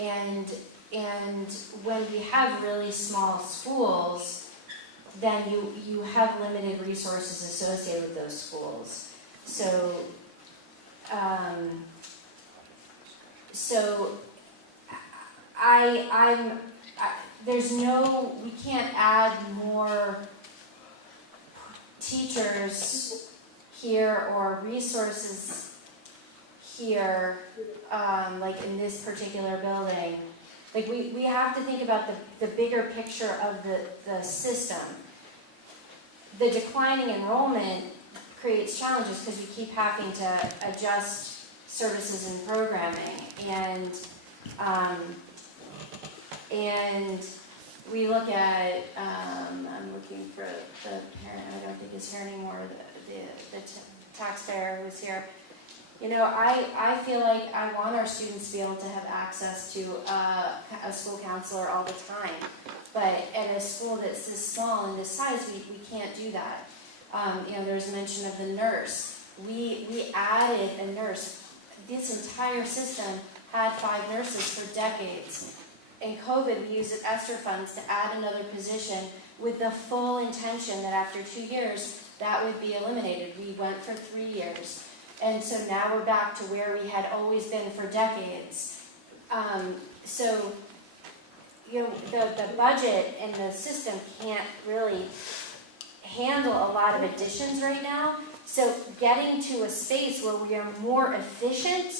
and when we have really small schools, then you have limited resources associated with those schools. So we can't add more teachers here or resources here, like in this particular building. Like we have to think about the bigger picture of the system. The declining enrollment creates challenges because we keep having to adjust services and programming, and we look at, I'm looking for the parent, I don't think is here anymore, the taxpayer who's here. I feel like I want our students to be able to have access to a school counselor all the time. But at a school that's this small and this size, we can't do that. There's mention of the nurse. We added a nurse. This entire system had 5 nurses for decades. In COVID, we used the ESSER funds to add another position with the full intention that after 2 years, that would be eliminated. We went for 3 years. And so now we're back to where we had always been for decades. The budget and the system can't really handle a lot of additions right now. So getting to a space where we are more efficient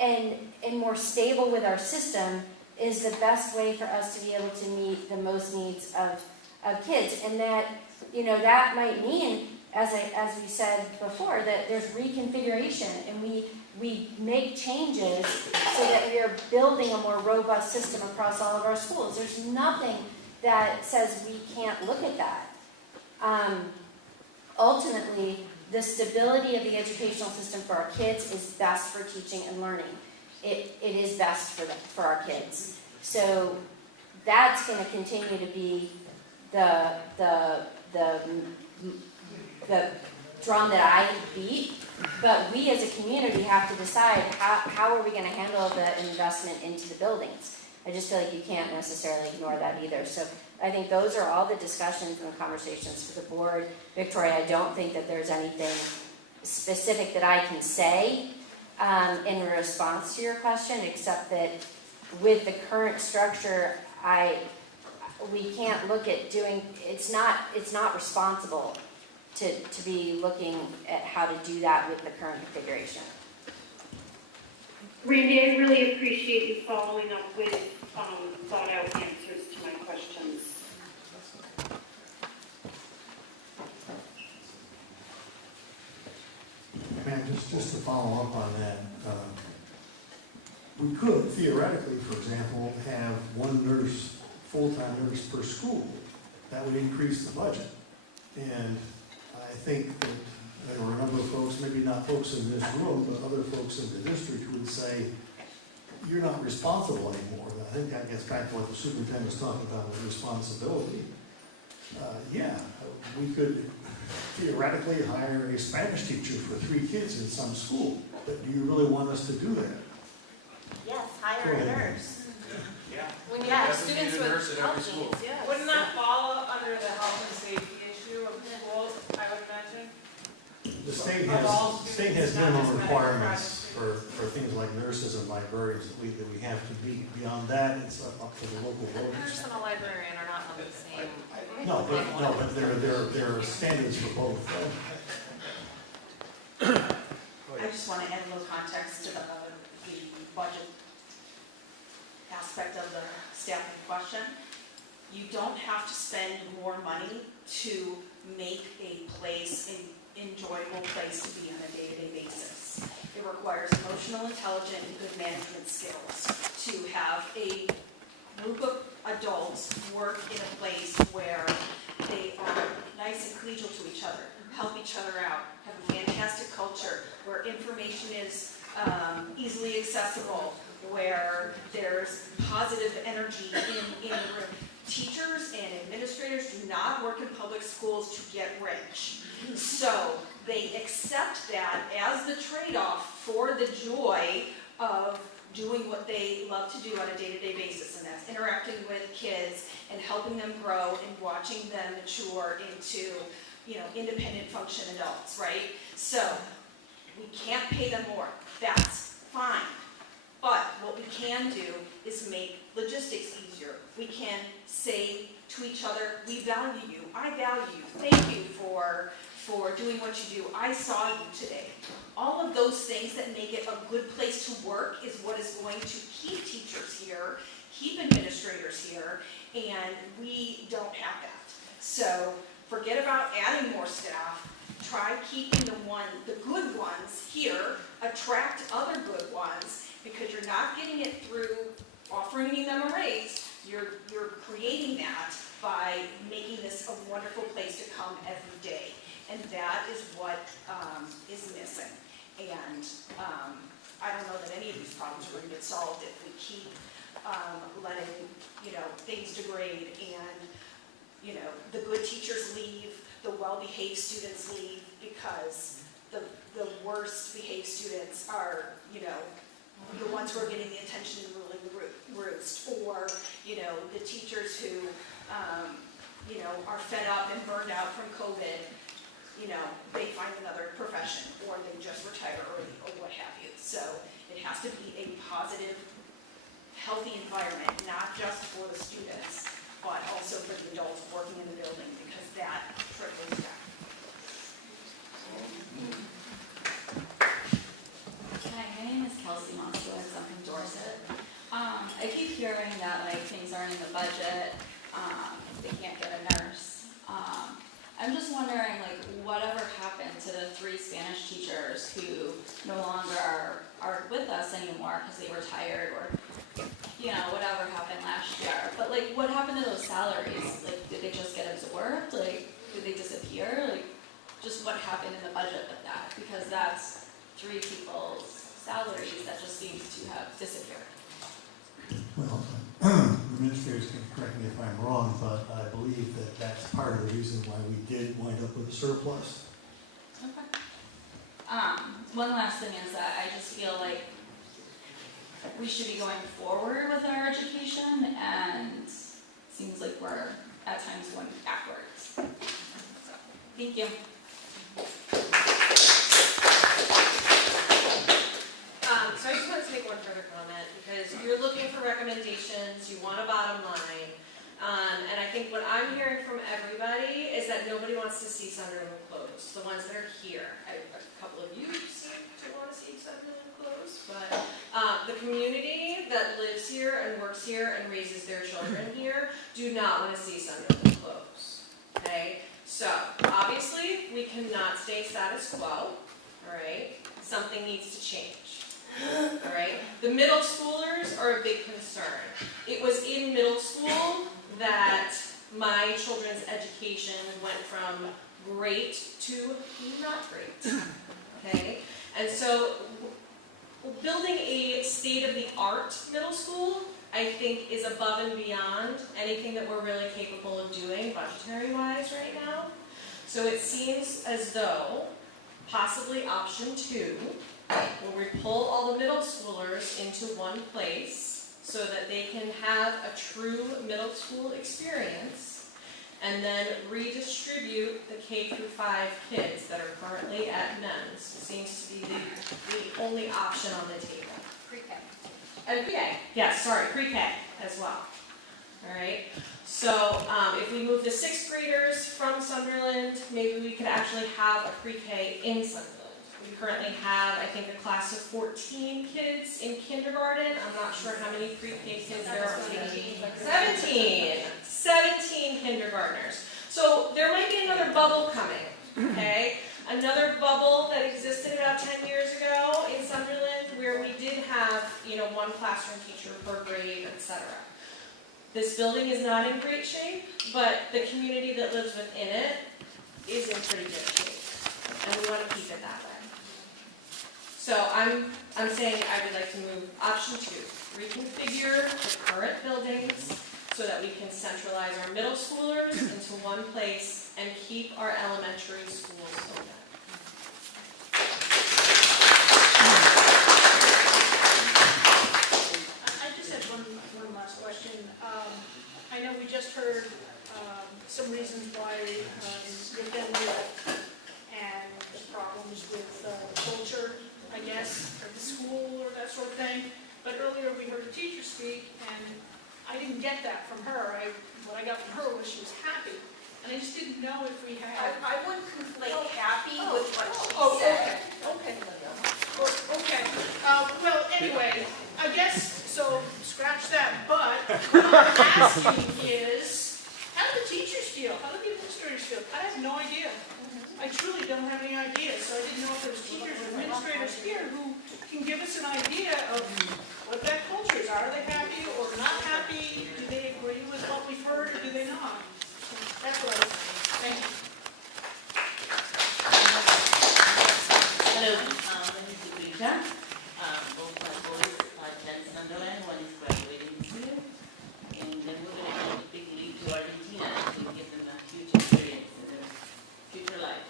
and more stable with our system is the best way for us to be able to meet the most needs of kids. And that, that might mean, as we said before, that there's reconfiguration and we make changes so that we are building a more robust system across all of our schools. There's nothing that says we can't look at that. Ultimately, the stability of the educational system for our kids is best for teaching and learning. It is best for our kids. So that's going to continue to be the drum that I beat. But we as a community have to decide how are we going to handle the investment into the buildings. I just feel like you can't necessarily ignore that either. So I think those are all the discussions and conversations for the board. Victoria, I don't think that there's anything specific that I can say in response to your question, except that with the current structure, we can't look at doing, it's not responsible to be looking at how to do that with the current configuration. Randy, I really appreciate you following up with thought out answers to my questions. Man, just to follow up on that, we could theoretically, for example, have one nurse, full-time nurse per school. That would increase the budget. And I think that there were a number of folks, maybe not folks in this room, but other folks in the district who would say, you're not responsible anymore. And I think that gets back to what the superintendent was talking about with responsibility. Yeah, we could theoretically hire a Spanish teacher for 3 kids in some school, but do you really want us to do that? Yes, hire a nurse. Yeah. We need Yeah, students need a with nurse at every health school. needs, yes. Wouldn't that fall under the health and safety issue of schools, I would imagine? The state Of all has students, not minimum just medical requirements practice. for things like nurses and librarians that we have to meet. Beyond that, it's up to the local A voters. nurse and a librarian are not on the same. But there are standards for both. I just want to add a little context to the budget aspect of the staffing question. You don't have to spend more money to make a place an enjoyable place to be on a day-to-day basis. It requires emotional intelligence and good management skills to have a group of adults work in a place where they are nice and collegial to each other, help each other out, have a fantastic culture, where information is easily accessible, where there's positive energy in the room. Teachers and administrators do not work in public schools to get rich. So they accept that as the trade-off for the joy of doing what they love to do on a day-to-day basis, and that's interacting with kids and helping them grow and watching them mature into, independent function adults, right? So we can't pay them more. That's fine. But what we can do is make logistics easier. We can say to each other, we value you, I value you, thank you for doing what you do, I saw you today. All of those things that make it a good place to work is what is going to keep teachers here, keep administrators here, and we don't have that. So forget about adding more staff, try keeping the good ones here, attract other good ones, because you're not getting it through offering them a raise, you're creating that by making this a wonderful place to come every day. And that is what is missing. And I don't know that any of these problems are going to get solved if we keep letting, things degrade and, the good teachers leave, the well-behaved students leave, because the worst behaved students are, the ones who are getting the attention and ruling the roost, or, the teachers who, are fed up and burned out from COVID, they find another profession, or they just retire early, or what have you. So it has to be a positive, healthy environment, not just for the students, but also for the adults working in the building, because that trickles down. Hi, my name is Kelsey Monster from Dorset. I keep hearing that things aren't in the budget, they can't get a nurse. I'm just wondering whatever happened to the 3 Spanish teachers who no longer are with us anymore because they retired, or whatever happened last year. But what happened to those salaries? Did they just get absorbed? Did they disappear? just what happened in the budget with that, because that's 3 people's salaries that just seems to have disappeared. Well, administrators can correct me if I'm wrong, but I believe that that's part of the reason why we did wind up with a surplus. Okay. One last thing is that I just feel like we should be going forward with our education, and seems like we're at times going backwards. So, thank you. So I just wanted to make one further comment, because you're looking for recommendations, you want a bottom line. And I think what I'm hearing from everybody is that nobody wants to see Sunderland closed, the ones that are here. A couple of you seem to want to see Sunderland closed, but the community that lives here and works here and raises their children here do not want to see Sunderland closed. Okay? So, obviously, we cannot stay status quo, all right? Something needs to change. All right? The middle schoolers are a big concern. It was in middle school that my children's education went from great to not great. Okay? And so building a state-of-the-art middle school, I think, is above and beyond anything that we're really capable of doing budgetary-wise right now. So it seems as though possibly option 2, where we pull all the middle schoolers into one place so that they can have a true middle school experience, and then redistribute the K through 5 kids that are currently at MEMS. Seems to be the only option on the table. Pre-K. And pre-K, yes, sorry, pre-K as well. All right. So if we move the 6th graders from Sunderland, maybe we could actually have a pre-K in Sunderland. We currently have, I think, a class of 14 kids in kindergarten. I'm not sure how many pre-K kids there are. 17 kindergartners. So there might be another bubble coming, okay? Another bubble that existed about 10 years ago in Sunderland, where we did have, one classroom teacher per grade, etc. This building is not in great shape, but the community that lives within it is in pretty good shape, and we want to keep it that way. So I'm saying I would like to move option 2, reconfigure the current buildings so that we can centralize our middle schoolers into one place and keep our elementary schools open. I just have one last question. I know we just heard some reasons why your family left and the problems with culture, I guess, or the school or that sort of thing. But earlier we heard a teacher speak, and I didn't get that from her. What I got from her was she was happy. And I just didn't know if we had... I wouldn't conflate happy with what she Okay. said. Okay. Well, anyway, I guess, so scratch that, but what I'm asking is, how do the teachers feel? How do the administrators feel? I have no idea. I truly don't have any idea, so I didn't know if there was teachers or administrators here who can give us an idea of what that culture is. Are they happy or not happy? Do they agree with what we've heard or do they not? That's what I was, thank you. Hello, my name is Rita. Both my boys attend Sunderland, one is graduating this year. And then we're going to take a big leap to Argentina to give them a huge experience in their future life.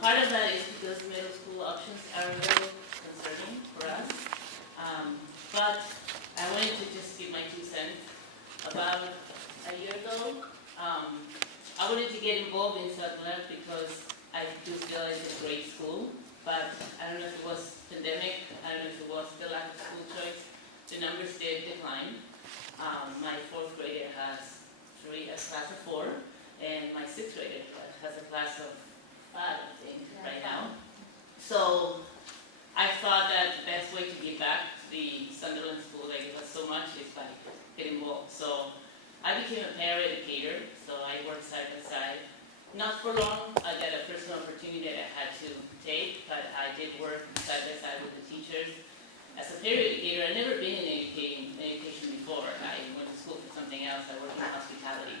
Part of that is because middle school options are very concerning for us. But I wanted to just give my 2 cents. About a year ago, I wanted to get involved in Sunderland because I do feel it's a great school, but I don't know if it was pandemic, I don't know if it was the lack of school choice, the numbers did decline. My 4th grader has a class of 4, and my 6th grader has a class of 5, I think, right now. So I thought that the best way to give back to the Sunderland school that gave us so much is by getting involved. So I became a paraeducator, so I worked side by side. Not for long, I got a personal opportunity that I had to take, but I did work side by side with the teachers. As a paraeducator, I'd never been in education before. I went to school for something else, I worked in hospitality.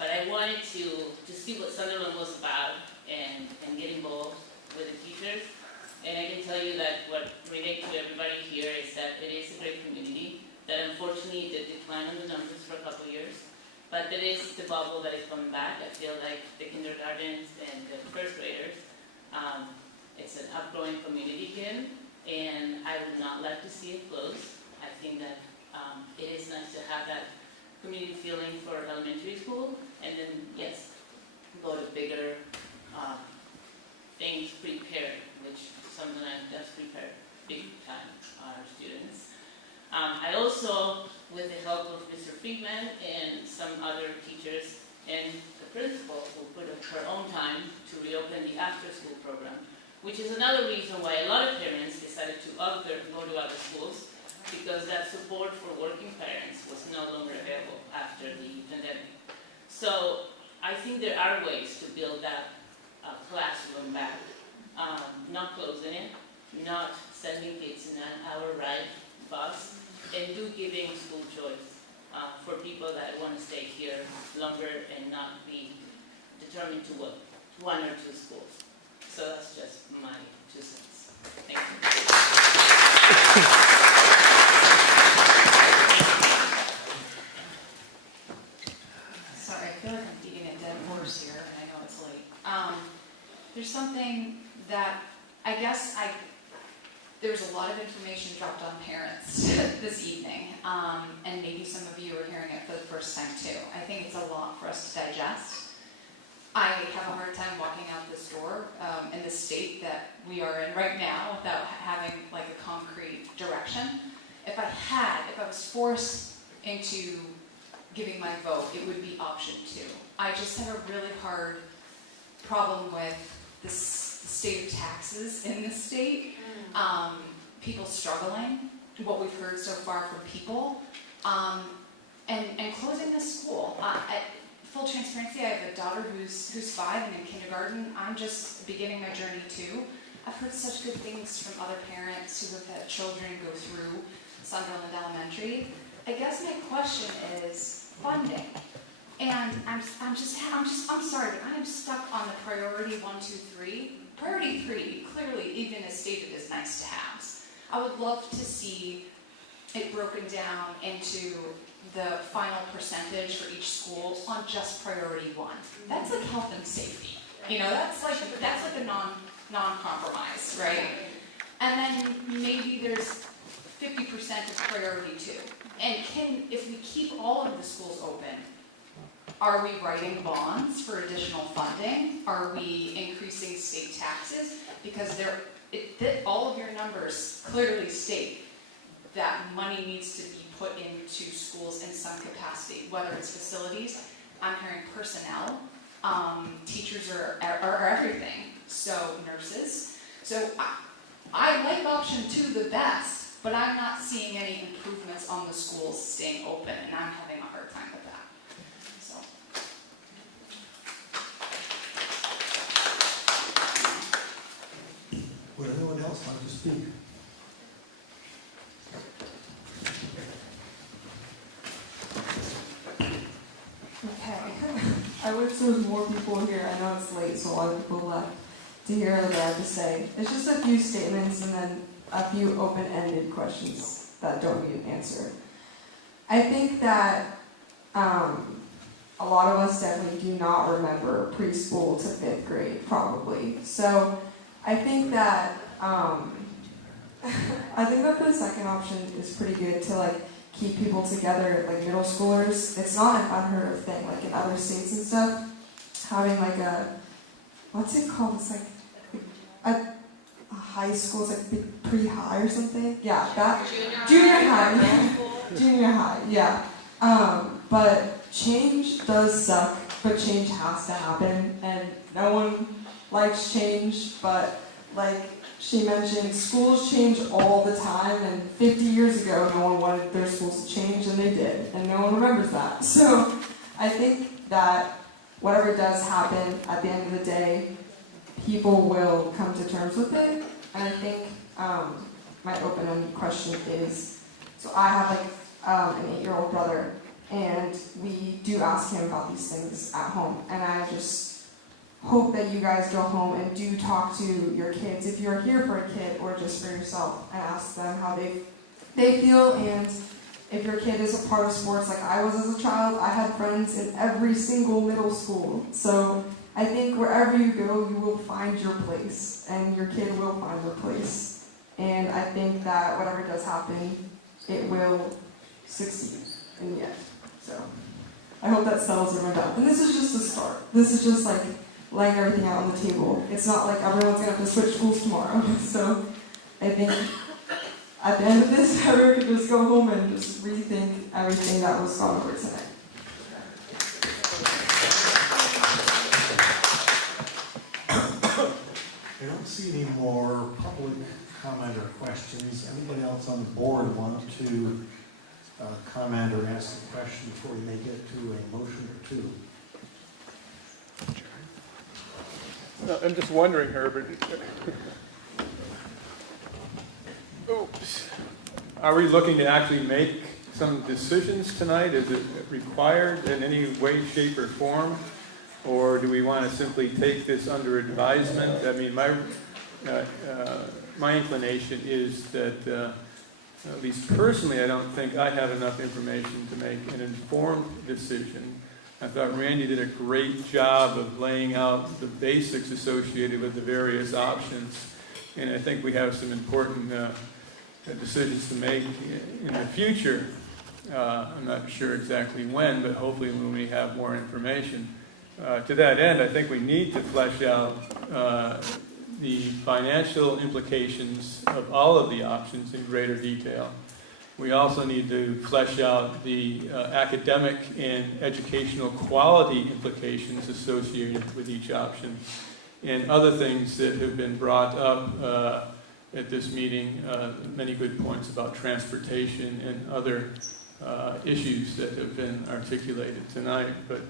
But I wanted to see what Sunderland was about, and numbers for a couple of years. But there is the bubble that is coming back. I feel like the kindergartens and the first graders, it's an upgrowing community here, and I would not like to see it close. I think that it is nice to have that community feeling for elementary school, and then, yes, go to bigger things prepared, which Sunderland does prepare big time our students. I also, with the help of Mr. Friedman and some other teachers and the principal who put up her own time to reopen the after-school program, which is another reason why a lot of parents decided to go to other schools, because that support for working parents was no longer available after the pandemic. So I think there are ways to build that classroom back, not closing it, not sending kids in an hour ride bus, and giving school choice for people that want to stay here longer and not be determined to work one or two schools. So that's just my 2 cents. Thank you. Sorry, I feel like I'm beating a dead horse here, and I know it's late. There's something that I guess there's a lot of information dropped on parents this evening, and maybe some of you are hearing it for the first time too. I think it's a lot for us to digest. I have a hard time walking out this door in the state that we are in right now without having like a concrete direction. If I was forced into giving my vote, it would be option 2. I just have a really hard problem with the state of taxes in this state. People struggling, what we've heard so far from people, and closing the school. Full transparency, I have a daughter who's 5 and in kindergarten. I'm just beginning my journey too. I've heard such good things from other parents who have had children go through Sunderland Elementary. I guess my question is funding. And I'm sorry, but I am stuck on the priority 1, 2, 3. Priority 3, clearly, even as stated, is nice to have. I would love to see it broken down into the final percentage for each school on just priority 1. That's like health and safety. That's like a non-compromise, right? And then maybe there's 50% of priority 2. And if we keep all of the schools open, are we writing bonds for additional funding? Are we increasing state taxes? Because all of your numbers clearly state that money needs to be put into schools in some capacity, whether it's facilities. I'm hearing personnel. Teachers are everything. So nurses. So I like option 2 the best, but I'm not seeing any improvements on the schools staying open, and I'm having a hard time with that. So. Would anyone else like to speak? Okay. I wish there was more people here. I know it's late, so a lot of people left to hear what I have to say. It's just a few statements and then a few open-ended questions that don't need an answer. I think that a lot of us definitely do not remember preschool to 5th grade, probably. So I think that the second option is pretty good to keep people together, like middle schoolers. It's not an unheard of thing, like in other states and stuff. Having what's it called? It's like a high school, it's like pre-high or something. Yeah, that junior high. Junior high, yeah. But change does suck, but change has to happen, and no one likes change, but she mentioned, schools change all the time, and 50 years ago no one wanted their schools to change, and they did, and no one remembers that. So I think that whatever does happen, at the end of the day, people will come to terms with it, and I think my open-ended question is, so I have an 8-year-old brother, and we do ask him about these things at home, and I just hope that you guys go home and do talk to your kids, if you're here for a kid or just for yourself, and ask them how they feel, and if your kid is a part of sports like I was as a child, I had friends in every single middle school. So I think wherever you go, you will find your place, and your kid will find their place. And I think that whatever does happen, it will succeed in the end. So I hope that settles everyone down. And this is just a start. This is just like laying everything out on the table. It's not like everyone's going to have to switch schools tomorrow. So I think at the end of this, everyone can just go home and just rethink everything that was gone over tonight. I don't see any more public comment or questions. Anybody else on the board want to comment or ask a question before we may get to a motion or two? I'm just wondering, Herbert. Oops. Are we looking to actually make some decisions tonight? Is it required in any way, shape, or form? Or do we want to simply take this under advisement? I mean, my inclination is that, at least personally, I don't think I have enough information to make an informed decision. I thought Randy did a great job of laying out the basics associated with the various options. And I think we have some important decisions to make in the future. I'm not sure exactly when, but hopefully when we have more information. To that end, I think we need to flesh out the financial implications of all of the options in greater detail. We also need to flesh out the academic and educational quality implications associated with each option, and other things that have been brought up at this meeting, many good points about transportation and other issues that have been articulated tonight. But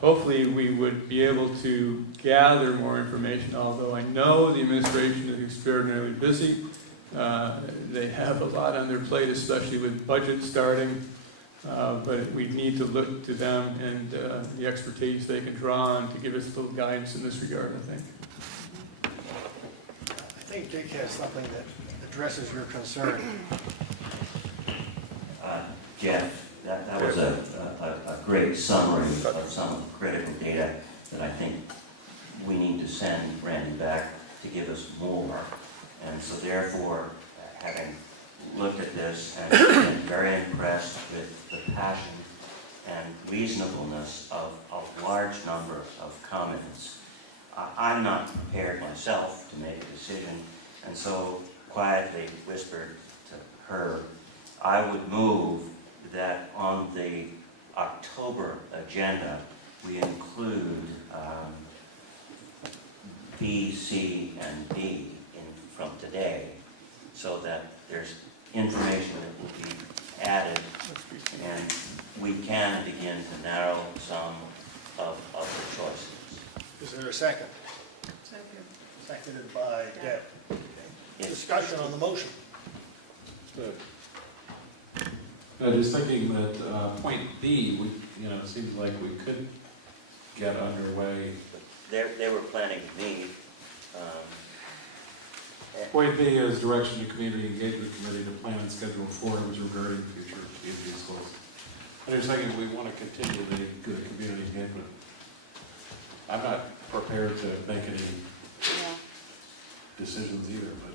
hopefully we would be able to gather more information, although I know the administration is extraordinarily busy. They have a lot on their plate, especially with budget starting, but we need to look to them and the expertise they can draw on to give us a little guidance in this regard, I think. I think Jake has something that addresses your concern. Jeff, that was a great summary of some critical data that I think we need to send Randy back to give us more. And so therefore, having looked at this and been very impressed with the passion and reasonableness of a large number of comments, I'm not prepared myself to make a decision, and so quietly whispered to her, I would move that on the October agenda we include B, C, and D from today, so that there's information that will be added and we can begin to narrow some of the choices. Is there a second? Second. Seconded by Deb. Discussion on the motion. I was thinking that point B, it seems like we could get underway. They were planning to meet. Point B is direction to Community Engagement Committee to plan and schedule forums regarding future community schools. I was thinking we want to continue the community engagement. I'm not prepared to make any decisions either, but.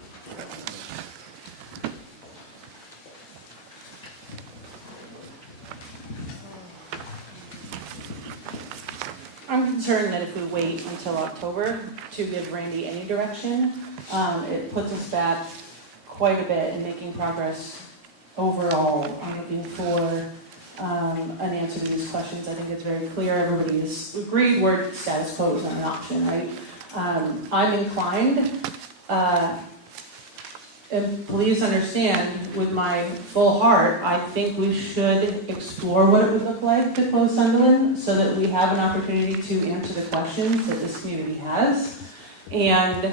I'm concerned that if we wait until October to give Randy any direction, it puts us back quite a bit in making progress overall. I'm looking for an answer to these questions. I think it's very clear everybody has agreed where status quo is not an option, right? I'm inclined, and please understand, with my full heart, I think we should explore what it would look like to close Sunderland so that we have an opportunity to answer the questions that this community has and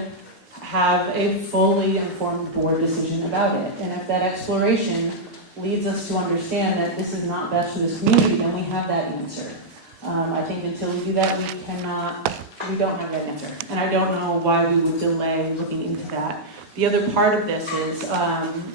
have a fully informed board decision about it. And if that exploration leads us to understand that this is not best for this community, then we have that answer. I think until we do that, we don't have that answer. And I don't know why we would delay looking into that. The other part of this is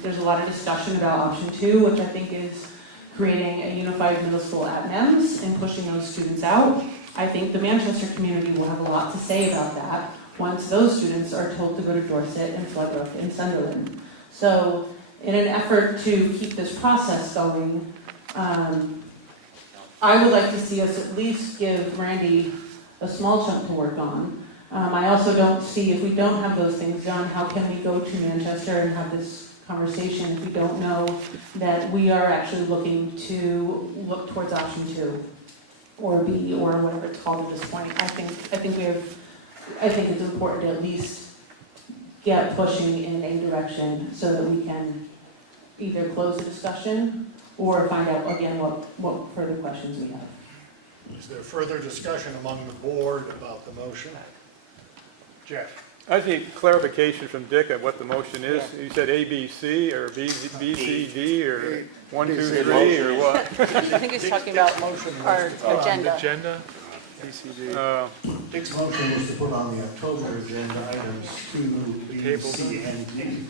there's a lot of discussion about option 2, which I think is creating a unified middle school at MEMS and pushing those students out. I think the Manchester community will have a lot to say about that once those students are told to go to Dorset and Floodbrook and Sunderland. So in an effort to keep this process going, I would like to see us at least give Randy a small chunk to work on. I also don't see, if we don't have those things done, how can we go to Manchester and have this conversation if we don't know that we are actually looking to look towards option 2 or B or whatever it's called at this point. I think it's important to at least get pushing in a direction so that we can either close the discussion or find out again what further questions we have. Is there further discussion among the board about the motion? Jeff? I think clarification from Dick of what the motion is. You said A, B, C, or B, C, D, or 1, 2, 3, or what? I think he's talking about our agenda. Agenda? B, C, D. Dick's motion was to put on the October agenda items 2, B, C, and D.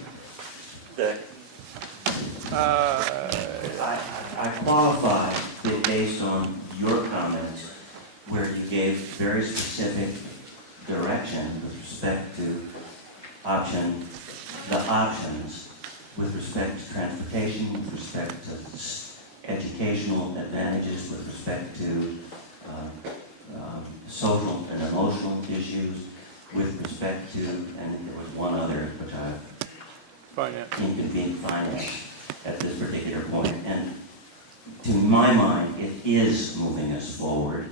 I qualify it based on your comments where you gave very specific direction with respect to the options, with respect to transportation, with respect to educational advantages, with respect to social and emotional issues, with respect to, and there was one other which I inconvenient finance at this particular point. And to my mind, it is moving us forward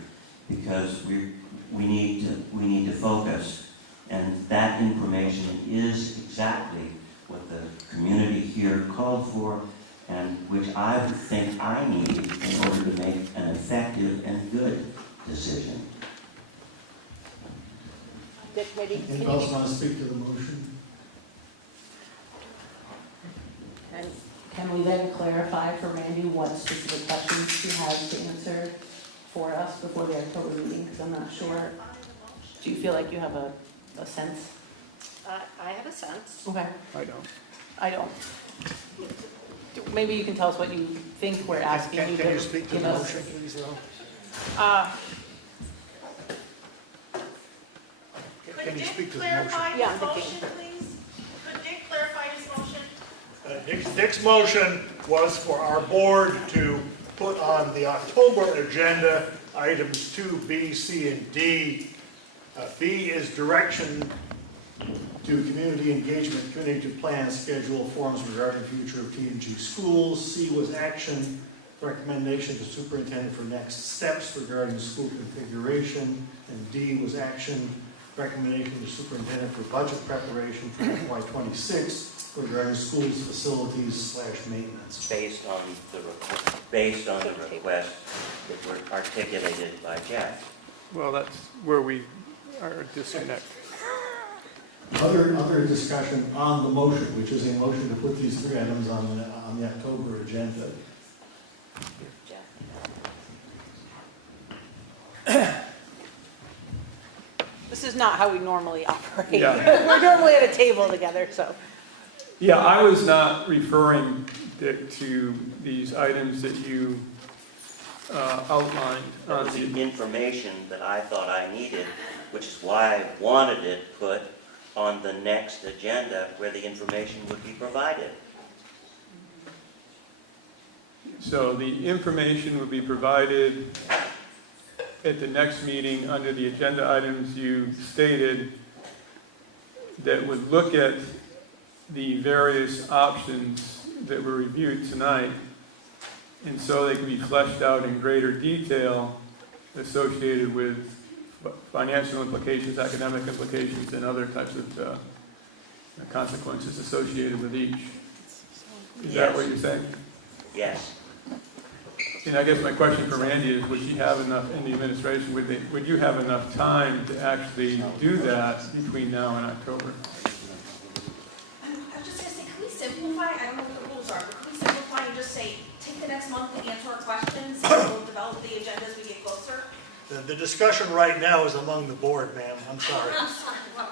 because we need to focus, and that information is exactly what the community here called for, and which I think I need in order to make an effective and good decision. Dick, maybe, Anybody else want to speak to the motion? Can we then clarify for Randy what specific questions he has to answer for us before the October meeting? Because I'm not sure. Do you feel like you have a sense? I have a sense. Okay. I don't. Maybe you can tell us what you think we're asking you to Can you speak to give the us. motion, please, though? Can you speak to the motion? Yeah, His motion, please? Could Dick clarify his motion? Dick's motion was for our board to put on the October agenda items 2, B, C, and D. B is direction to community engagement, community to plan, schedule, forms regarding future of T&G schools. C was action, recommendation to superintendent for next steps regarding school configuration. And D was action, recommendation to superintendent for budget preparation for FY26 regarding schools, facilities / maintenance. Based on the request that were articulated by Jeff. Well, that's where we are disconnect. Other discussion on the motion, which is a motion to put these 3 items on the October agenda. This is not how we normally operate. Yeah. We're normally at a table together, so. Yeah, I was not referring, Dick, to these items that you outlined. That was the information that I thought I needed, which is why I wanted it put on the next agenda where the information would be provided. So the information would be provided at the next meeting under the agenda items you stated that would look at the various options that were reviewed tonight, and so they could be fleshed out in greater detail associated with financial implications, academic implications, and other types of consequences associated with each. Is that what you're saying? Yes. And I guess my question for Randy is, would you have enough in the administration, would you have enough time to actually do that between now and October? I was just gonna say, can we simplify? I don't know what the rules are, but can we simplify and just say, take the next month to answer our questions, and we'll develop the agenda as we get closer? The discussion right now is among the board, ma'am. I'm sorry. I'm sorry, well,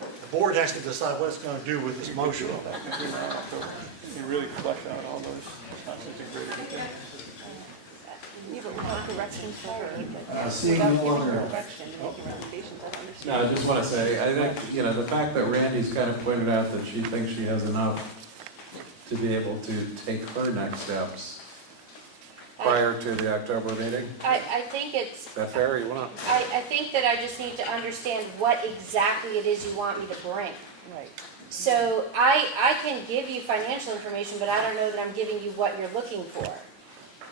The board has to decide what it's going to do with this motion. and really flesh out all those integrated things. Seeing no other. No, I just want to say, I think, the fact that Randy's kind of pointed out that she thinks she has enough to be able to take her next steps prior to the October meeting. I think it's, Is that fair? You want? I think that I just need to understand what exactly it is you want me to bring. Right. So I can give you financial information, but I don't know that I'm giving you what you're looking for.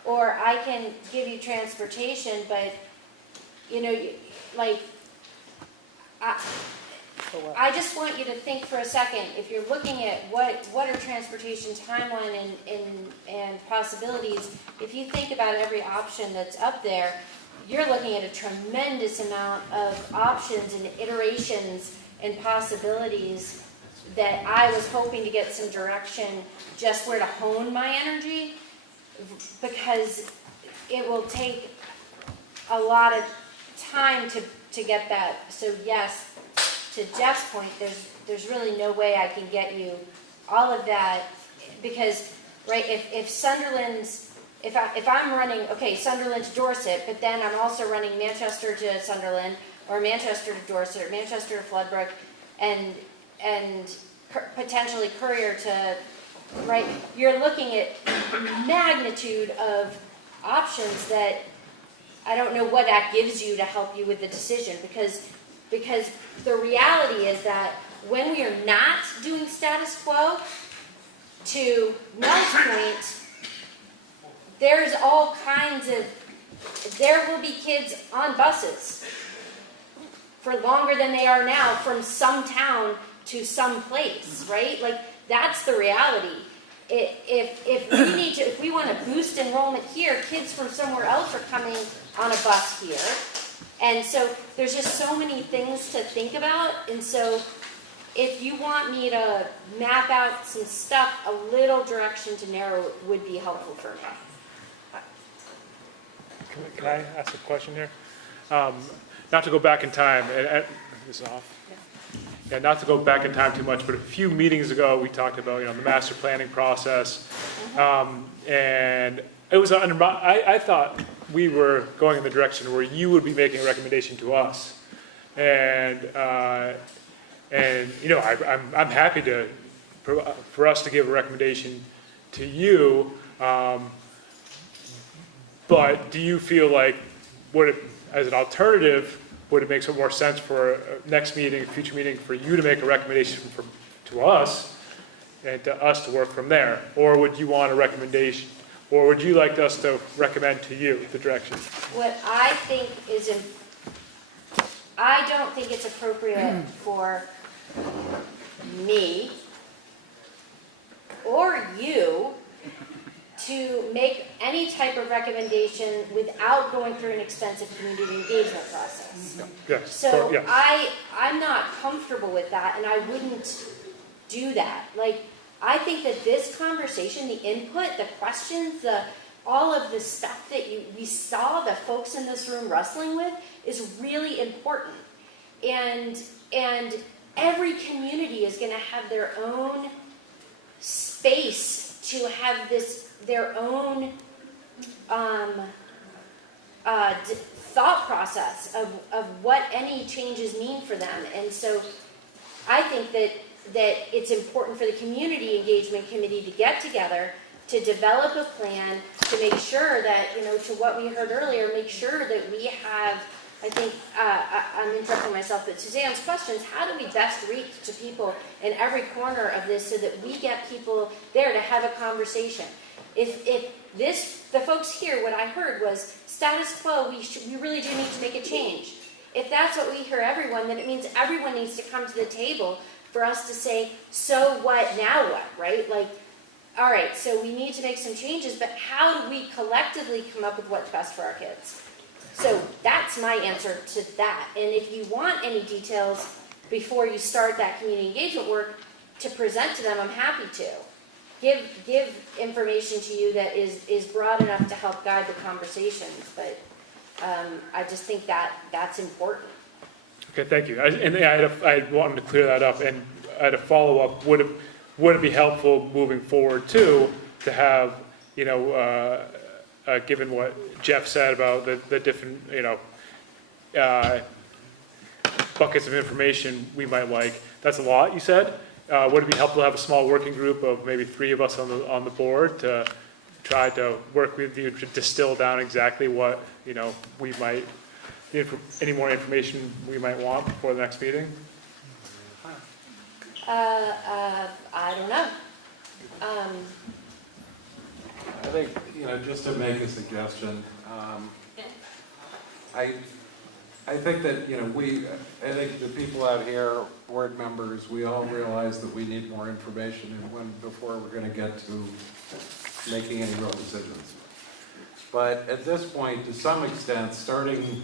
Or I can give you transportation, but, I just want you to think for a second, if you're looking at what are transportation timeline and possibilities, if you think about every option that's up there, you're looking at a tremendous amount of options and iterations and possibilities that I was hoping to get some direction just where to hone my energy, because it will take a lot of time to get that. So yes, to Jeff's point, there's really no way I can get you all of that, because right, if Sunderland's, if I'm running, okay, Sunderland to Dorset, but then I'm also running Manchester to Sunderland, or Manchester to Dorset, or Manchester to Floodbrook, and potentially Courier to, right, you're looking at magnitude of options that I don't know what that gives you to help you with the decision, because the reality is that when we are not doing status quo, to Mel's point, there's all kinds of, there will be kids on buses for longer than they are now from some town to some place, right? Like, that's the reality. If we want to boost enrollment here, kids from somewhere else are coming on a bus here. And so there's just so many things to think about. And so if you want me to map out some stuff, a little direction to narrow would be helpful for me. Can I ask a question here? Not to go back in time, and this is off. Yeah, not to go back in time too much, but a few meetings ago we talked about the master planning process, and it was under I thought we were going in the direction where you would be making a recommendation to us, and I'm happy to for us to give a recommendation to you, but do you feel like as an alternative, would it make some more sense for a next meeting, future meeting, for you to make a recommendation to us and to us to work from there? Or would you want a recommendation, or would you like us to recommend to you the direction? What I think I don't think it's appropriate for me or you to make any type of recommendation without going through an extensive community engagement process. Yes. So yes. I'm not comfortable with that, and I wouldn't do that. Like, I think that this conversation, the input, the questions, all of the stuff that we saw the folks in this room wrestling with is really important. And every community is going to have their own space to have their own thought process of what any changes mean for them. And so I think that it's important for the Community Engagement Committee to get together, to develop a plan, to make sure that, to what we heard earlier, make sure that we have, I think, I'm interrupting myself, but Suzanne's questions, how do we best reach to people in every corner of this so that we get people there to have a conversation? If the folks here, what I heard was status quo, we really do need to make a change. If that's what we hear everyone, then it means everyone needs to come to the table for us to say, so what, now what, right? Like, all right, so we need to make some changes, but how do we collectively come up with what's best for our kids? So that's my answer to that. And if you want any details before you start that community engagement work to present to them, I'm happy to. Give information to you that is broad enough to help guide the conversations, but I just think that's important. Okay, thank you. I wanted to clear that up, and I had a follow-up. would it be helpful moving forward too, to have, you know, given what Jeff said about the different, you know, buckets of information we might like. That's a lot, you said. Would it be helpful to have a small working group of maybe 3 of us on the board to try to work with you to distill down exactly what, you know, we might, any more information we might want before the next meeting? I don't know. I think, you know, just to make a suggestion, I think that, you know, I think the people out here, board members, we all realize that we need more information before we're going to get to making any real decisions. But at this point, to some extent, starting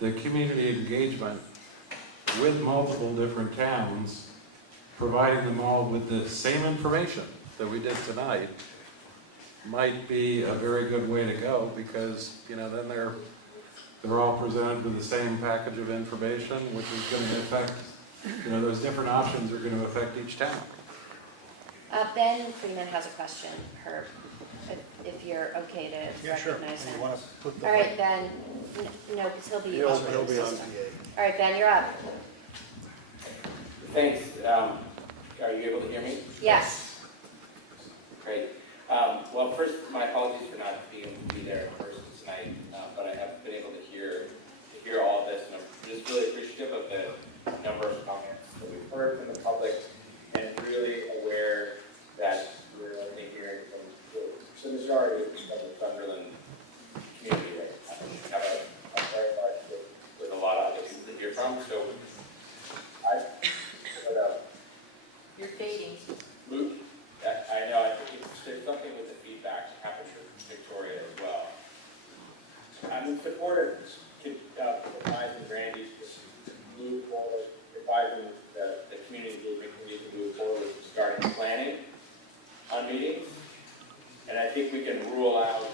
the community engagement with multiple different towns, providing them all with the same information that we did tonight, might be a very good way to go, because, you know, then they're all presented with the same package of information, which is going to affect, you know, those different options are going to affect each town. Ben Freeman has a question, Herb, if you're okay to recognize him. You put the All right, Ben. No, because he'll be He'll on be the on system. PA. All right, Ben, you're up. Thanks. Are you able to hear me? Yes. Great. Well, first, my apologies for not being able to be there in person tonight, but I have been able to hear all of this, and I'm just really appreciative of the number of comments that we've heard from the public, and really aware that we're only hearing from the majority of the Sunderland community right now. We have a very large group with a lot of other people to hear from, so I put up. You're fading. Luke, I know, I think there's something with the feedback that happened for Victoria as well. I'm in support of advising Randy to move forward, advising the community engagement committee to move forward with starting planning on meetings. And I think we can rule out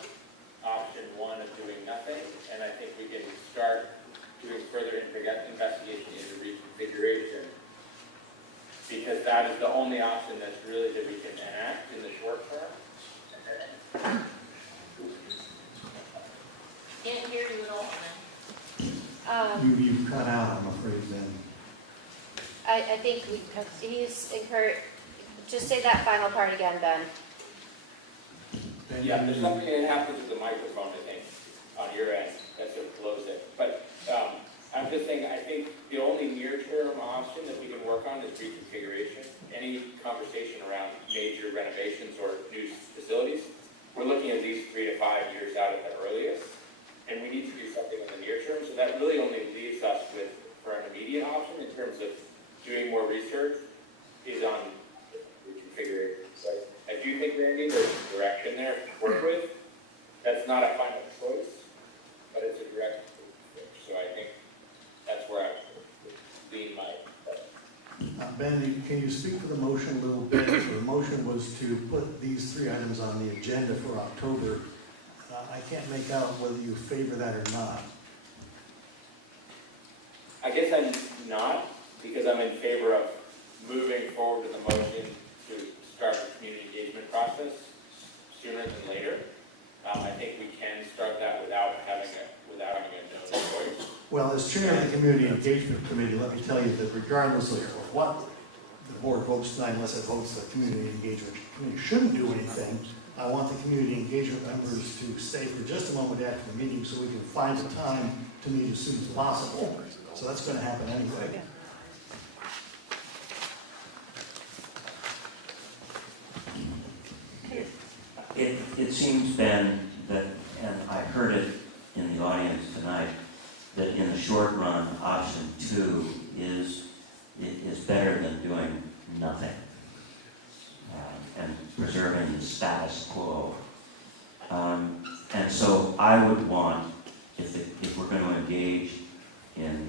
option 1 of doing nothing, and I think we can start doing further investigation into reconfiguration, because that is the only option that's really that we can enact in the short term. Can't hear you at all, You've cut out, I'm afraid, then. I think he's encouraged. Just say that final part again, Ben. Yeah, there's something that happens with the microphone, I think, on your end that sort of blows it. But I'm just saying, I think the only near-term option that we can work on is reconfiguration. Any conversation around major renovations or new facilities, we're looking at least 3 to 5 years out at the earliest, and we need to do something in the near term. So that really only leaves us with, for an immediate option in terms of doing more research, is on reconfiguration. So I do think, Randy, there's a direction there to work with. That's not a final choice, but it's a direction to switch. So I think that's where I would lean my. Ben, can you speak for the motion a little bit? The motion was to put these 3 items on the agenda for October. I can't make out whether you favor that or not. I guess I'm not, because I'm in favor of moving forward with the motion to start the community engagement process sooner than later. I think we can start that without having a known choice. Well, as chair of the Community Engagement Committee, let me tell you that regardless of what the board votes tonight, unless it votes the Community Engagement Committee shouldn't do anything, I want the community engagement members to stay for just a moment after the meeting so we can find a time to meet as soon as possible. So that's going to happen anyway. It seems, Ben, that, and I heard it in the audience tonight, that in the short run, option 2 is better than doing nothing and preserving the status quo. And so I would want, if we're going to engage in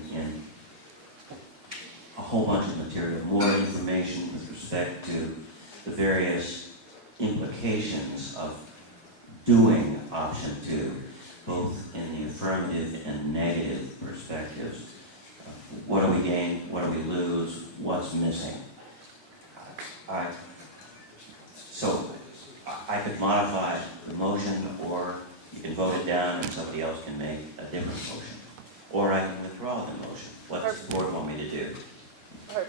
a whole bunch of material, more information with respect to the various implications of doing option 2, both in the affirmative and negative perspectives. What do we gain? What do we lose? What's missing? I I could modify the motion, or you can vote it down and somebody else can make a different motion. Or I can withdraw the motion. What does the board want me to do? I'd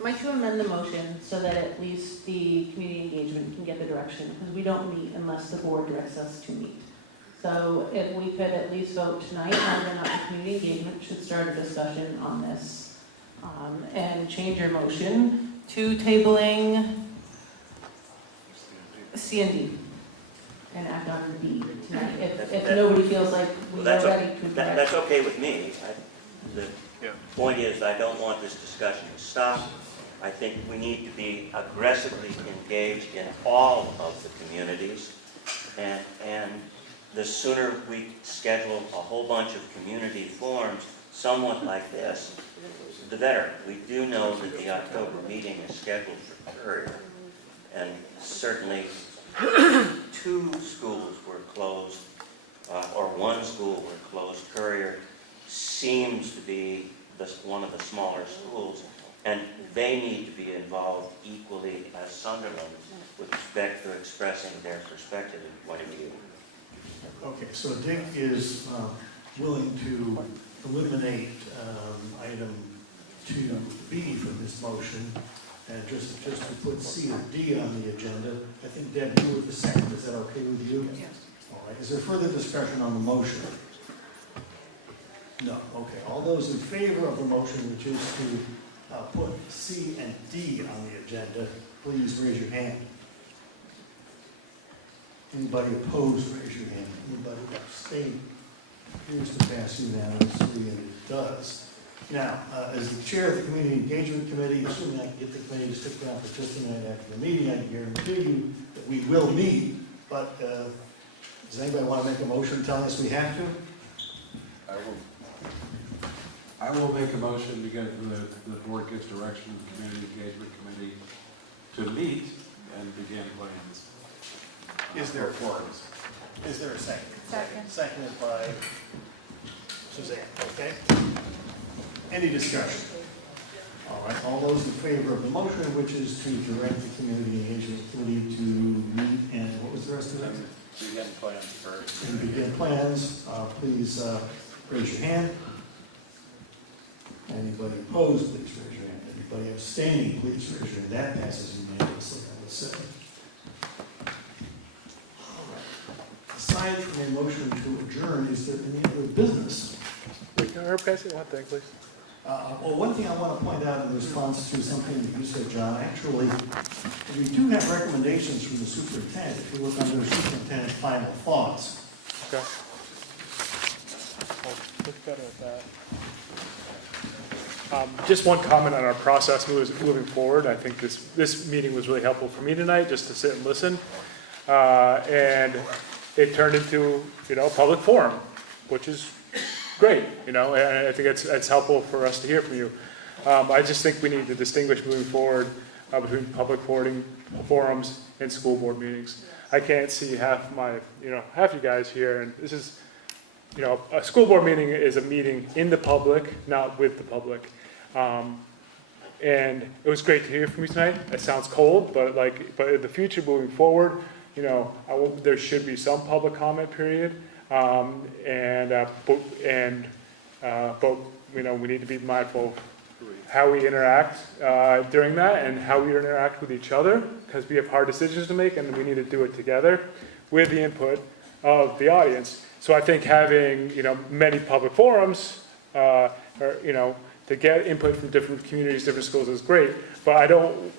like to amend the motion so that at least the community engagement can get the direction, because we don't meet unless the board directs us to meet. So if we could at least vote tonight, whether or not the community engagement should start a discussion on this, and change your motion to tabling C and D, and act on B tonight, if nobody feels like we are ready to direct. That's okay with me. The point is, I don't want this discussion to stop. I think we need to be aggressively engaged in all of the communities, and the sooner we schedule a whole bunch of community forums, somewhat like this, the better. We do know that the October meeting is scheduled for Courier, and certainly 2 schools were closed, or 1 school were closed. Courier seems to be one of the smaller schools, and they need to be involved equally as Sunderland with respect to expressing their perspective and point of view. Okay, so Dick is willing to eliminate item 2B from his motion, and just to put C or D on the agenda. I think Deb, you were the second. Is that okay with you? Yes. All right. Is there further discussion on the motion? No. Okay. All those in favor of the motion, which is to put C and D on the agenda, please raise your hand. Anybody opposed, raise your hand. Anybody abstain? Appears to pass unanimously, and it does. Now, as the chair of the Community Engagement Committee, assuming I can get the committee to stick around for just a minute after the meeting, I can guarantee you that we will meet, but does anybody want to make a motion telling us we have to? I will make a motion to get the board gives direction to the Community Engagement Committee to meet and begin plans. Is there forums? Is there a second? Second. Seconded by Suzanne, okay? Any discussion? All right, all those in favor of the motion, which is to direct the Community Engagement Committee to meet and, what was the rest of it? Begin plans first. And begin plans, please raise your hand. Anybody opposed, please raise your hand. Anybody abstaining, please raise your hand. That passes unanimously, I would say. All right. Aside from a motion to adjourn, is there any other business? Wait, can I pass it one thing, please? Well, one thing I want to point out in response to something that you said, John, actually, we do have recommendations from the superintendent. If you look under superintendent's final thoughts. Okay. I'll look better at that. Just one comment on our process moving forward. I think this meeting was really helpful for me tonight, just to sit and listen. And it turned into, a public forum, which is great, and I think it's helpful for us to hear from you. I just think we need to distinguish moving forward between public forums and school board meetings. I can't see half you guys here, and this is, a school board meeting is a meeting in the public, not with the public. And it was great to hear from you tonight. It sounds cold, but in the future moving forward, there should be some public comment period. But we need to be mindful of how we interact during that, and how we interact with each other, because we have hard decisions to make, and we need to do it together with the input of the audience. So I think having many public forums, to get input from different communities, different schools is great. But I don't,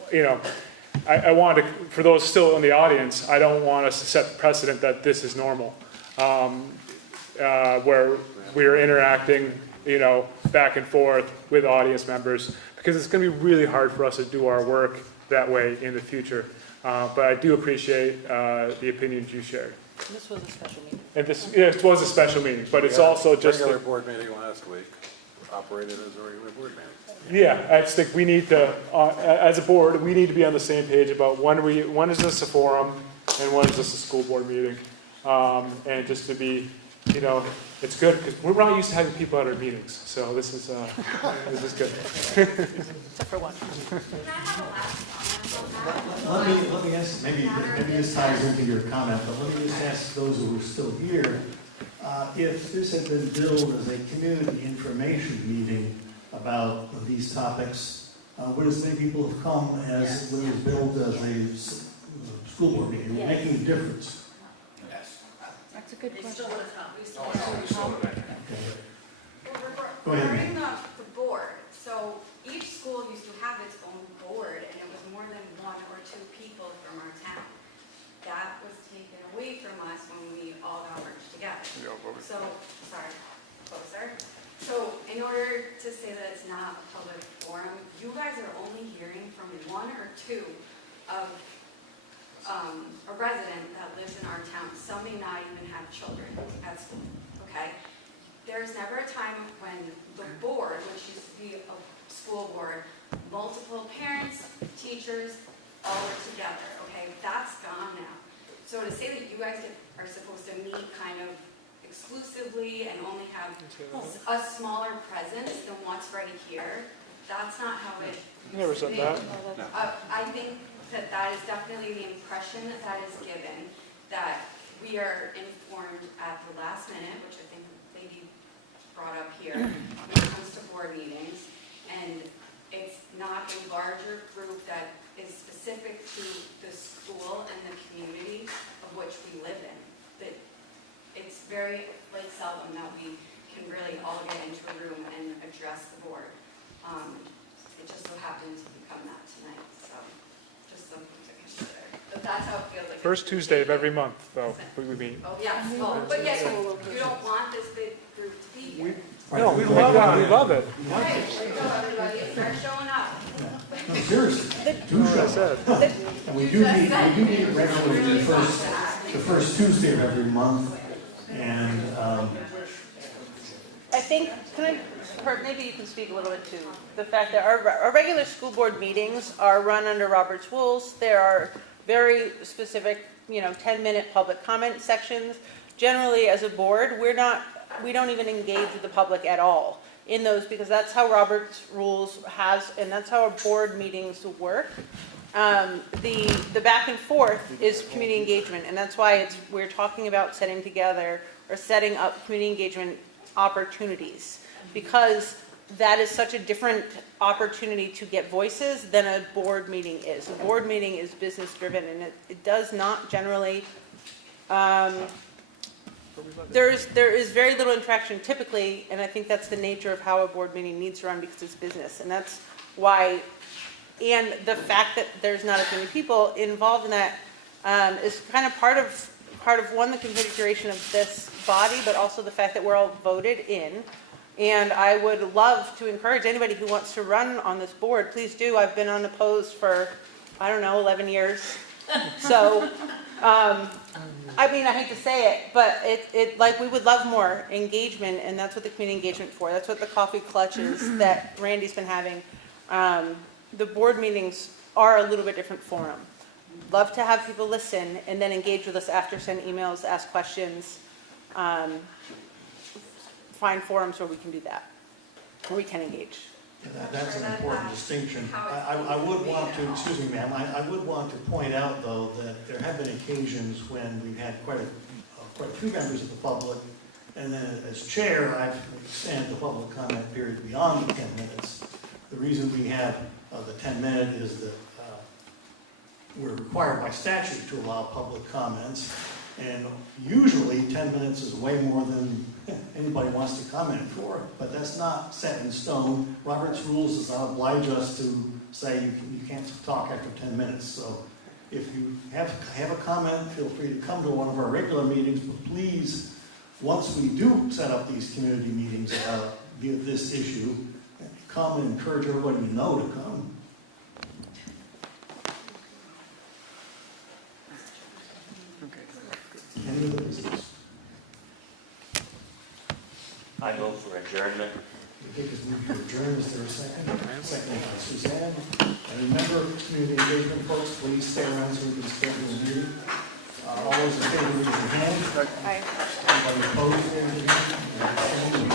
I want to, for those still in the audience, I don't want us to set the precedent that this is normal. Where we're interacting, back and forth with audience members, because it's going to be really hard for us to do our work that way in the future. But I do appreciate the opinions you shared. This was a special meeting. And it was a special meeting, but it's also just regular board meeting last week operated as a regular board meeting. Yeah, I just think we need to, as a board, we need to be on the same page about when is this a forum and when is this a school board meeting, and just to be you know, it's good, because we're not used to having people at our meetings, so this is good. Except for one. Let me ask, maybe this ties into your comment, but let me just ask those who are still here, if this had been billed as a community information meeting about these topics, would as many people have come as when it was billed as a school board meeting, making a difference? That's a good question. They still would have come. We still would have come. Go ahead. Regarding the board, so each school used to have its own board, and it was more than 1 or 2 people from our town. That was taken away from us when we all got merged together. So, sorry, closer. So, in order to say that it's not a public forum, you guys are only hearing from 1 or 2 of a resident that lives in our town. Some may not even have children at school, okay? There's never a time when the board, which used to be a school board, multiple parents, teachers, all were together, okay? That's gone now. So to say that you guys are supposed to meet kind of exclusively and only have a smaller presence than what's right here, that's not how it Never used to said be. that. I think that is definitely the impression that is given, that we are informed at the last minute, which I think the lady brought up here, when it comes to board meetings, and it's not a larger group that is specific to the school and the community of which we live in. That it's very seldom that we can really all get into a room and address the board. It just so happens to become that tonight, so just something to consider. But that's how it feels like. First Tuesday of every month, though, we meet. Oh, yes, well, but yes, you don't want this big group to be here. No, we love it. Right, so everybody start showing up. No, seriously, do show up. And we do meet regularly the first Tuesday of every month, and, I think, Kurt, maybe you can speak a little bit to the fact that our regular school board meetings are run under Robert's rules. There are very specific, 10-minute public comment sections. Generally, as a board, we don't even engage with the public at all in those, because that's how Robert's rules has, and that's how our board meetings work. The back and forth is community engagement, and that's why we're talking about setting together or setting up community engagement opportunities, because that is such a different opportunity to get voices than a board meeting is. A board meeting is business driven, and it does not generally, there is very little interaction typically, and I think that's the nature of how a board meeting needs to run, because it's business, and that's why, and the fact that there's not as many people involved in that is kind of part of one, the configuration of this body, but also the fact that we're all voted in. And I would love to encourage anybody who wants to run on this board, please do. I've been unopposed for, 11 years. So, I hate to say it, but we would love more engagement, and that's what the community engagement for. That's what the coffee clutch is that Randy's been having. The board meetings are a little bit different forum. Love to have people listen and then engage with us after, send emails, ask questions, find forums where we can do that, where we can engage. That's an important distinction. I would want to, excuse me, ma'am, I would want to point out, though, that there have been occasions when we've had quite a few members of the public, and then as chair, I've extended the public comment period beyond the 10 minutes. The reason we have the 10-minute is that we're required by statute to allow public comments, and usually 10 minutes is way more than anybody wants to comment for, but that's not set in stone. Robert's rules does not oblige us to say you can't talk after 10 minutes. So if you have a comment, feel free to come to one of our regular meetings, but please, once we do set up these community meetings about this issue, come and encourage everybody you know to come. Any other business? I go for adjournment. We take this move to adjourn. Is there a second? Second by Suzanne. And remember, community engagement folks, please stay around so we can schedule a meeting. All those in favor, raise your hand. Aye. Anybody opposed to anything?